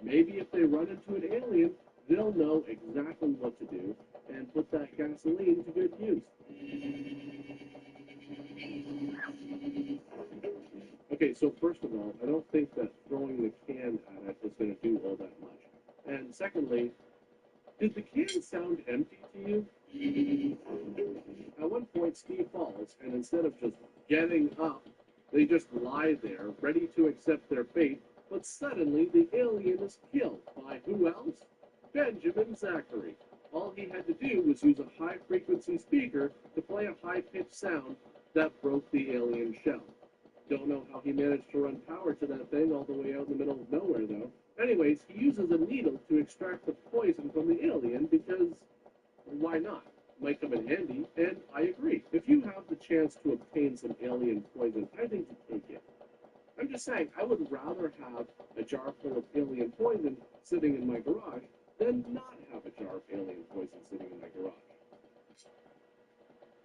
Maybe if they run into an alien, they'll know exactly what to do and put that gasoline to good use. Okay, so first of all, I don't think that throwing the can at it is going to do all that much. And secondly, did the can sound empty to you? At one point, Steve falls, and instead of just getting up, they just lie there, ready to accept their fate, but suddenly the alien is killed by who else? Benjamin Zachary. All he had to do was use a high-frequency speaker to play a high-pitched sound that broke the alien shell. Don't know how he managed to run power to that thing all the way out in the middle of nowhere, though. Anyways, he uses a needle to extract the poison from the alien because, why not? Might come in handy, and I agree. If you have the chance to obtain some alien poison, I think you take it. I'm just saying, I would rather have a jar full of alien poison sitting in my garage than not have a jar of alien poison sitting in my garage.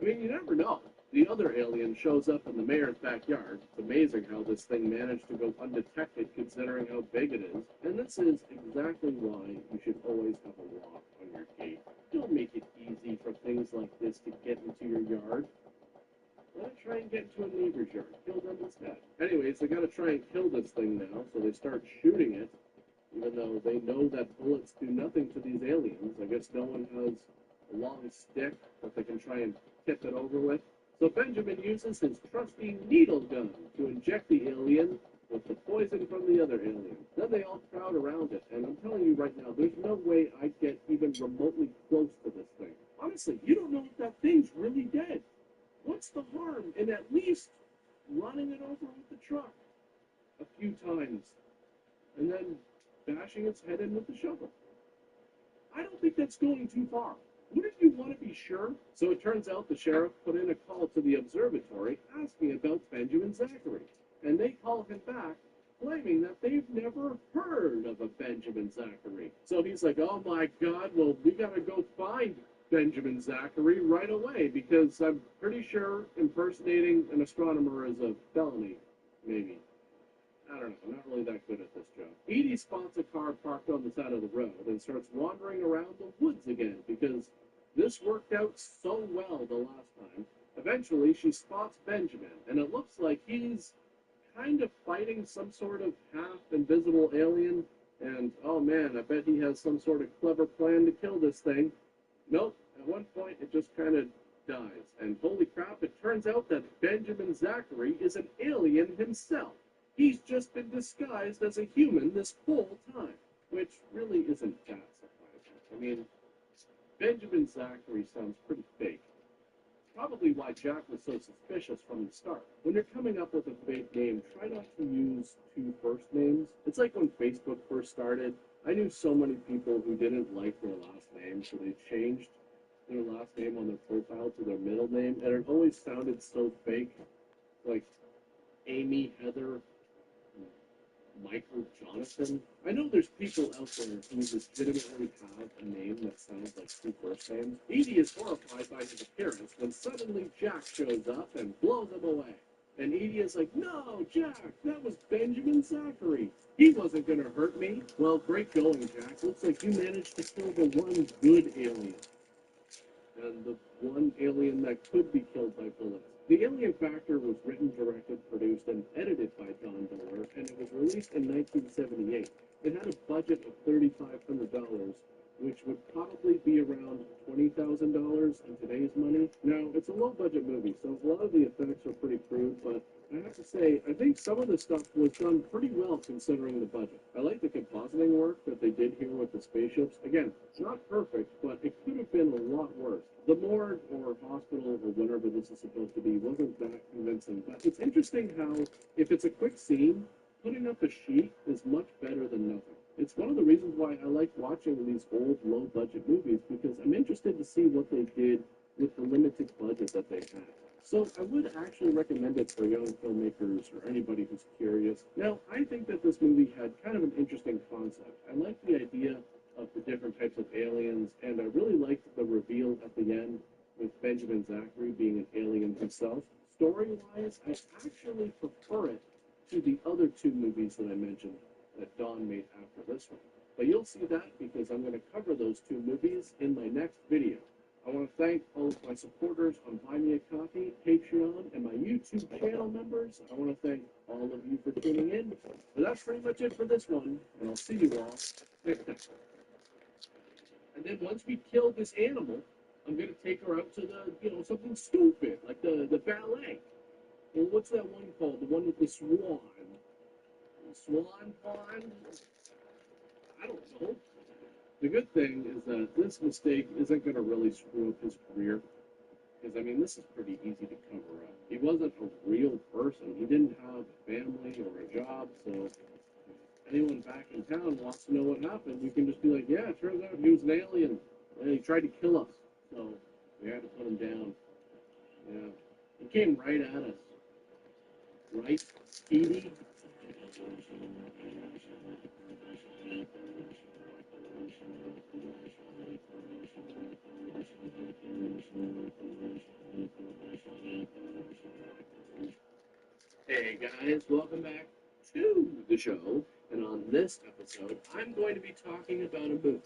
I mean, you never know. The other alien shows up in the mayor's backyard. It's amazing how this thing managed to go undetected considering how big it is. And this is exactly why you should always have a lock on your gate. Don't make it easy for things like this to get into your yard. Let it try and get into a neighbor's yard. Kill them instead. Anyways, they gotta try and kill this thing now, so they start shooting it, even though they know that bullets do nothing to these aliens. I guess no one has a long stick that they can try and tip it over with. So Benjamin uses his trusty needle gun to inject the alien with the poison from the other alien. Then they all crowd around it, and I'm telling you right now, there's no way I'd get even remotely close to this thing. Honestly, you don't know if that thing's really dead. What's the harm in at least running it over with the truck a few times and then bashing its head in with the shovel? I don't think that's going too far. Wouldn't you want to be sure? So it turns out the sheriff put in a call to the observatory asking about Benjamin Zachary. And they call him back claiming that they've never heard of a Benjamin Zachary. So he's like, oh my God, well, we gotta go find Benjamin Zachary right away because I'm pretty sure impersonating an astronomer is a felony, maybe. I don't know, I'm not really that good at this job. Edie spots a car parked on the side of the road and starts wandering around the woods again because this worked out so well the last time. Eventually, she spots Benjamin, and it looks like he's kind of fighting some sort of half-invisible alien, and oh man, I bet he has some sort of clever plan to kill this thing. Nope, at one point it just kind of dies, and holy crap, it turns out that Benjamin Zachary is an alien himself. He's just been disguised as a human this whole time, which really isn't that surprising. I mean, Benjamin Zachary sounds pretty fake. Probably why Jack was so suspicious from the start. When you're coming up with a fake name, try not to use two first names. It's like when Facebook first started. I knew so many people who didn't like their last name, so they changed their last name on their profile to their middle name, and it always sounded so fake. Like Amy, Heather, Michael, Jonathan. I know there's people out there who legitimately have a name that sounds like two first names. Edie is horrified by his appearance when suddenly Jack shows up and blows him away. And Edie is like, no, Jack, that was Benjamin Zachary. He wasn't going to hurt me. Well, great going, Jack. Looks like you managed to kill the one good alien. And the one alien that could be killed by bullets. The Alien Factor was written, directed, produced, and edited by Don Doler, and it was released in 1978. It had a budget of $3,500, which would probably be around $20,000 in today's money. Now, it's a low-budget movie, so a lot of the effects are pretty crude, but I have to say, I think some of the stuff was done pretty well considering the budget. I like the compositing work that they did here with the spaceships. Again, it's not perfect, but it could have been a lot worse. The morgue or hospital or whatever this is supposed to be wasn't that convincing, but it's interesting how, if it's a quick scene, putting up a sheet is much better than nothing. It's one of the reasons why I like watching these old, low-budget movies, because I'm interested to see what they did with the limited budget that they had. So I would actually recommend it for young filmmakers or anybody who's curious. Now, I think that this movie had kind of an interesting concept. I like the idea of the different types of aliens, and I really liked the reveal at the end with Benjamin Zachary being an alien himself. Story-wise, I actually prefer it to the other two movies that I mentioned that Don made after this one. But you'll see that because I'm going to cover those two movies in my next video. I want to thank all of my supporters on Buy Me a Coffee, Patreon, and my YouTube channel members. I want to thank all of you for tuning in. But that's pretty much it for this one, and I'll see you all next time. And then once we kill this animal, I'm going to take her out to the, something stupid, like the ballet. Well, what's that one called? The one with the swan. The swan pond? I don't know. The good thing is that this mistake isn't going to really screw up his career. Because, I mean, this is pretty easy to cover up. He wasn't a real person. He didn't have a family or a job, so if anyone back in town wants to know what happened, you can just be like, yeah, it turns out he was an alien, and he tried to kill us. So we had to put him down. Yeah. He came right at us. Right, Edie? Hey guys, welcome back to the show, and on this episode, I'm going to be talking about a movie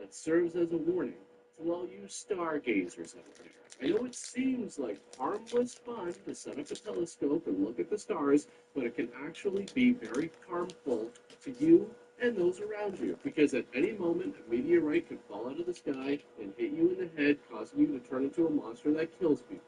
that serves as a warning to all you stargazers out there. I know it seems like harmless fun to set up a telescope and look at the stars, but it can actually be very harmful to you and those around you, because at any moment a meteorite could fall out of the sky and hit you in the head, causing you to turn into a monster that kills people.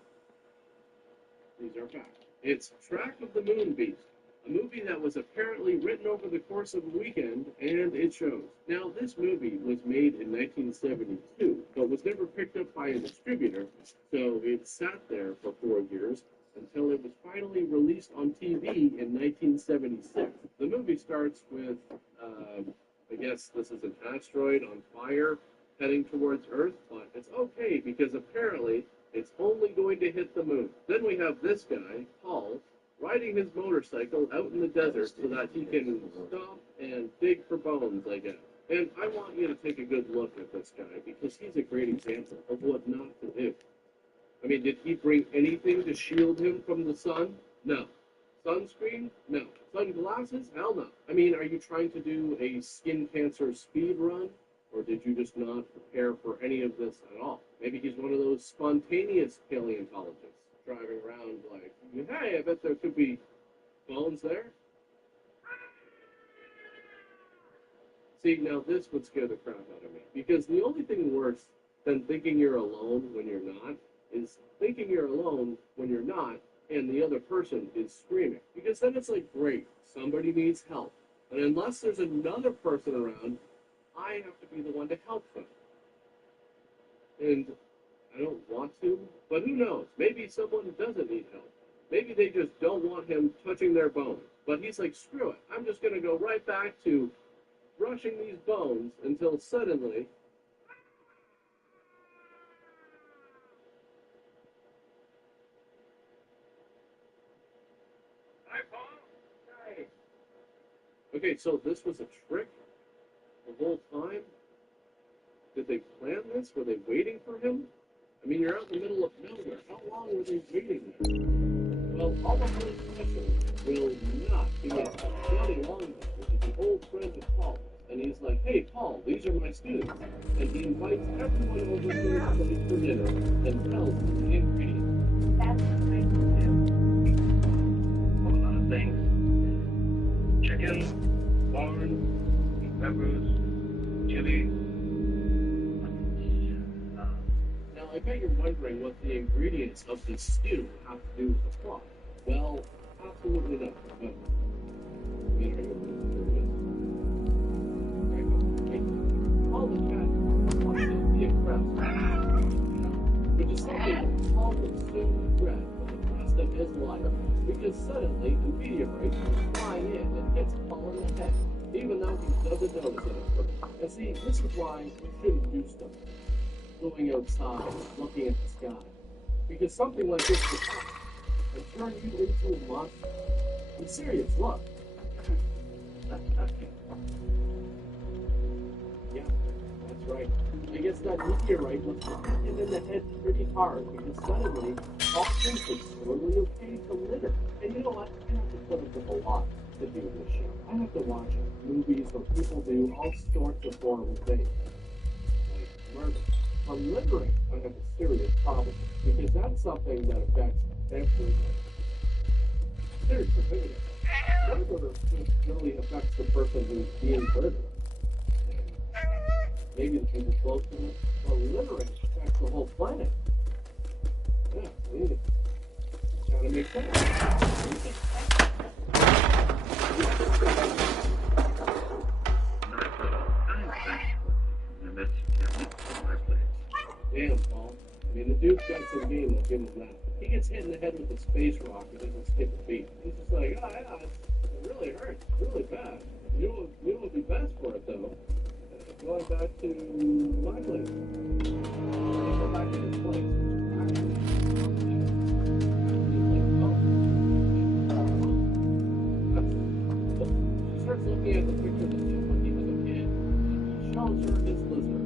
These are facts. It's Track of the Moon Beast, a movie that was apparently written over the course of a weekend, and it shows. Now, this movie was made in 1972, but was never picked up by a distributor, so it sat there for 4 years until it was finally released on TV in 1976. The movie starts with, I guess this is an asteroid on fire, heading towards Earth, but it's okay because apparently it's only going to hit the moon. Then we have this guy, Paul, riding his motorcycle out in the desert so that he can stop and dig for bones, I guess. And I want you to take a good look at this guy because he's a great example of what not to do. I mean, did he bring anything to shield him from the sun? No. Sunscreen? No. Sunglasses? Hell no. I mean, are you trying to do a skin cancer speed run? Or did you just not prepare for any of this at all? Maybe he's one of those spontaneous paleontologists driving around like, hey, I bet there could be bones there. See, now this would scare the crap out of me. Because the only thing worse than thinking you're alone when you're not is thinking you're alone when you're not and the other person is screaming. Because then it's like, great, somebody needs help. And unless there's another person around, I have to be the one to help them. And I don't want to, but who knows? Maybe someone doesn't need help. Maybe they just don't want him touching their bones. But he's like, screw it. I'm just going to go right back to brushing these bones until suddenly hi, Paul. Hi. Okay, so this was a trick the whole time? Did they plan this? Were they waiting for him? I mean, you're out in the middle of nowhere. How long were they waiting there? Well, all of those questions will not be answered. Johnny Longback, which is an old friend of Paul, and he's like, hey, Paul, these are my students. And he invites everyone over to his place for dinner and tells them the ingredients. That's nice to do. A lot of things. Chicken, corn, peppers, chili. Now, I bet you're wondering what the ingredients of this stew have to do with the plot. Well, absolutely not. But, all the cat wants to be impressed, which is something that Paul would soon regret for the rest of his life, because suddenly a meteorite comes flying in and hits Paul in the head, even though he doesn't notice it at first. And see, this is why you shouldn't do stuff. Going outside, looking at the sky. Because something like this could happen and turn you into a monster. I'm serious, look. Yeah, that's right. I guess that meteorite was hit in the head pretty hard because suddenly all things it's totally okay to litter. And you know what? I have to put up with a lot to do this show. I have to watch movies where people do all sorts of horrible things. Like murder. On littering, I have a serious problem because that's something that affects everyone. Seriously, murder really affects the person who's being murdered. Maybe the people close to them. Well, littering affects the whole planet. Yeah, really. It's gotta make sense. Damn, Paul. I mean, the dude's got some game, I'll give him that. He gets hit in the head with a space rock and doesn't skip a beat. He's just like, oh yeah, it really hurts. It's really bad. You know what would be best for it, though? Going back to my place. Go back to his place. She starts looking at the picture of him when he was a kid, and he shows her his lizard.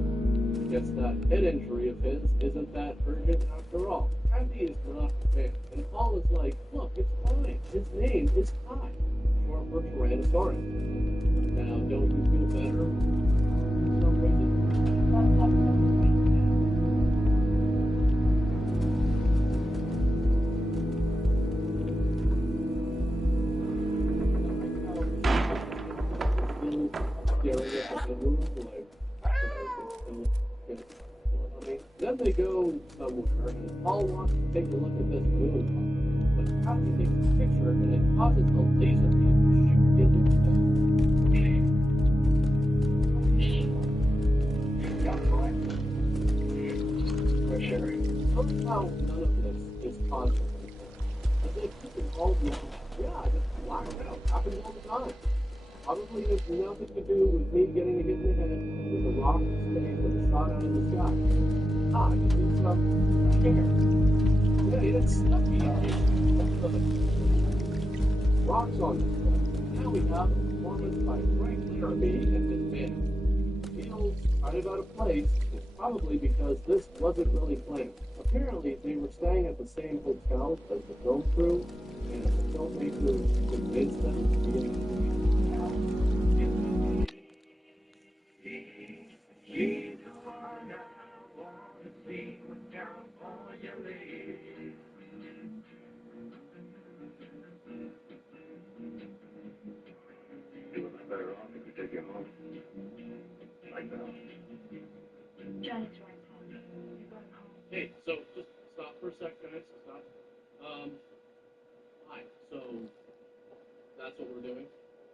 Guess that head injury of his isn't that urgent after all. Kathy is not a fan, and Paul is like, look, it's fine. His name is Kai, short for Tyrannosaurus. Now, don't you feel better? For some reason? Then they go somewhere, and Paul wants to take a look at this moon, but Kathy takes a picture, and it causes the laser beam to shoot into the head. Somehow none of this is conscious. As if you can all be, yeah, just blacked out. Happens all the time. probably has nothing to do with me getting a hit in the head with a rock staying with a shot out of the sky. Ah, you need some hair. Yeah, it's stuffy in here. Rocks on this stuff. Now we have a performance by Frank Larrabee and his band. Feels kind of out of place. It's probably because this wasn't really planned. Apparently, they were staying at the same hotel as the film crew, and the filmmakers convinced them to be in the You would be better off if you take you home. Like that. Johnny's right, Paul. You're going home. Hey, so just stop for a sec, guys. Stop. Hi. So that's what we're doing.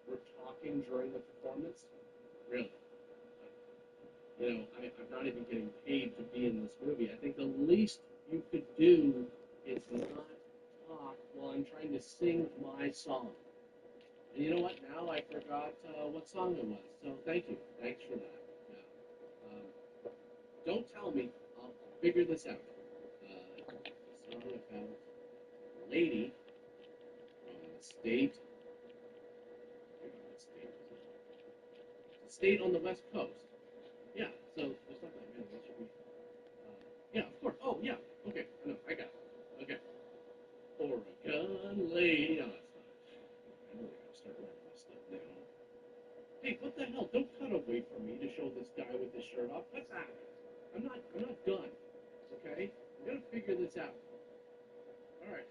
We're talking during the performance. Really? You know, I'm not even getting paid to be in this movie. I think the least you could do is not talk while I'm trying to sing my song. And you know what? Now I forgot what song it was. So thank you. Thanks for that. Yeah. Don't tell me. I'll figure this out. A song about a lady from a state. What state is it? A state on the West Coast. Yeah. So there's not that many. That should be. Yeah, of course. Oh, yeah. Okay. I know. I got it. Okay. Oregon lady. Oh, it's not. I really gotta start writing this stuff down. Hey, what the hell? Don't cut away from me to show this guy with his shirt off. What's that? I'm not done. Okay? I'm gonna figure this out. Alright.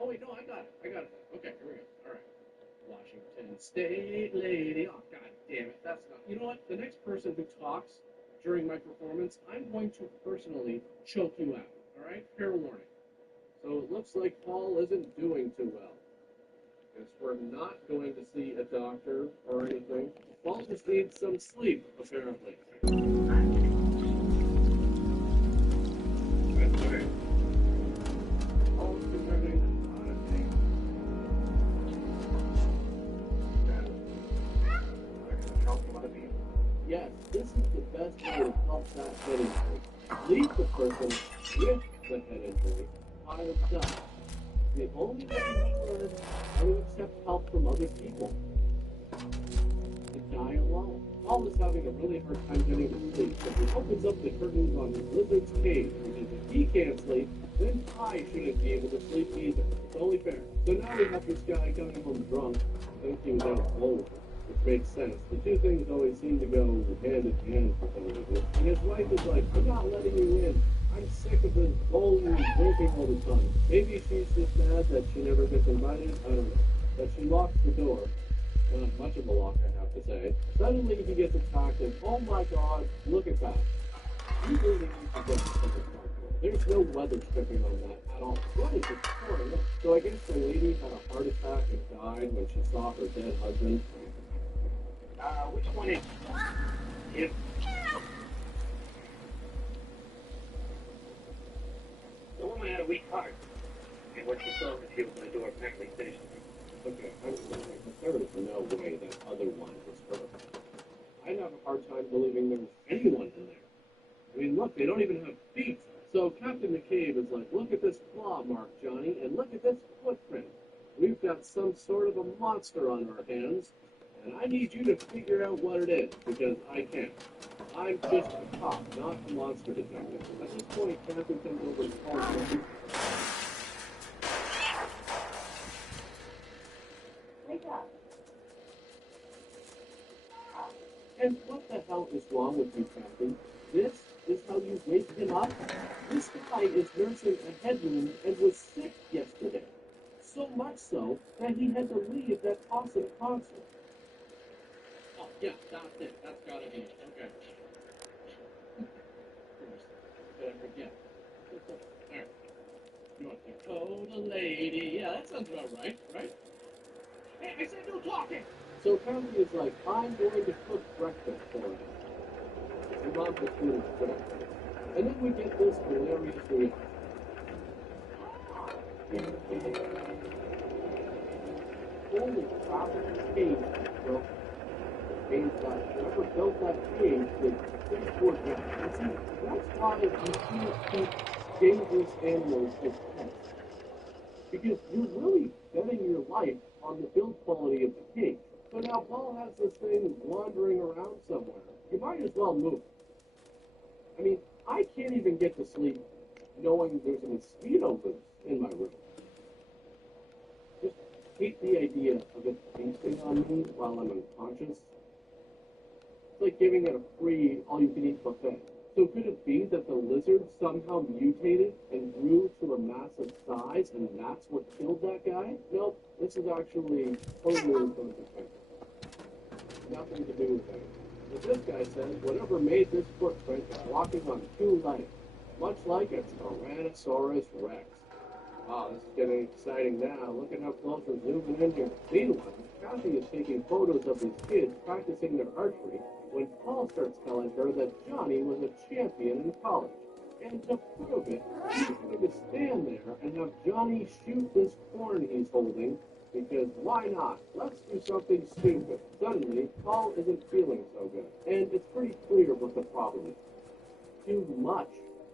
Oh wait, no, I got it. Okay, here we go. Alright. Washington State lady. Oh, god damn it. That's not. You know what? The next person who talks during my performance, I'm going to personally choke you out. Alright? Fair warning. So it looks like Paul isn't doing too well. Guess we're not going to see a doctor or anything. Paul just needs some sleep, apparently. That's right. Paul's contributing a lot of things. Yes, this is the best way to help that head injury. Leave the person with the head injury by themselves. The only way you learn how to accept help from other people is die alone. Paul is having a really hard time getting to sleep, so he opens up the curtains on his lizard's cage, because if he can't sleep, then I shouldn't be able to sleep either. It's only fair. So now we have this guy coming home drunk, and he was out cold, which makes sense. The two things always seem to go hand in hand for some reason. And his wife is like, I'm not letting you in. I'm sick of this bowling and drinking all the time. Maybe she's just mad that she never gets invited. I don't know. But she locks the door. Not much of a lock, I have to say. Suddenly he gets attacked, and oh my god, look at that. You really need to get something comfortable. There's no weather stripping on that at all. What is this story? So I guess the lady had a heart attack and died when she saw her dead husband. Which one is it? The woman had a weak heart. And when she saw that she was on the door, apparently finished. Okay, I'm sorry, but there is no way that other one was her. I have a hard time believing there was anyone in there. I mean, look, they don't even have feet. So Captain McCabe is like, look at this claw mark, Johnny, and look at this footprint. We've got some sort of a monster on our hands, and I need you to figure out what it is, because I can't. I'm just a cop, not a monster detective. At this point, Captain comes over and calls me. Wake up. And what the hell is wrong with you, Captain? This is how you wake him up? This guy is nursing a head wound and was sick yesterday. So much so that he had to leave that awesome concert. Oh, yeah, that's it. That's gotta be it. Okay. Did I forget? Alright. You want to oh, the lady. Yeah, that sounds about right, right? Hey, I said no talking! So Conley is like, I'm going to cook breakfast for him. And Mom was doing breakfast. And then we get this hilarious reaction. Holy crap, it's cake. built the cage that whoever built that cage did a pretty poor job. And see, that's why you can't keep dangerous animals as pets. Because you're really betting your life on the build quality of the cage. So now Paul has this thing wandering around somewhere. You might as well move. I mean, I can't even get to sleep knowing there's a mosquito loose in my room. Just hate the idea of it feasting on me while I'm unconscious. It's like giving it a free all-you-can-eat buffet. So could it be that the lizard somehow mutated and grew to a massive size, and that's what killed that guy? Nope, this is actually totally inconsequential. Nothing to do with it. As this guy says, whatever made this footprint is walking on two legs, much like a Tyrannosaurus Rex. Wow, this is getting exciting now. Look at how close we're zooming in here. Meanwhile, Kathy is taking photos of these kids practicing their archery when Paul starts telling her that Johnny was a champion in college. And to prove it, he's going to stand there and have Johnny shoot this corn he's holding, because why not? Let's do something stupid. Suddenly, Paul isn't feeling so good. And it's pretty clear what the problem is. Too much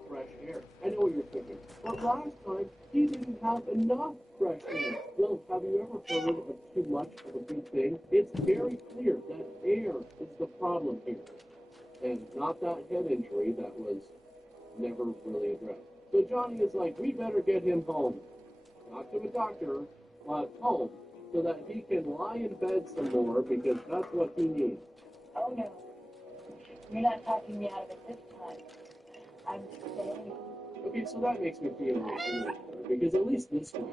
fresh air. I know what you're thinking. But last time, he didn't have enough fresh air. Well, have you ever heard of too much of a good thing? It's very clear that air is the problem here. And not that head injury that was never really addressed. So Johnny is like, we better get him home. Not to a doctor, but home. So that he can lie in bed some more, because that's what he needs. Oh no. You're not talking me out of it this time. I'm staying. Okay, so that makes me feel a little better, because at least this way,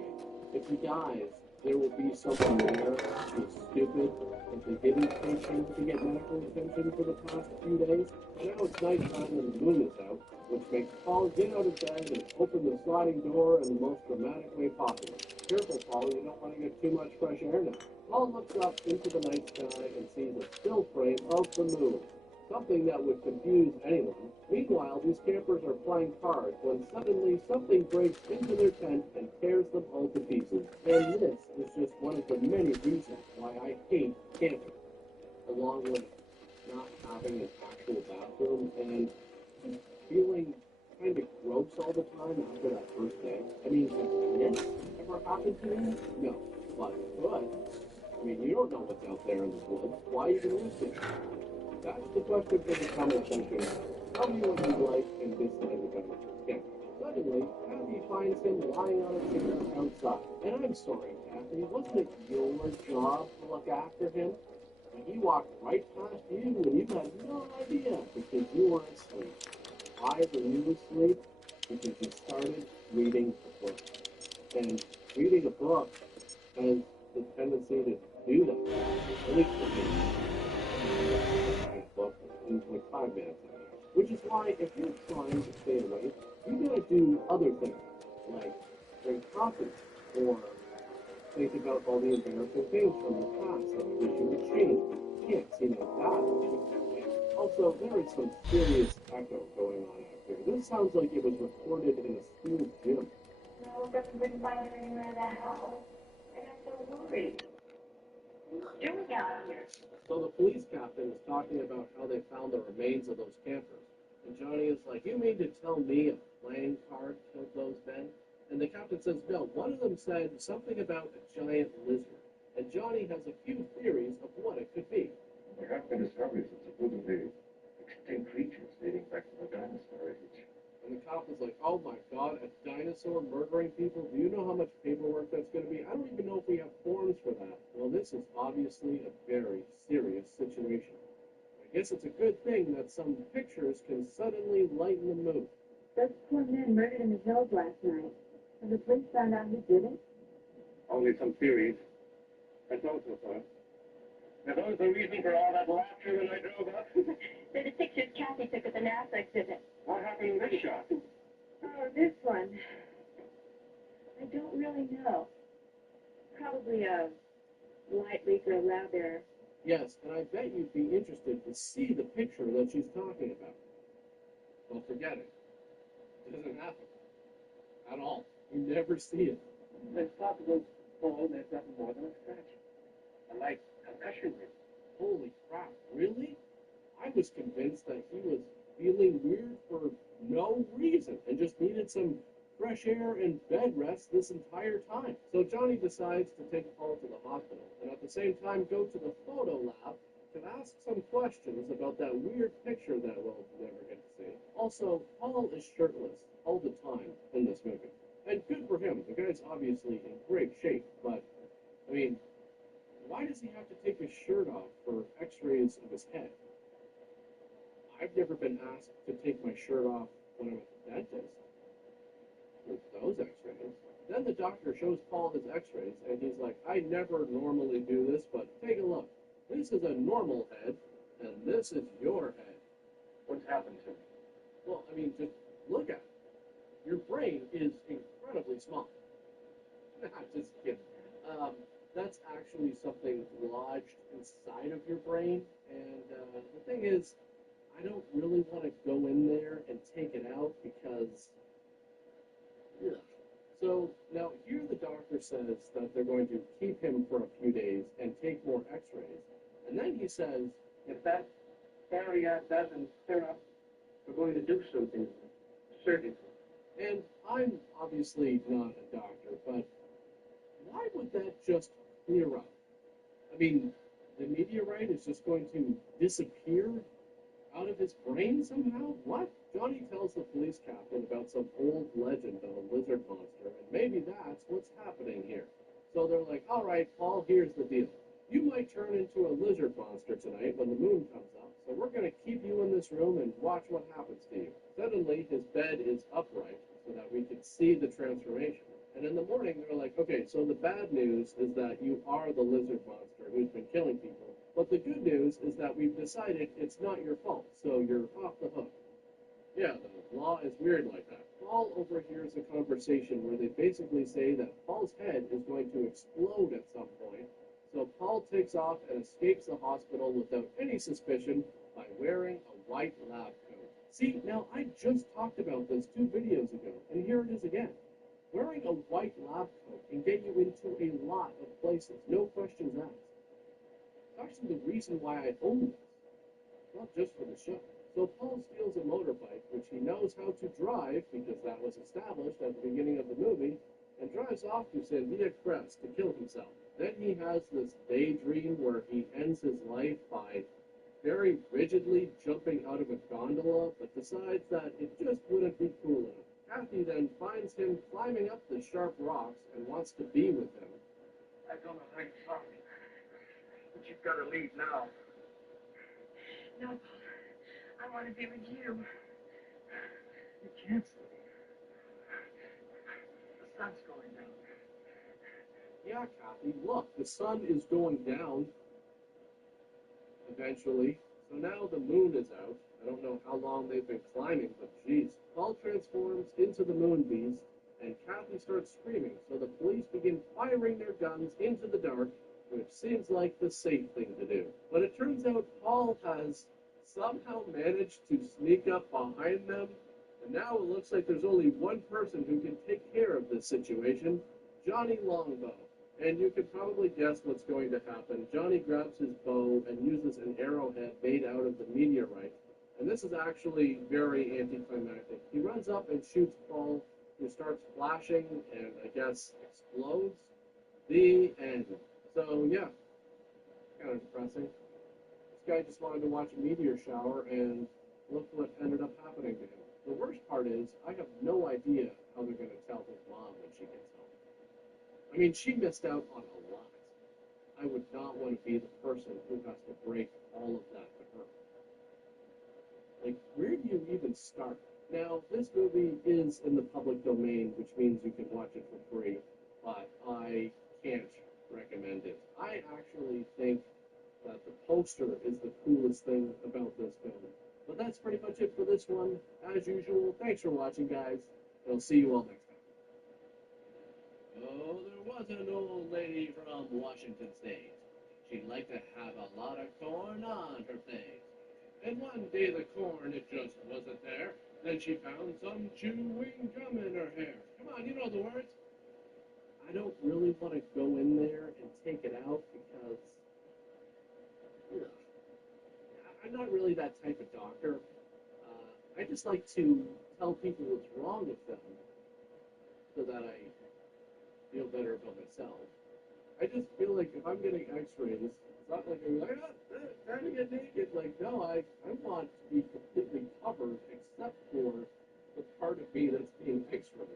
if he dies, there will be someone there who's stupid, and they didn't take him to get medical attention for the past few days. Now it's nighttime and the moon is out, which makes Paul get out of bed and open the sliding door in the most dramatic way possible. Careful, Paul, you don't want to get too much fresh air now. Paul looks up into the night sky and sees a still frame of the moon. Something that would confuse anyone. Meanwhile, these campers are playing cards when suddenly something breaks into their tent and tears them all to pieces. And this is just one of the many reasons why I hate camping, along with not having an actual bathroom and just feeling kind of gross all the time after that first day. I mean, has this ever happened to me? No, but it could. I mean, you don't know what's out there in the woods. Why even risk it? That's the question for the comment section. Tell me what you like and dislike about it. Suddenly, Kathy finds him lying on a chair outside. And I'm sorry, Kathy, wasn't it your job to look after him? And he walked right past you and you had no idea because you were asleep. Why were you asleep? Because you started reading a book. And reading a book has the tendency to do that. At least for me. Book in like 5 minutes. Which is why if you're trying to stay awake, you gotta do other things, like drink coffee, or think about all the embarrassing things from the past that you wish you could change, but you can't seem to that. Also, there is some serious echo going on out here. This sounds like it was recorded in a school gym. No, but we couldn't find it anywhere in that house. I got so worried. What are you doing out here? So the police captain is talking about how they found the remains of those campers. And Johnny is like, you mean to tell me a playing card killed those men? And the captain says, no, one of them said something about a giant lizard. And Johnny has a few theories of what it could be. There have been discoveries of supposedly extinct creatures dating back to the dinosaur age. And the cop is like, oh my god, a dinosaur murdering people? Do you know how much paperwork that's going to be? I don't even know if we have forms for that. Well, this is obviously a very serious situation. I guess it's a good thing that some pictures can suddenly lighten the mood. Those poor men murdered in the hills last night. Have the police found out who did it? Only some theories. That's all so far. Now, that was the reason for all that laughter when I drove up. They're the pictures Kathy took at the NASA exhibit. What happened in this shot? Oh, this one. I don't really know. Probably a light leak or a lab error. Yes, and I bet you'd be interested to see the picture that she's talking about. Well, forget it. It doesn't happen. At all. You never see it. It's possible Paul may have gotten more than a scratch. A light concussion. Holy crap, really? I was convinced that he was feeling weird for no reason and just needed some fresh air and bed rest this entire time. So Johnny decides to take Paul to the hospital and at the same time go to the photo lab to ask some questions about that weird picture that we'll never get to see. Also, Paul is shirtless all the time in this movie. And good for him. The guy's obviously in great shape, but, I mean, why does he have to take his shirt off for x-rays of his head? I've never been asked to take my shirt off when I'm at the dentist. With those x-rays. Then the doctor shows Paul his x-rays, and he's like, I never normally do this, but take a look. This is a normal head, and this is your head. What's happened to me? Well, I mean, just look at it. Your brain is incredibly small. Just kidding. That's actually something lodged inside of your brain, and the thing is, I don't really want to go in there and take it out because, ugh. So now here the doctor says that they're going to keep him for a few days and take more x-rays. And then he says, if that area doesn't clear up, we're going to do something surgical. And I'm obviously not a doctor, but why would that just clear up? I mean, the meteorite is just going to disappear out of his brain somehow? What? Johnny tells the police captain about some old legend of a lizard monster, and maybe that's what's happening here. So they're like, all right, Paul, here's the deal. You might turn into a lizard monster tonight when the moon comes up, so we're going to keep you in this room and watch what happens to you. Suddenly, his bed is upright so that we can see the transformation. And in the morning, they're like, okay, so the bad news is that you are the lizard monster who's been killing people. But the good news is that we've decided it's not your fault, so you're off the hook. Yeah, the law is weird like that. Paul overhears a conversation where they basically say that Paul's head is going to explode at some point. So Paul takes off and escapes the hospital without any suspicion by wearing a white lab coat. See, now I just talked about this 2 videos ago, and here it is again. Wearing a white lab coat can get you into a lot of places, no questions asked. It's actually the reason why I own this, not just for the show. So Paul steals a motorbike, which he knows how to drive, because that was established at the beginning of the movie, and drives off to Sandia Crest to kill himself. Then he has this daydream where he ends his life by very rigidly jumping out of a gondola, but decides that it just wouldn't be cool enough. Kathy then finds him climbing up the sharp rocks and wants to be with him. I don't know how you saw me, but you've got to leave now. No, Paul. I want to be with you. You can't leave. The sun's going down. Yeah, Kathy, look, the sun is going down eventually. So now the moon is out. I don't know how long they've been climbing, but geez. Paul transforms into the moon beast, and Kathy starts screaming, so the police begin firing their guns into the dark, which seems like the safe thing to do. But it turns out Paul has somehow managed to sneak up behind them, and now it looks like there's only one person who can take care of this situation, Johnny Longbow. And you can probably guess what's going to happen. Johnny grabs his bow and uses an arrowhead made out of the meteorite. And this is actually very anticlimactic. He runs up and shoots Paul, who starts flashing and, I guess, explodes. The end. So, yeah, kind of depressing. This guy just wanted to watch a meteor shower, and look what ended up happening to him. The worst part is, I have no idea how they're going to tell his mom when she gets home. I mean, she missed out on a lot. I would not want to be the person who has to break all of that to her. Like, where do you even start? Now, this movie is in the public domain, which means you can watch it for free, but I can't recommend it. I actually think that the poster is the coolest thing about this film. But that's pretty much it for this one. As usual, thanks for watching, guys, and I'll see you all next time. Oh, there was an old lady from Washington State. She'd like to have a lot of corn on her face. And one day the corn, it just wasn't there. Then she found some chewing gum in her hair. Come on, you know the words. I don't really want to go in there and take it out because, ugh. I'm not really that type of doctor. I just like to tell people what's wrong with them so that I feel better about myself. I just feel like if I'm getting x-rays, it's not like I'm like, trying to get naked. Like, no, I want to be completely covered except for the part of me that's being x-rayed.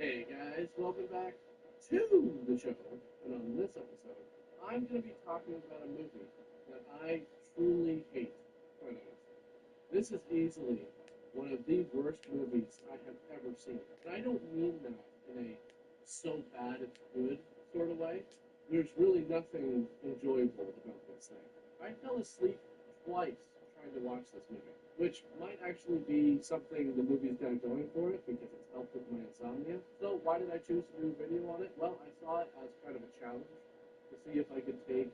Hey guys, welcome back to the show. And on this episode, I'm going to be talking about a movie that I truly hate, quite honestly. This is easily one of the worst movies I have ever seen. And I don't mean that in a so bad it's good sort of way. There's really nothing enjoyable about this thing. I fell asleep twice trying to watch this movie, which might actually be something the movie's got going for it because it's helped with my insomnia. So why did I choose to do a video on it? Well, I saw it as kind of a challenge to see if I could take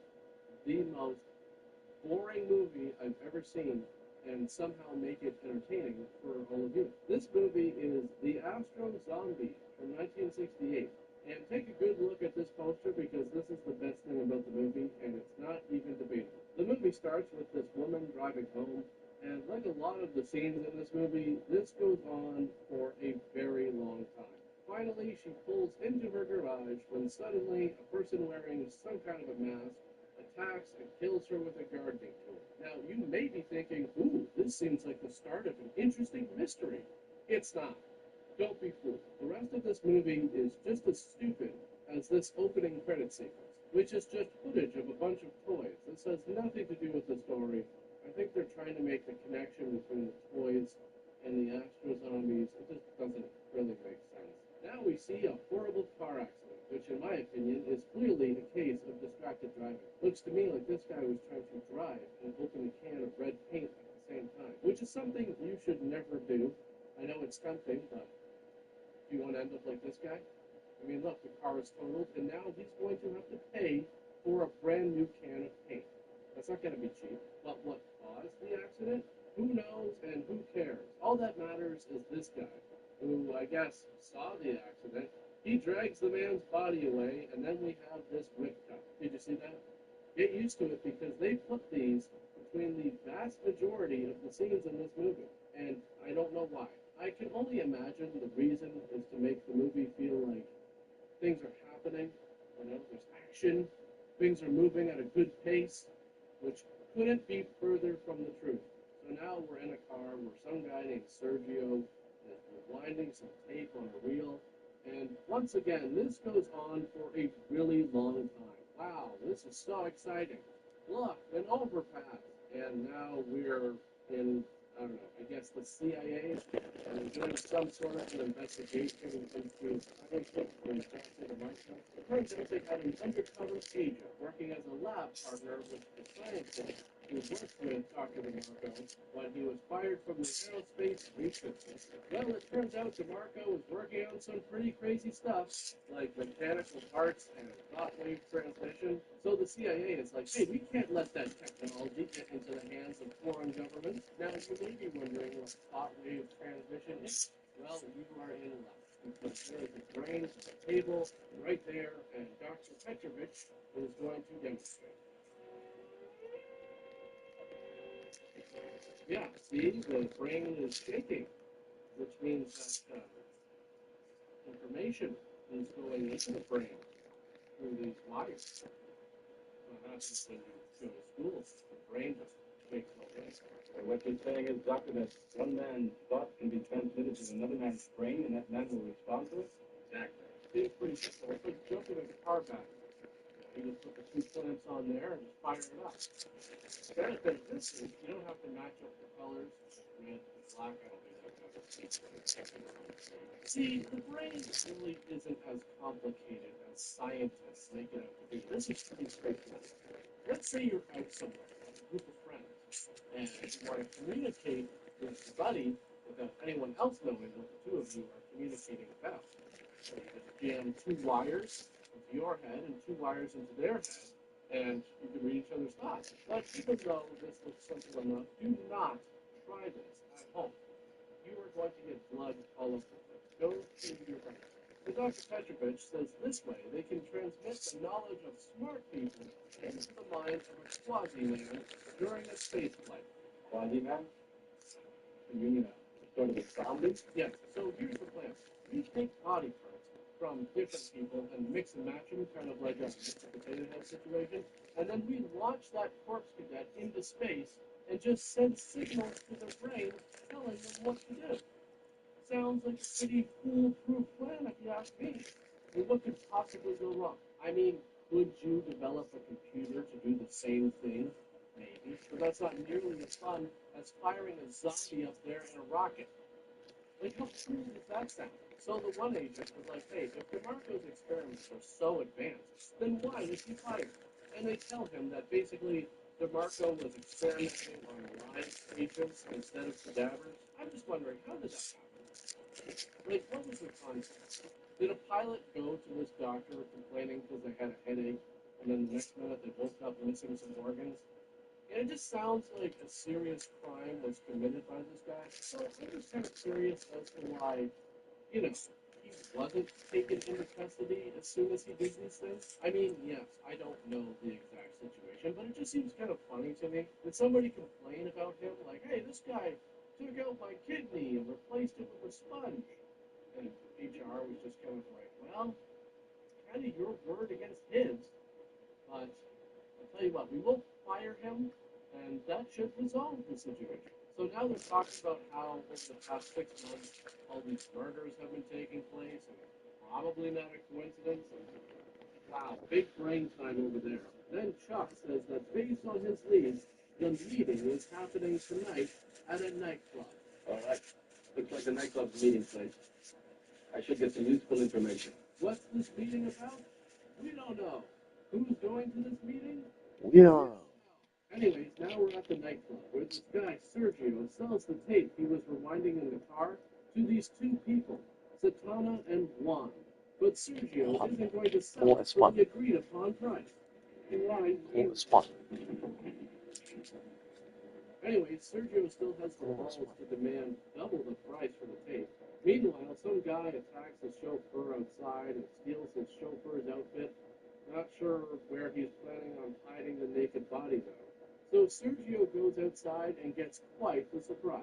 the most boring movie I've ever seen and somehow make it entertaining for all of you. This movie is The Astro Zombie from 1968. And take a good look at this poster because this is the best thing about the movie, and it's not even debatable. The movie starts with this woman driving home, and like a lot of the scenes in this movie, this goes on for a very long time. Finally, she pulls into her garage when suddenly a person wearing some kind of a mask attacks and kills her with a gardening tool. Now, you may be thinking, ooh, this seems like the start of an interesting mystery. It's not. Don't be fooled. The rest of this movie is just as stupid as this opening credit sequence, which is just footage of a bunch of toys. This has nothing to do with the story. I think they're trying to make the connection between the toys and the Astro Zombies. It just doesn't really make sense. Now we see a horrible car accident, which in my opinion is clearly a case of distracted driving. Looks to me like this guy was trying to drive and open a can of red paint at the same time, which is something you should never do. I know it's tempting, but do you want to end up like this guy? I mean, look, the car is totaled, and now he's going to have to pay for a brand new can of paint. That's not going to be cheap. But what caused the accident? Who knows and who cares? All that matters is this guy, who I guess saw the accident. He drags the man's body away, and then we have this whip cut. Did you see that? Get used to it because they put these between the vast majority of the scenes in this movie, and I don't know why. I can only imagine the reason is to make the movie feel like things are happening, there's action, things are moving at a good pace, which couldn't be further from the truth. So now we're in a car where some guy named Sergio is rewinding some tape on a reel, and once again, this goes on for a really long time. Wow, this is so exciting. Look, an overpass, and now we're in I don't know, I guess the CIA is doing some sort of an investigation into everything from Dr. DeMarco. It turns out they had an undercover agent working as a lab partner with the scientist who worked with Dr. DeMarco when he was fired from the aerospace research. Well, it turns out DeMarco was working on some pretty crazy stuff, like the mechanical parts and thought wave transmission. So the CIA is like, hey, we can't let that technology get into the hands of foreign governments. Now you may be wondering what thought wave transmission is. Well, you are in luck. Because there is a brain on the table right there, and Dr. Petrovich is going to demonstrate. Yeah, see, the brain is shaking, which means that information is going into the brain through these wires. What happens when you go to school? The brain just shakes all day. And what you're saying is, doctor, that one man's thought can be transmitted to another man's brain, and that man will respond to it? Exactly. It's pretty simple. It's like jumping in a car battery. You just put the two clamps on there and just fire it up. The benefit of this is you don't have to match up the colors, red and black. I don't think that matters. See, the brain really isn't as complicated as scientists make it out to be. This is pretty straightforward. Let's say you're out somewhere with a group of friends, and you want to communicate with your buddy without anyone else knowing what the two of you are communicating about. So you just jam two wires into your head and two wires into their head, and you can read each other's thoughts. But even though this looks simple enough, do not try this at home. You are going to get blood all over the place. Go to your brain. So Dr. Petrovich says this way they can transmit the knowledge of smart people into the mind of a quasi-man during a space flight. Quasi-man? You mean sort of a zombie? Yes, so here's the plan. We take body parts from different people and mix and match them, kind of like a potato head situation, and then we launch that corpse cadet into space and just send signals to their brain telling them what to do. Sounds like a pretty foolproof plan if you ask me. I mean, what could possibly go wrong? I mean, could you develop a computer to do the same thing? Maybe, but that's not nearly as fun as firing a zombie up there in a rocket. Like, how cool does that sound? So the one agent was like, hey, if DeMarco's experiments were so advanced, then why was he fired? And they tell him that basically DeMarco was experimenting on live patients instead of cadavers. I'm just wondering, how did that happen? Like, what was the concept? Did a pilot go to this doctor complaining because they had a headache, and then the next minute they woke up missing some organs? And it just sounds like a serious crime was committed by this guy. So I'm just kind of curious as to why, he wasn't taken into custody as soon as he did these things. I mean, yes, I don't know the exact situation, but it just seems kind of funny to me. Did somebody complain about him? Like, hey, this guy took out my kidney and replaced it with a sponge. And HR was just kind of like, well, kind of your word against his. But I'll tell you what, we will fire him, and that should resolve the situation. So now they're talking about how over the past 6 months, all these murders have been taking place, and it's probably not a coincidence. Wow, big brain time over there. Then Chuck says that based on his leads, the meeting is happening tonight at a nightclub. All right. Looks like the nightclub's meeting place. I should get some useful information. What's this meeting about? We don't know. Who's going to this meeting? We don't know. Anyways, now we're at the nightclub where this guy, Sergio, sells the tape he was rewinding in the car to these two people, Satana and Juan. But Sergio isn't going to sell it for the agreed upon price. Why? Anyways, Sergio still has the balls to demand double the price for the tape. Meanwhile, some guy attacks his chauffeur outside and steals his chauffeur's outfit. Not sure where he's planning on hiding the naked body, though. So Sergio goes outside and gets quite the surprise.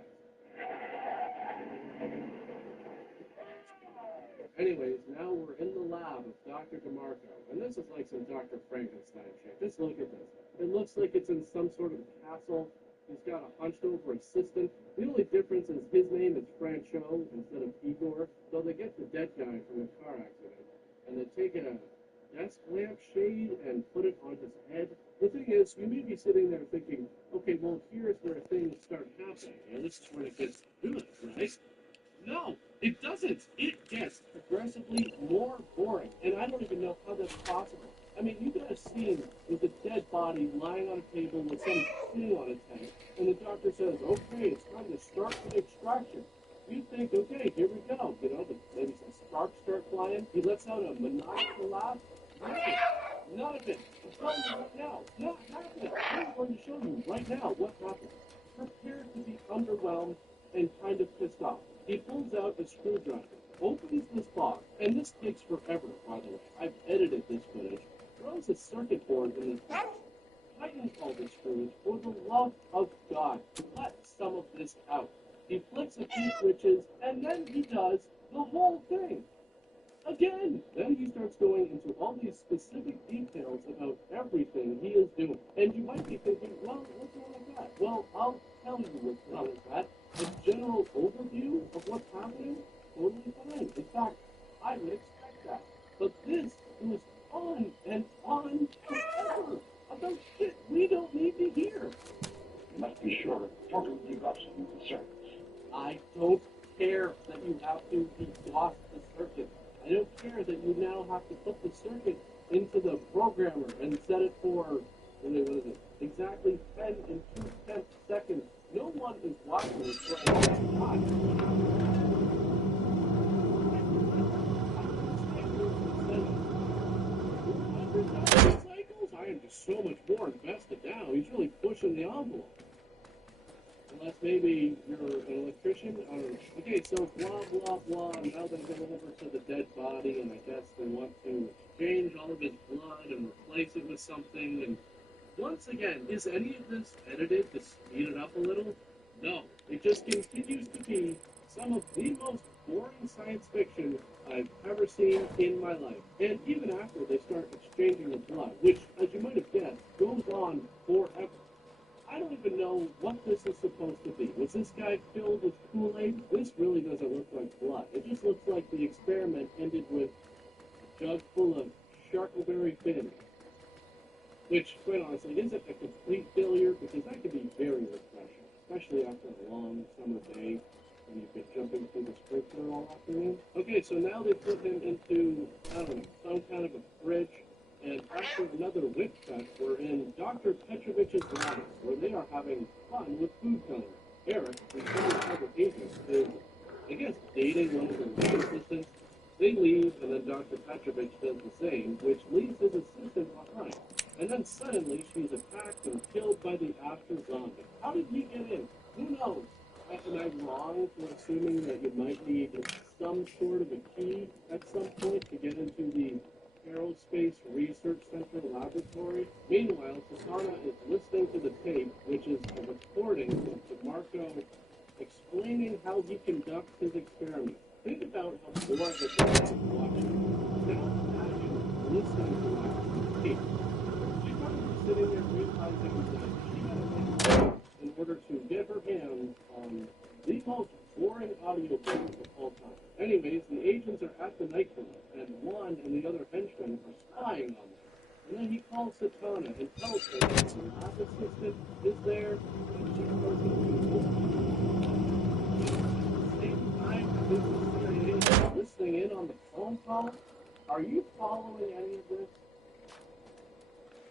Anyways, now we're in the lab of Dr. DeMarco, and this is like some Dr. Frankenstein shit. Just look at this. It looks like it's in some sort of castle. He's got a hunched-over assistant. The only difference is his name is Francho instead of Igor. So they get the dead guy from the car accident, and they take a desk lamp shade and put it on his head. The thing is, you may be sitting there thinking, okay, well, here's where things start happening. This is where it gets good, right? No, it doesn't. It gets progressively more boring, and I don't even know how that's possible. I mean, you got a scene with a dead body lying on a table with some thing on its head, and the doctor says, okay, it's time to start the extraction. You think, okay, here we go. You know, maybe some sparks start flying. He lets out a maniacal laugh. None of it. I'm telling you right now, it's not happening. I'm going to show you right now what happened. Prepare to be underwhelmed and kind of pissed off. He pulls out a screwdriver, opens this box, and this takes forever, by the way. I've edited this footage. Throws a circuit board in this box. Tightens all the screws. For the love of God, let some of this out. He flicks a few switches, and then he does the whole thing. Again, then he starts going into all these specific details about everything he is doing. And you might be thinking, well, what's wrong with that? Well, I'll tell you what's wrong with that. A general overview of what's happening, totally fine. In fact, I would expect that. But this goes on and on forever about shit we don't need to hear. You must be sure to totally give up some concerns. I don't care that you have to DOS the circuit. I don't care that you now have to put the circuit into the programmer and set it for, what is it, exactly 10 and 2/10 seconds. No one is watching this for a long time. Cycles? I am just so much more invested now. He's really pushing the envelope. Unless maybe you're an electrician, I don't know. Okay, so blah, blah, blah. Now they go over to the dead body, and I guess they want to exchange all of his blood and replace it with something. And once again, is any of this edited to speed it up a little? No. It just continues to be some of the most boring science fiction I've ever seen in my life. And even after they start exchanging the blood, which, as you might have guessed, goes on forever. I don't even know what this is supposed to be. Was this guy filled with Kool-Aid? This really doesn't look like blood. It just looks like the experiment ended with a jug full of Sharkleberry fins. Which, quite honestly, isn't a complete failure, because that could be very refreshing, especially after a long summer day when you've been jumping through the sprinkler all afternoon. Okay, so now they put him into, I don't know, some kind of a fridge. And after another whip fest, we're in Dr. Petrovich's lab, where they are having fun with food coloring. Eric, the undercover agent, is, I guess, dating one of the lab assistants. They leave, and then Dr. Petrovich does the same, which leaves his assistant behind. And then suddenly, she's attacked and killed by the after zombie. How did he get in? Who knows? Am I wrong for assuming that you might need some sort of a key at some point to get into the Aerospace Research Center laboratory? Meanwhile, Susana is listening to the tape, which is a recording of Marco explaining how he conducts his experiments. Think about how bored the guy is watching. Now imagine listening to that tape. She's probably sitting there realizing that she had to make in order to get her hands on the most boring audio book of all time. Anyways, the agents are at the nightclub, and one and the other henchmen are spying on them. And then he calls Satana and tells her that the lab assistant is there, and she goes into at the same time, this is CIA listening in on the phone call. Are you following any of this?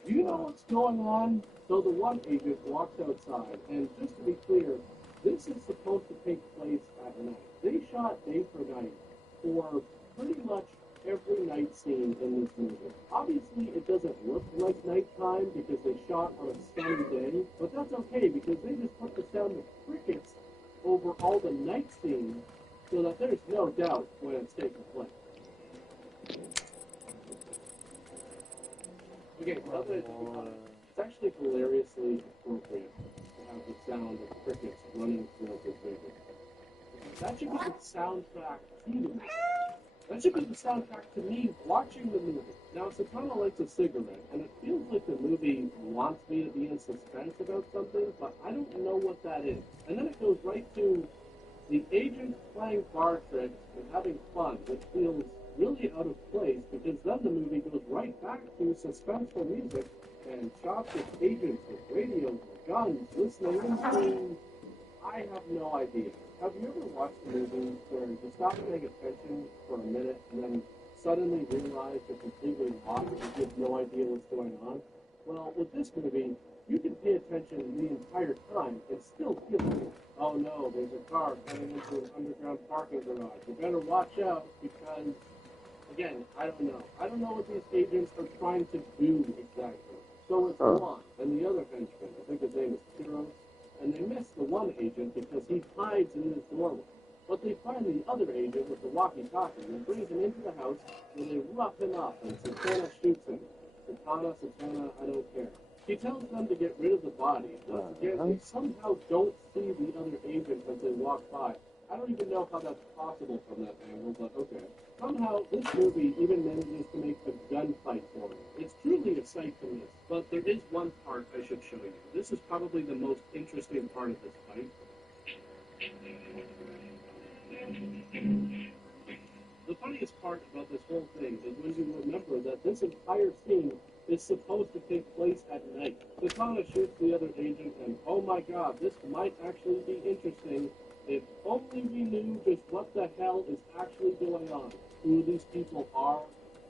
Do you know what's going on? So the one agent walks outside, and just to be clear, this is supposed to take place at night. They shot day for night for pretty much every night scene in this movie. Obviously, it doesn't look like nighttime because they shot on a sunny day, but that's okay because they just put the sound of crickets over all the night scenes so that there's no doubt when it's taking place. Okay, it's actually hilariously appropriate to have the sound of crickets running throughout this movie. That should be the soundtrack to the movie. That should be the soundtrack to me watching the movie. Now, Satana likes a cigarette, and it feels like the movie wants me to be in suspense about something, but I don't know what that is. And then it goes right to the agents playing bar tricks and having fun, which feels really out of place, because then the movie goes right back to suspenseful music and shots of agents with radios and guns listening into, I have no idea. Have you ever watched a movie where you stop paying attention for a minute and then suddenly realize you're completely lost and you have no idea what's going on? Well, with this movie, you can pay attention the entire time and still feel it. Oh no, there's a car coming into an underground parking garage. You better watch out because, again, I don't know. I don't know what these agents are trying to do exactly. So it's Juan and the other henchman, I think his name is Kiros, and they miss the one agent because he hides in this doorway. But they find the other agent with the walkie-talkie and brings him into the house where they rough him up and Satana shoots him. Satana, I don't care. He tells them to get rid of the body. Once again, they somehow don't see the other agent as they walk by. I don't even know how that's possible from that angle, but okay. Somehow, this movie even manages to make a gunfight for me. It's truly a sight to miss. But there is one part I should show you. This is probably the most interesting part of this fight. The funniest part about this whole thing is when you remember that this entire scene is supposed to take place at night. Satana shoots the other agent, and oh my god, this might actually be interesting if only we knew just what the hell is actually going on. Who these people are,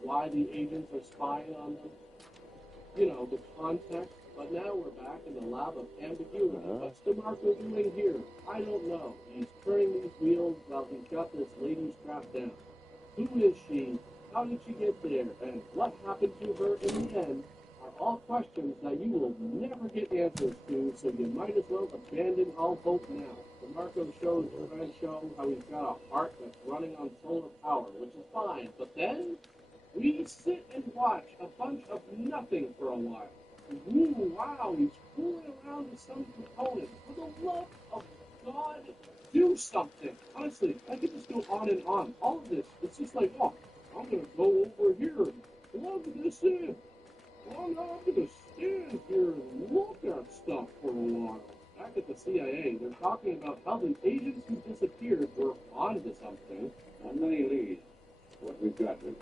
why the agents are spying on them. You know, the context. But now we're back in the lab of ambiguity. What's DeMarco doing here? I don't know. He's turning these wheels while he's got this lady strapped down. Who is she? How did she get there? And what happened to her in the end are all questions that you will never get answers to, so you might as well abandon all hope now. DeMarco shows Fred show how he's got a heart that's running on solar power, which is fine. But then we sit and watch a bunch of nothing for a while. Ooh, wow, he's fooling around with some components. For the love of God, do something. Honestly, I could just go on and on. All of this, it's just like, oh, I'm going to go over here and plug this in. Oh, no, I'm going to stand here and look at stuff for a while. Back at the CIA, they're talking about how the agents who disappeared were onto something. How many leads? What we've got is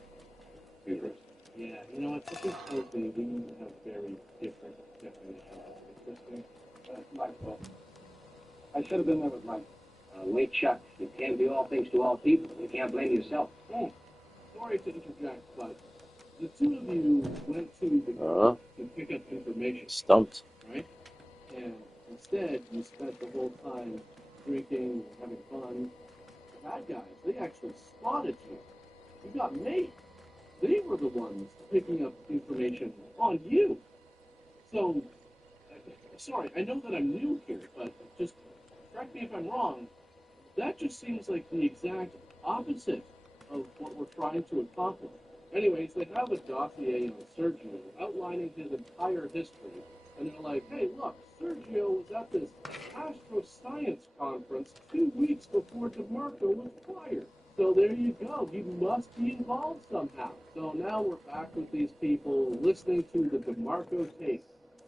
interesting. Yeah, you know what? This is something we have very different definitions of interesting. That's my fault. I should have been there with Mike. Wait, Chuck. You can't be all things to all people. You can't blame yourself. Oh, sorry to interject, but the two of you went to the car to pick up information. Stumped. Right? And instead, you spent the whole time drinking, having fun. The bad guys, they actually spotted you. You got made. They were the ones picking up information on you. So, sorry, I know that I'm new here, but just correct me if I'm wrong. That just seems like the exact opposite of what we're trying to accomplish. Anyways, they have a dossier on Sergio outlining his entire history, and they're like, hey, look, Sergio was at this astroscience conference 2 weeks before DeMarco was fired. So there you go. He must be involved somehow. So now we're back with these people listening to the DeMarco tape.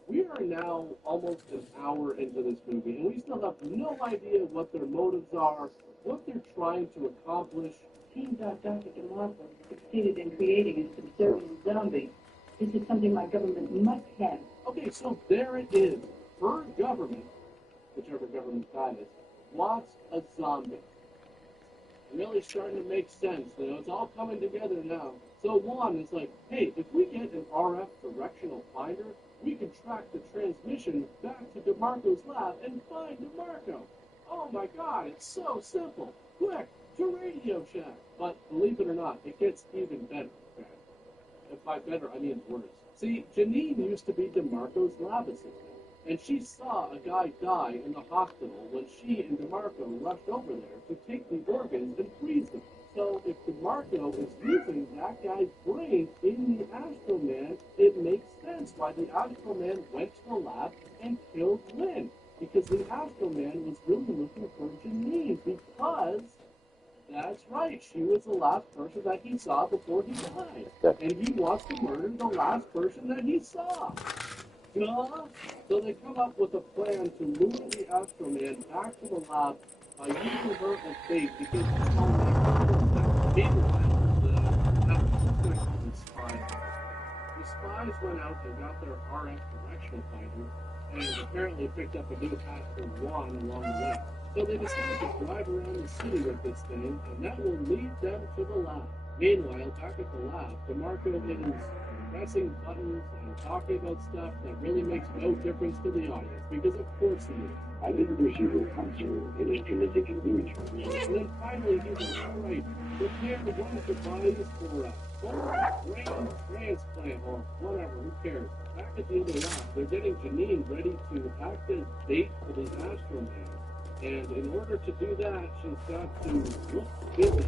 We are now almost an hour into this movie, and we still have no idea what their motives are, what they're trying to accomplish. Seems like Dr. DeMarco succeeded in creating a subservient zombie. This is something my government must have. Okay, so there it is. Her government, whichever government that is, wants a zombie. Really starting to make sense. You know, it's all coming together now. So Juan is like, hey, if we get an RF directional finder, we can track the transmission back to DeMarco's lab and find DeMarco. Oh my god, it's so simple. Quick, to Radio Shack. But believe it or not, it gets even better. Okay? And by better, I mean worse. See, Janine used to be DeMarco's lab assistant. And she saw a guy die in the hospital when she and DeMarco rushed over there to take the organs and freeze them. So if DeMarco is using that guy's brain in the Astro Man, it makes sense why the Astro Man went to the lab and killed Lynn. Because the Astro Man was really looking for Janine because, that's right, she was the last person that he saw before he died. And he wants to murder the last person that he saw. Duh. So they come up with a plan to lure the Astro Man back to the lab by using her as bait because she's going to make Meanwhile, the spies went out and got their RF directional finder and apparently picked up a new Astro One along the way. So they decided to drive around the city with this thing, and that will lead them to the lab. Meanwhile, back at the lab, DeMarco is pressing buttons and talking about stuff that really makes no difference to the audience, because of course he is. I'll introduce you to a counselor in genetic imaging. And then finally he's like, all right, prepare one of the bodies for a brain transplant or whatever, who cares? Back at the other lab, they're getting Janine ready to act as bait for the Astro Man. And in order to do that, she's got to look silly.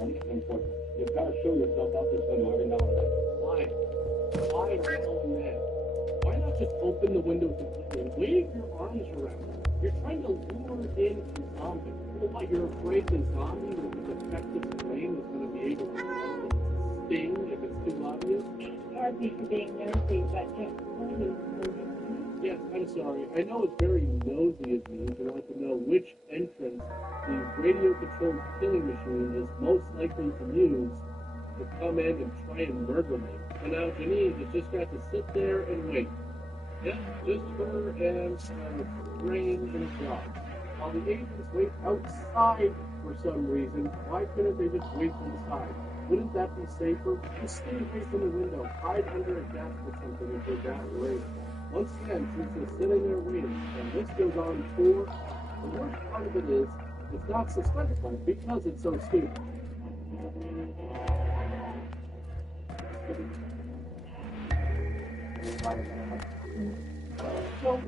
Important. You've got to show yourself out this window every now and then. Why? Why now and then? Why not just open the window completely? Wave your arms around. You're trying to lure in a zombie. Well, what, you're afraid the zombie with his effective brain is going to be able to sting if it's too obvious? Pardon me for being nosy, but just moving. Yes, I'm sorry. I know it's very nosy of me to want to know which entrance the radio-controlled killing machine is most likely to use to come in and try and murder me. And now Janine has just got to sit there and wait. Yep, just her and brain and a job. While the agents wait outside for some reason, why couldn't they just wait inside? Wouldn't that be safer? Just stay away from the window, hide under a desk or something if you're that worried. Once again, since they're sitting there waiting, and this goes on tour, the worst part of it is, it's not suspenseful because it's so stupid. So,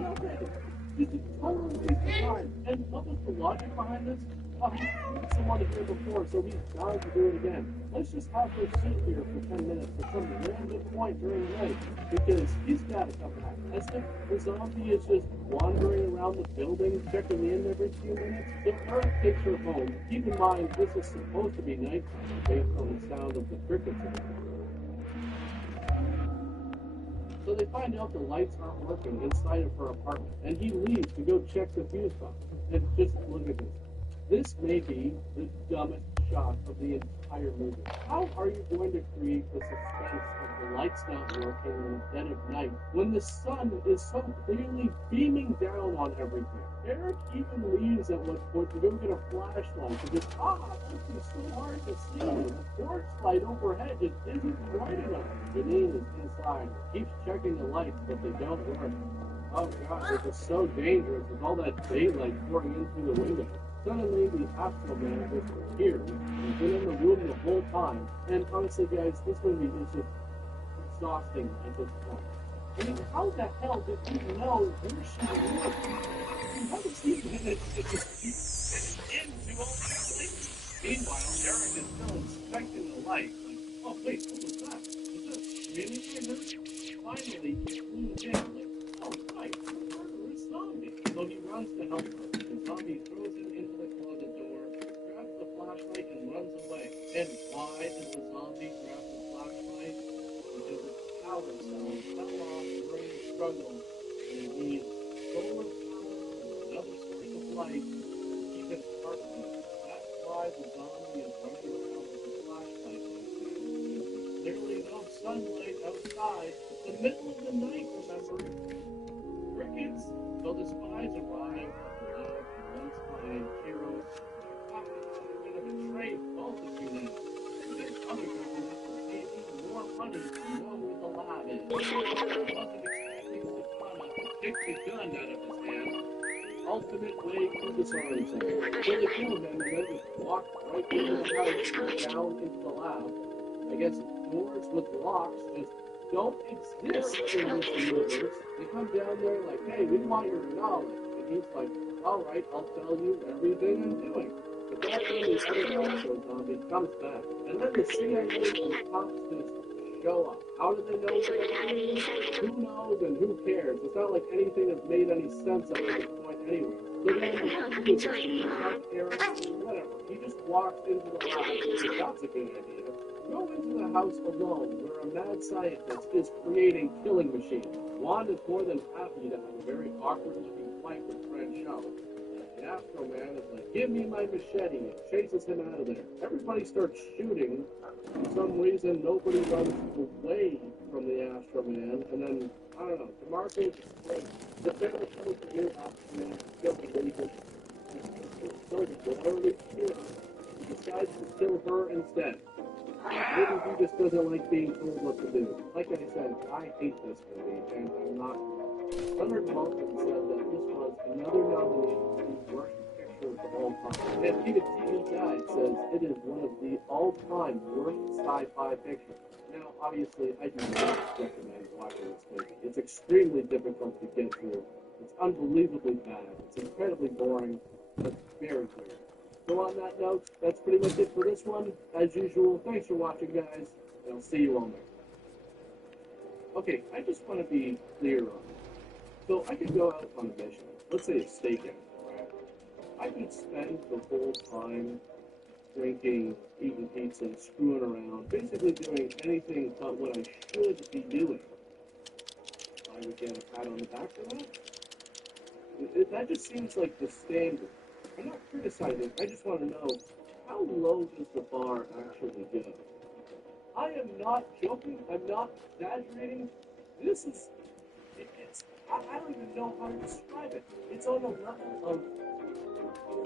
no good. This is totally waste of time. And what was the logic behind this? Oh, he's killed someone here before, so he's bound to do it again. Let's just have her sit here for 10 minutes at some random point during the night, because he's got to come back. As if the zombie is just wandering around the building, checking in every few minutes. So Eric takes her home. Keep in mind, this is supposed to be nighttime, based on the sound of the crickets. So they find out the lights aren't working inside of her apartment, and he leaves to go check the fuse box. And just look at this. This may be the dumbest shot of the entire movie. How are you going to create the suspense of the lights not working in the dead of night when the sun is so clearly beaming down on everything? Eric even leaves at one point to go get a flashlight because, this is so hard to see. The porch light overhead just isn't bright enough. Janine is inside, keeps checking the lights, but they don't work. Oh god, this is so dangerous with all that daylight pouring in through the window. Suddenly, the Astro Man just appears. He's been in the room the whole time. And honestly, guys, this movie is just exhausting at this point. I mean, how the hell did he know where she lived? How does he manage to just get into all these things? Meanwhile, Eric is still inspecting the light. Like, oh, wait, what was that? Was that screaming I heard? Finally, he clues in, like, oh, right, the murderous zombie. So he runs to help her. The zombie throws him into the closet door, grabs the flashlight, and runs away. And why does the zombie grab the flashlight? Because its power cell fell off during the struggle, and it needs solar power and another source of light to keep its heart beating. That's why the zombie is running around with a flashlight like that. There's clearly no sunlight outside. It's the middle of the night, remember? Crickets. So the spies arrive at the lab, and once by Kiro, I'm gonna betray both of you now. This other government will pay even more money to know where the lab is. I wasn't expecting Sukana to kick the gun out of his hand. Ultimate way to disarm him. So they kill him and then just walk right into the house and down into the lab. I guess doors with locks just don't exist in this universe. They come down there like, hey, we want your knowledge. And he's like, all right, I'll tell you everything I'm doing. But that's when the other Astro zombie comes back. And then the CIA and cops just show up. How do they know where it is? Who knows and who cares? It's not like anything has made any sense up to this point anyway. So then, Eric, whatever. He just walks into the lab. That's a good idea. Go into the house alone, where a mad scientist is creating killing machines. Juan is more than happy to have a very awkward-looking fight with Fred Shaw. The Astro Man is like, give me my machete, and chases him out of there. Everybody starts shooting. For some reason, nobody runs away from the Astro Man, and then, I don't know, DeMarco is great. The family comes to hear Astro Man, kills the agent, and so literally kills. He decides to kill her instead. Maybe he just doesn't like being told what to do. Like I said, I hate this movie, and I'm not. Leonard Maltin said that this was another nomination for the worst picture of all time. And even TV Guide says it is one of the all-time worst sci-fi pictures. Now, obviously, I do not recommend watching this movie. It's extremely difficult to get through. It's unbelievably bad. It's incredibly boring, but very weird. So on that note, that's pretty much it for this one. As usual, thanks for watching, guys, and I'll see you all next time. Okay, I just want to be clear on it. So I could go out on a mission, let's say a stakeout, right? I could spend the whole time drinking, eating pizza, screwing around, basically doing anything but what I should be doing. I would get a pat on the back for that. That just seems like the standard. I'm not criticizing, I just want to know, how low does the bar actually go? I am not joking, I'm not exaggerating. This is, I don't even know how to describe it. It's on a level of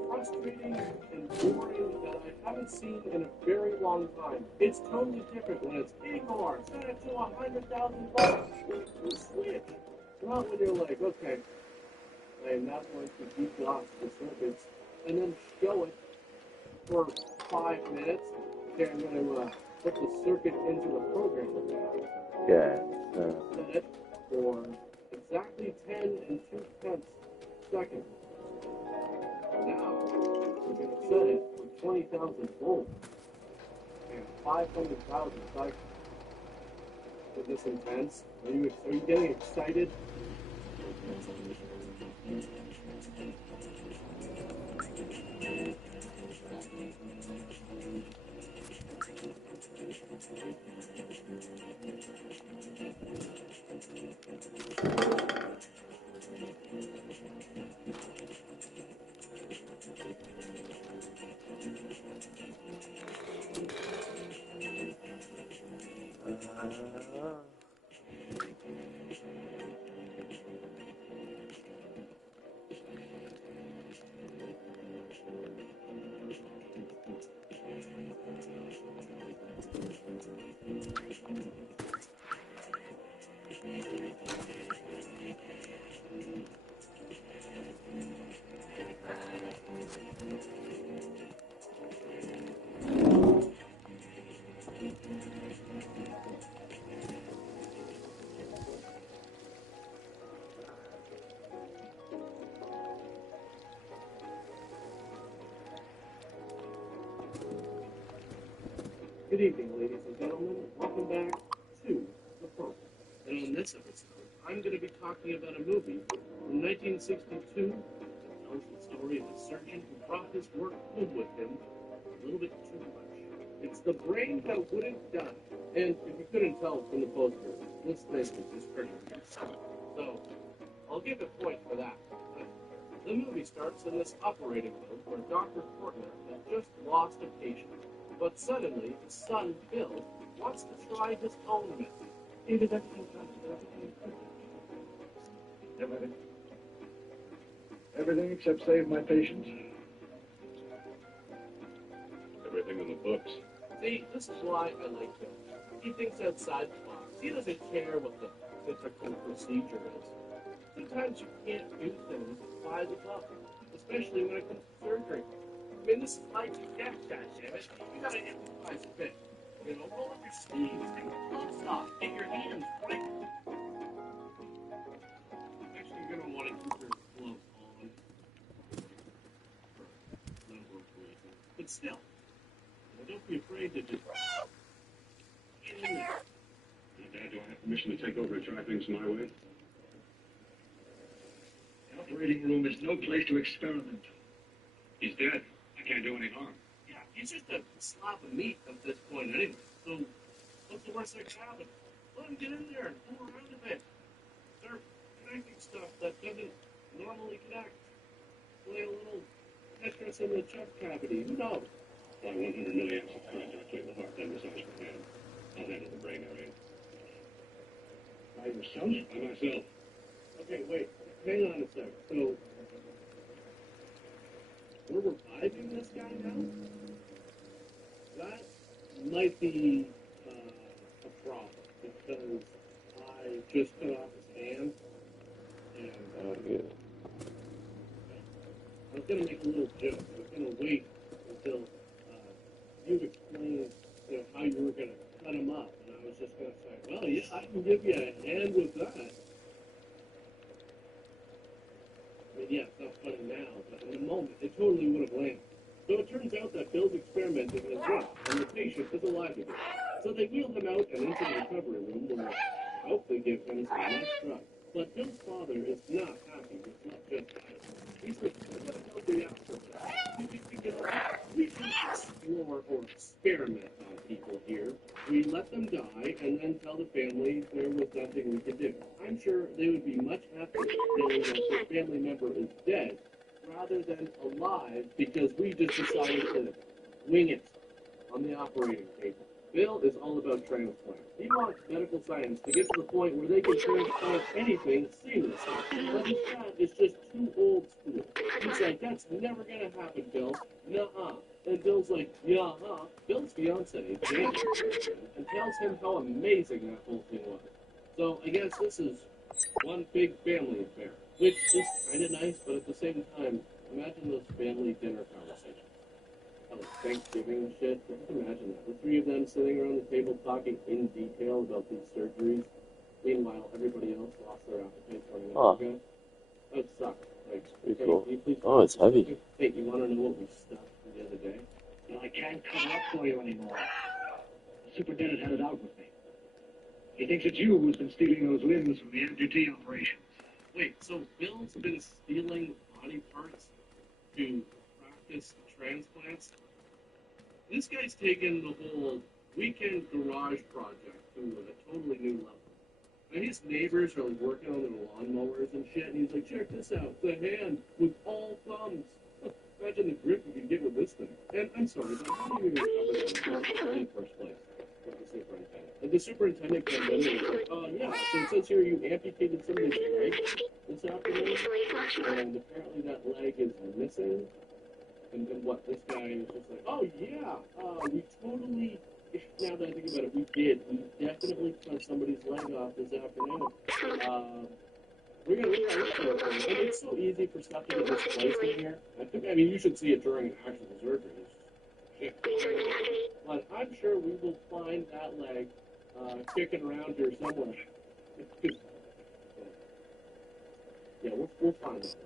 frustrating and boring that I haven't seen in a very long time. It's totally different when it's Igor, set it to 100,000 bucks. Switch. Not when you're like, okay, I am not going to defrost the circuits and then show it for 5 minutes. Okay, I'm going to put the circuit into the program now. Yeah. Set it for exactly 10 2/10 seconds. Now, we're going to set it for 20,000 volts and 500,000 cycles. Is this intense? Are you getting excited? Good evening, ladies and gentlemen. Welcome back to the program. And on this episode, I'm going to be talking about a movie from 1962 that tells the story of a surgeon who brought his work home with him a little bit too much. It's The Brain That Wouldn't Die. And if you couldn't tell from the poster, this thing is pretty weird. So, I'll give a point for that. The movie starts in this operating room where Dr. Fortner has just lost a patient. But suddenly, his son, Bill, wants to try his own method. He did everything Everything. Everything except save my patient. Everything in the books. See, this is why I like him. He thinks outside the box. He doesn't care what the typical procedure is. Sometimes you can't do things by the book, especially when it comes to surgery. I mean, this is life and death, goddammit. You gotta improvise a bit. You know, roll up your sleeves, take your gloves off, get your hands right. Actually, you're gonna want to keep your gloves on for a number of reasons. But still, don't be afraid to just get in there. Dad, do I have permission to take over and try things my way? The operating room is no place to experiment. He's dead. I can't do any harm. Yeah, he's just a slab of meat at this point anyway. So, what's the worst that can happen? Let him get in there and fool around a bit. Start connecting stuff that doesn't normally connect. Play a little Tetris in the chest cavity. Who knows? About 100 milliamps of current directly in the heart, then massage per hand. I'll handle the brain area. By yourself? By myself. Okay, wait. Hang on a sec. So, we're reviving this guy now? That might be a problem because I just cut off his hand, and Yeah. I was gonna make a little joke. I was gonna wait until you explained, how you were gonna cut him up, and I was just gonna say, well, yeah, I can give you a hand with that. I mean, yeah, it's not funny now, but in the moment, it totally would have landed. So it turns out that Bill's experimenting as well, and the patient is alive again. So they wheel him out and into the recovery room where I hope they give him some nice drugs. But Bill's father is not happy with what just happened. He's like, what about the output? We can explore or experiment on people here. We let them die and then tell the family there was nothing we could do. I'm sure they would be much happier knowing that their family member is dead rather than alive because we just decided to wing it on the operating table. Bill is all about transplants. He wants medical science to get to the point where they can transplant anything seamlessly. But his dad is just too old school. He's like, that's never gonna happen, Bill. Nuh-uh. And Bill's like, yeah-huh. Bill's fiance, Janet, and tells him how amazing that whole thing was. So I guess this is one big family affair, which is kind of nice, but at the same time, imagine those family dinner conversations. Like Thanksgiving and shit. Just imagine that. The three of them sitting around the table talking in detail about these surgeries. Meanwhile, everybody else lost their appetite 20 minutes ago. That would suck. Like, Pretty hey, cool. can you please Oh, it's heavy. Hey, you want to know what we stuffed the other day? I can't cover up for you anymore. The superintendent had it out with me. He thinks it's you who's been stealing those limbs from the amputee operations. Wait, so Bill's been stealing body parts to practice transplants? This guy's taken the whole weekend garage project to a totally new level. And his neighbors are like working on their lawnmowers and shit, and he's like, check this out, the hand with all thumbs. Imagine the grip you can get with this thing. And I'm sorry, but how do you even cover that in the first place? With the superintendent. And the superintendent comes in and is like, yeah, so it says here you amputated somebody's leg this afternoon, and apparently that leg is missing. And then what, this guy is just like, oh yeah, we totally, now that I think about it, we definitely cut somebody's leg off this afternoon. We're gonna look for it, and it's so easy for stuff to get misplaced in here. I mean, you should see it during an actual surgery. Shit. But I'm sure we will find that leg kicking around here somewhere. Yeah, we'll find that leg.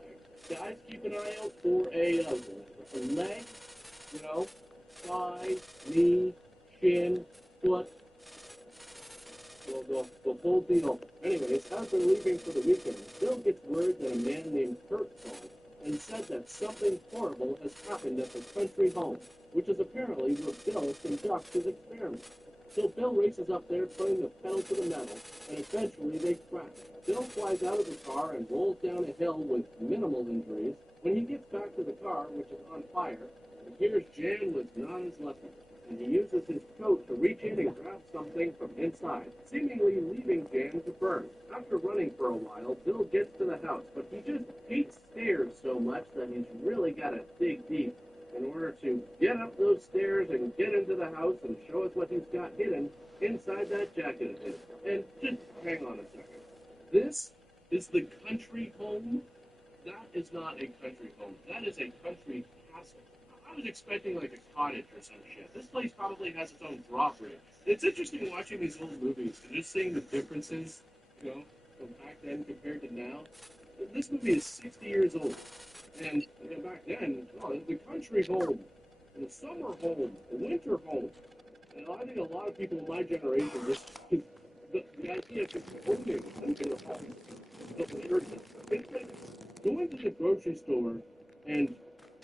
Guys, keep an eye out for a leg, thigh, knee, shin, foot, the whole deal. Anyways, as they're leaving for the weekend, Bill gets word that a man named Kurt called and said that something horrible has happened at the country home, which is apparently where Bill conducts his experiments. So Bill races up there, putting the pedal to the metal, and eventually they crash. Bill flies out of the car and rolls down a hill with minimal injuries. When he gets back to the car, which is on fire, he hears Jan was not as lucky, and he uses his coat to reach in and grab something from inside, seemingly leaving Jan to burn. After running for a while, Bill gets to the house, but he just hates stairs so much that he's really got to dig deep in order to get up those stairs and get into the house and show us what he's got hidden inside that jacket of his. And just hang on a second. This is the country home? That is not a country home. That is a country castle. I was expecting like a cottage or some shit. This place probably has its own property. It's interesting watching these old movies and just seeing the differences, from back then compared to now. This movie is 60 years old. And back then, the country home, the summer home, the winter home. And I think a lot of people in my generation just, the idea of just owning a home, it's like going to the grocery store and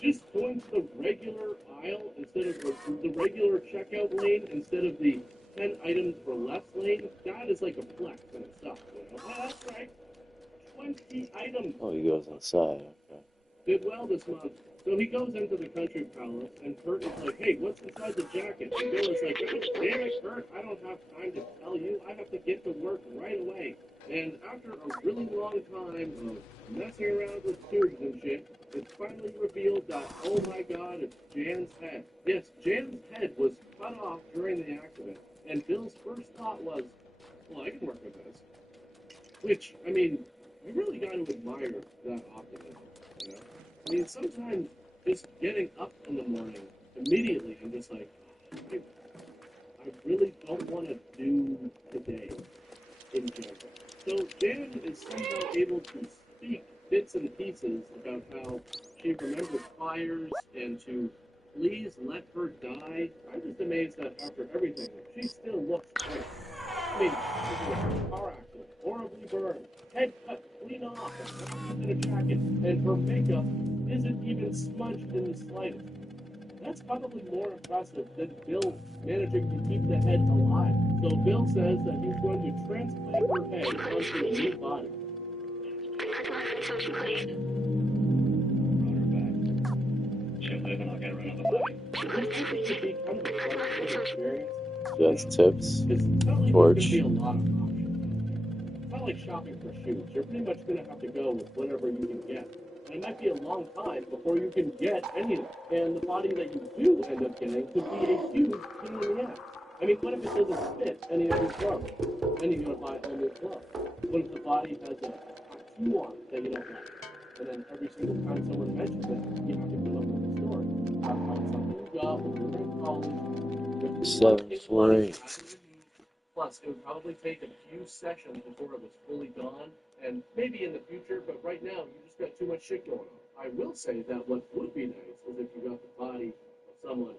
just going to the regular aisle instead of the regular checkout lane instead of the 10 items for less lane, that is like a flex in itself. Oh, that's right. 20 items. Oh, he goes inside. Okay. Did well this month. So he goes into the country palace, and Kurt is like, hey, what's inside the jacket? And Bill is like, damn it, Kurt, I don't have time to tell you. I have to get to work right away. And after a really long time of messing around with tubes and shit, it's finally revealed that, oh my god, it's Jan's head. Yes, Jan's head was cut off during the well, I can work with this. Which, I mean, I really got to admire that optimism, you know? I mean, sometimes just getting up in the morning, immediately, I'm just like, I really don't want to do today in general. So Dan is somehow able to speak bits and pieces about how she remembers fires and to please let her die. I'm just amazed that after everything, she still looks great. I mean, she's in a car accident, horribly burned, head cut clean off, in a jacket, and her makeup isn't even smudged in the slightest. That's probably more impressive than Bill managing to keep the head alive. So Bill says that he's going to transplant her head onto a new body. She'll live and I'll get her another body. Just tips. It's not like Torch. there's going to be a lot of options. It's not like shopping for shoes. You're pretty much going to have to go with whatever you can get. And it might be a long time before you can get any of it. And the body that you do end up getting could be a huge pain in the ass. I mean, what if it doesn't fit any of your clothes? Then you're going to buy all new clothes. What if the body has a tattoo on it that you don't like? And then every single time someone mentions it, you have to come up with a story. About something you got when you were in college. 748. Plus, it would probably take a few sessions before it was fully gone, and maybe in the future, but right now, you just got too much shit going on. I will say that what would be nice is if you got the body of someone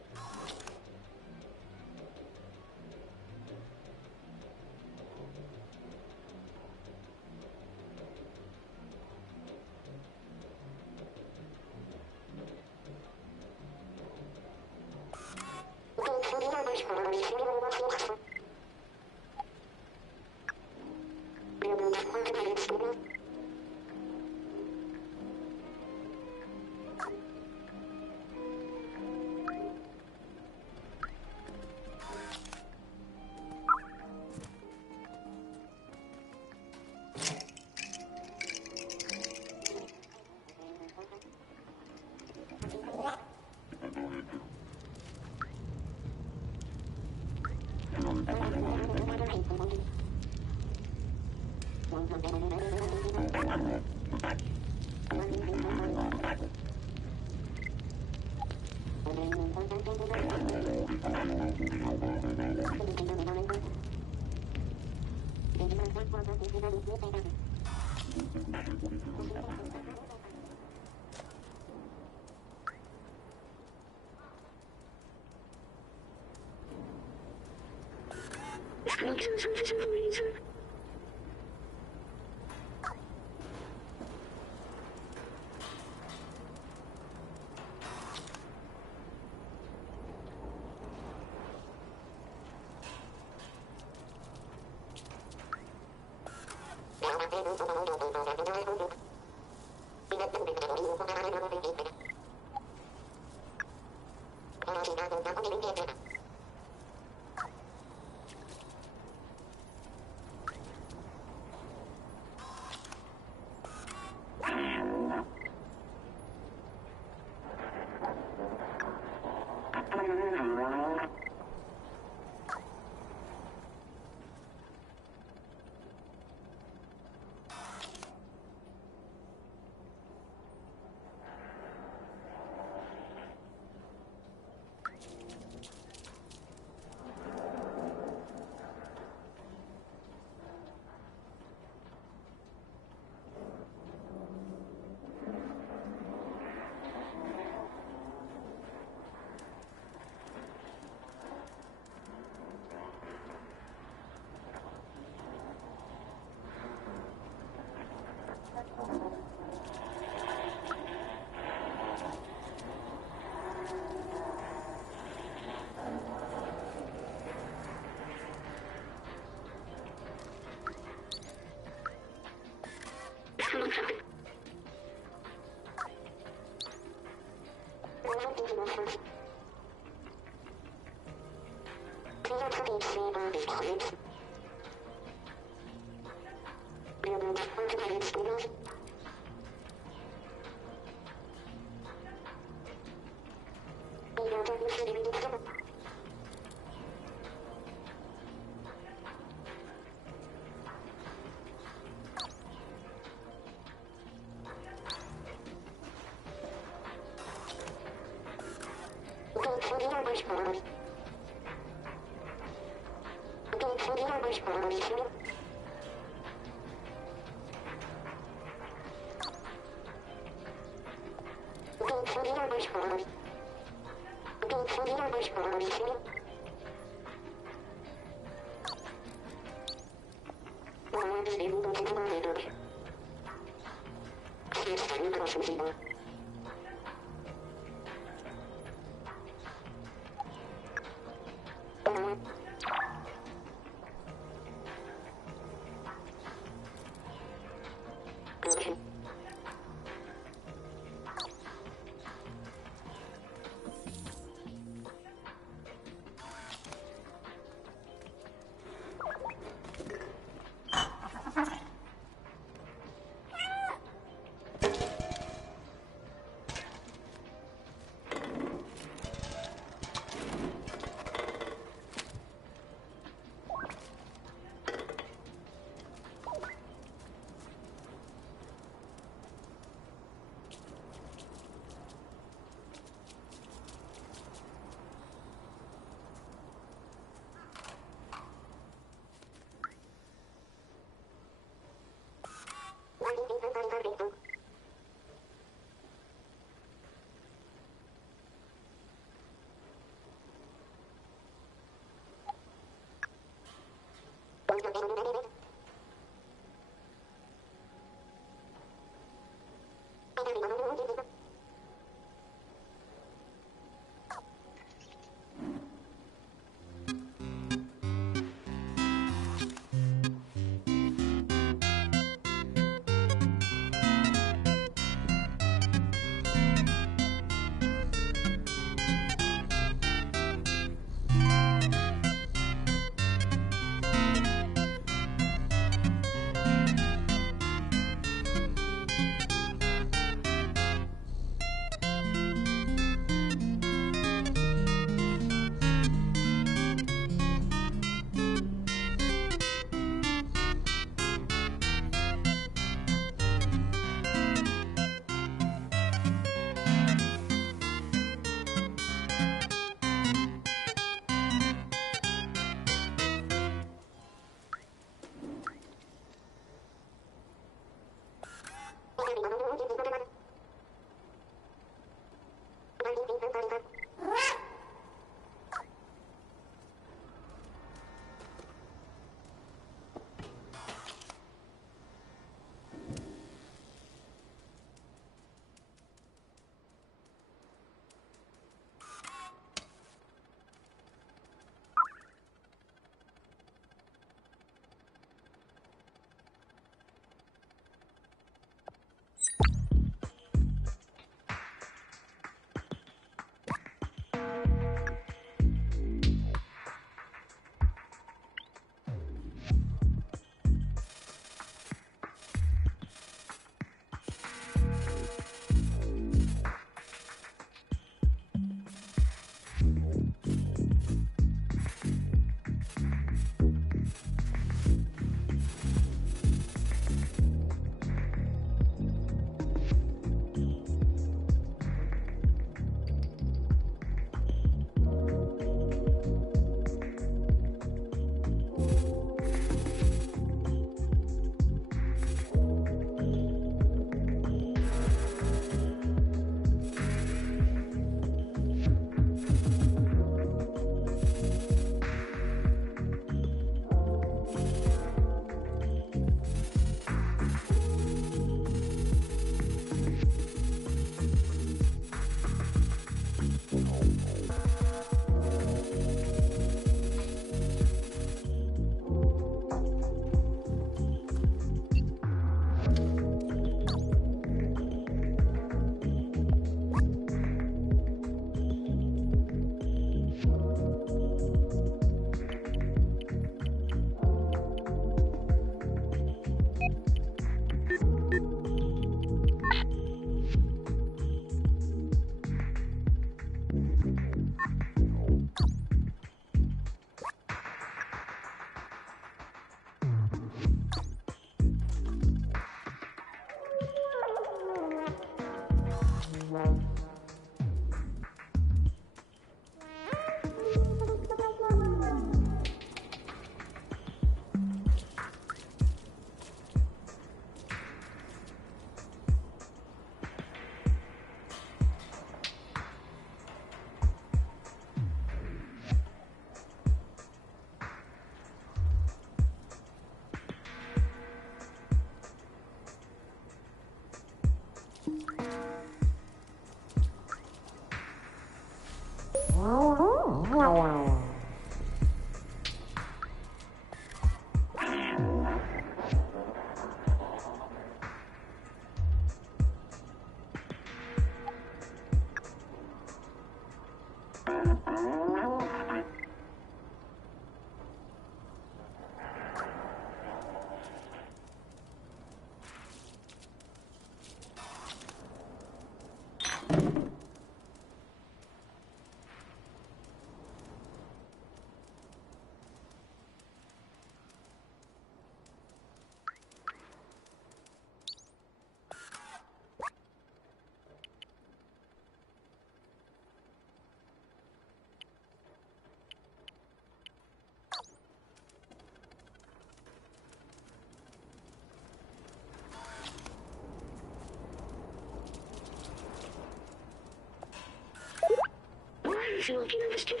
するわけなんですけど。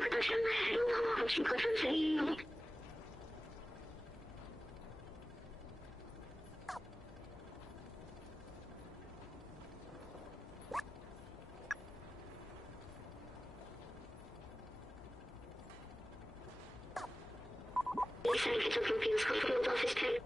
私はね、欲しかったんですよ、いいのに。Decided to confuse control office time.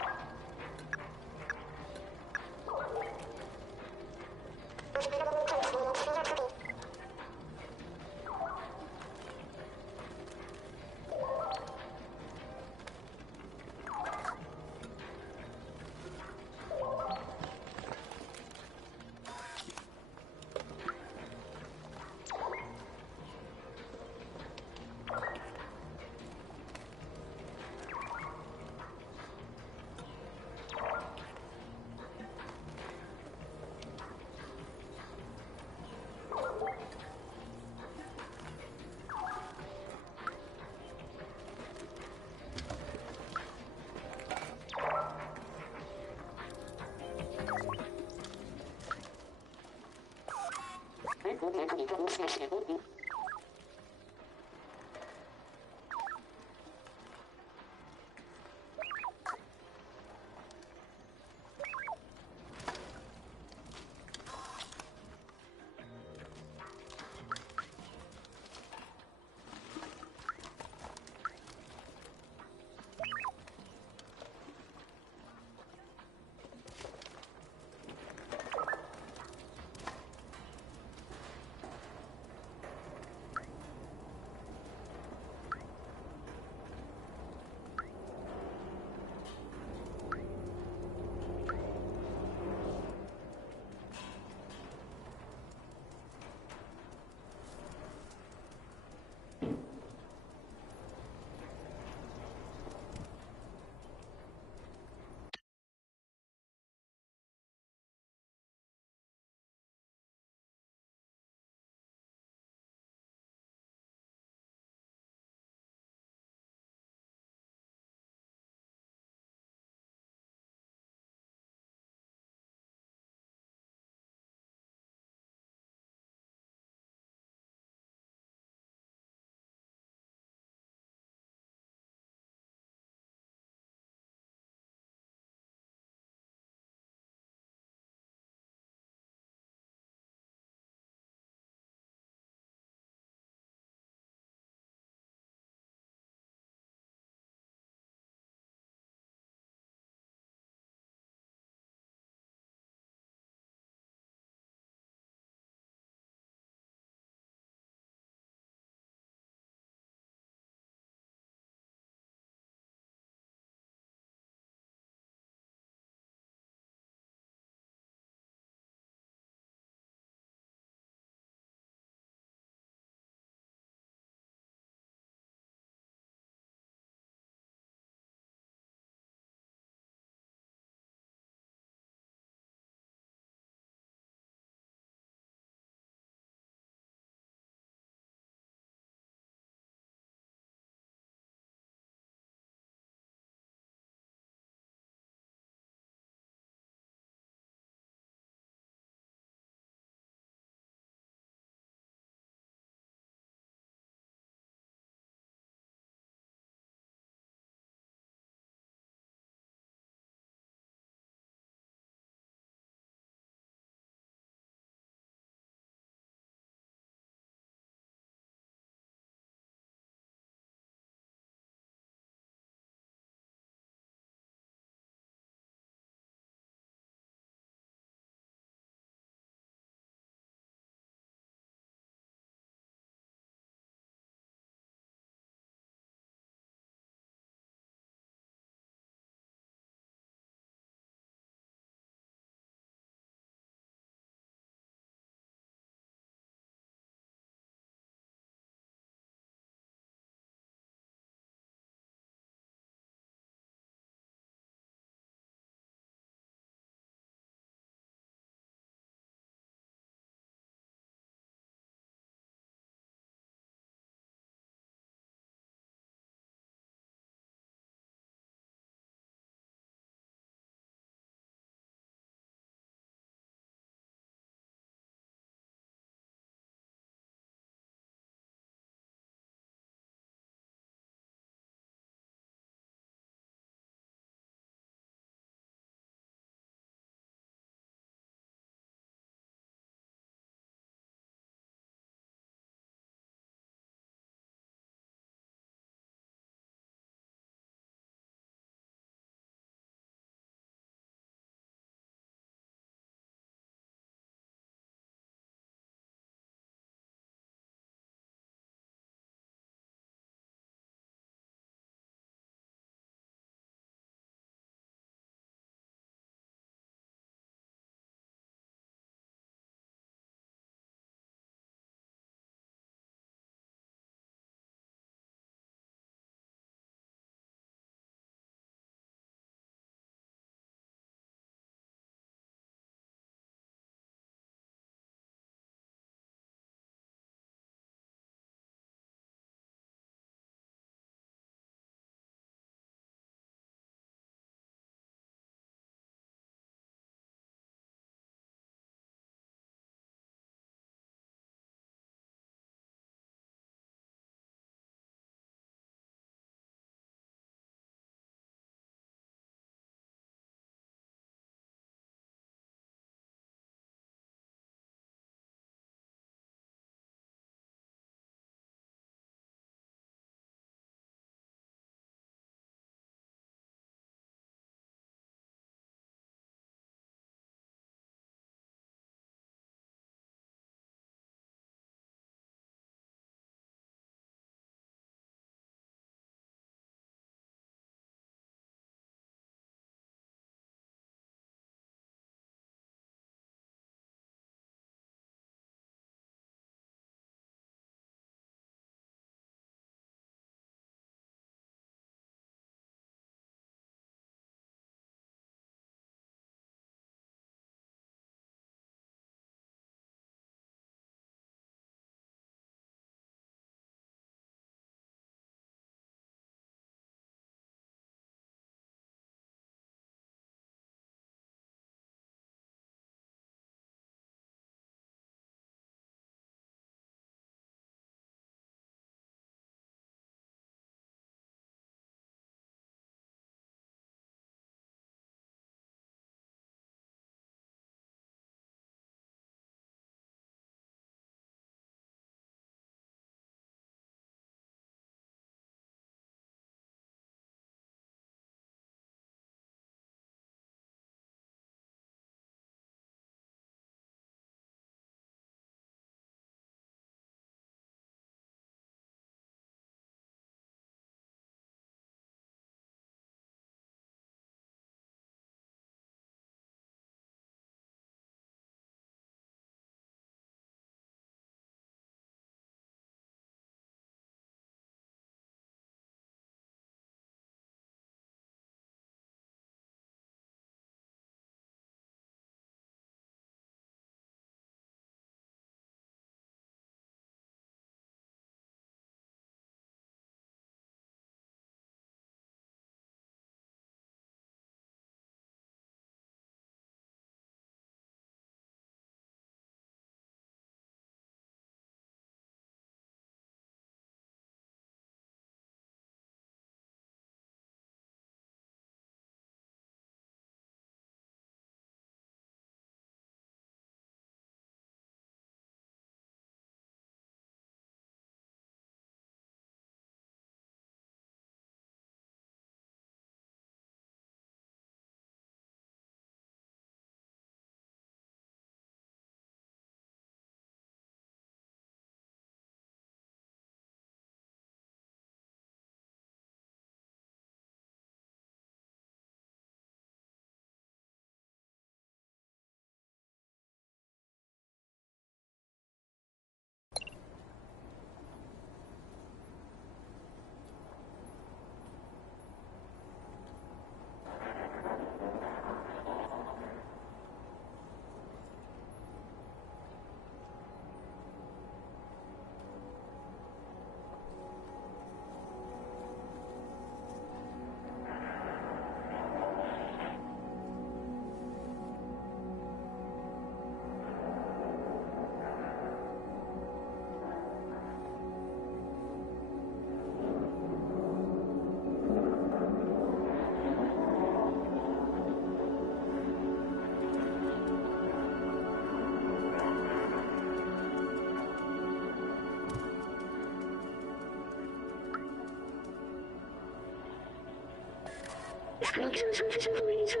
makes no some physical reason.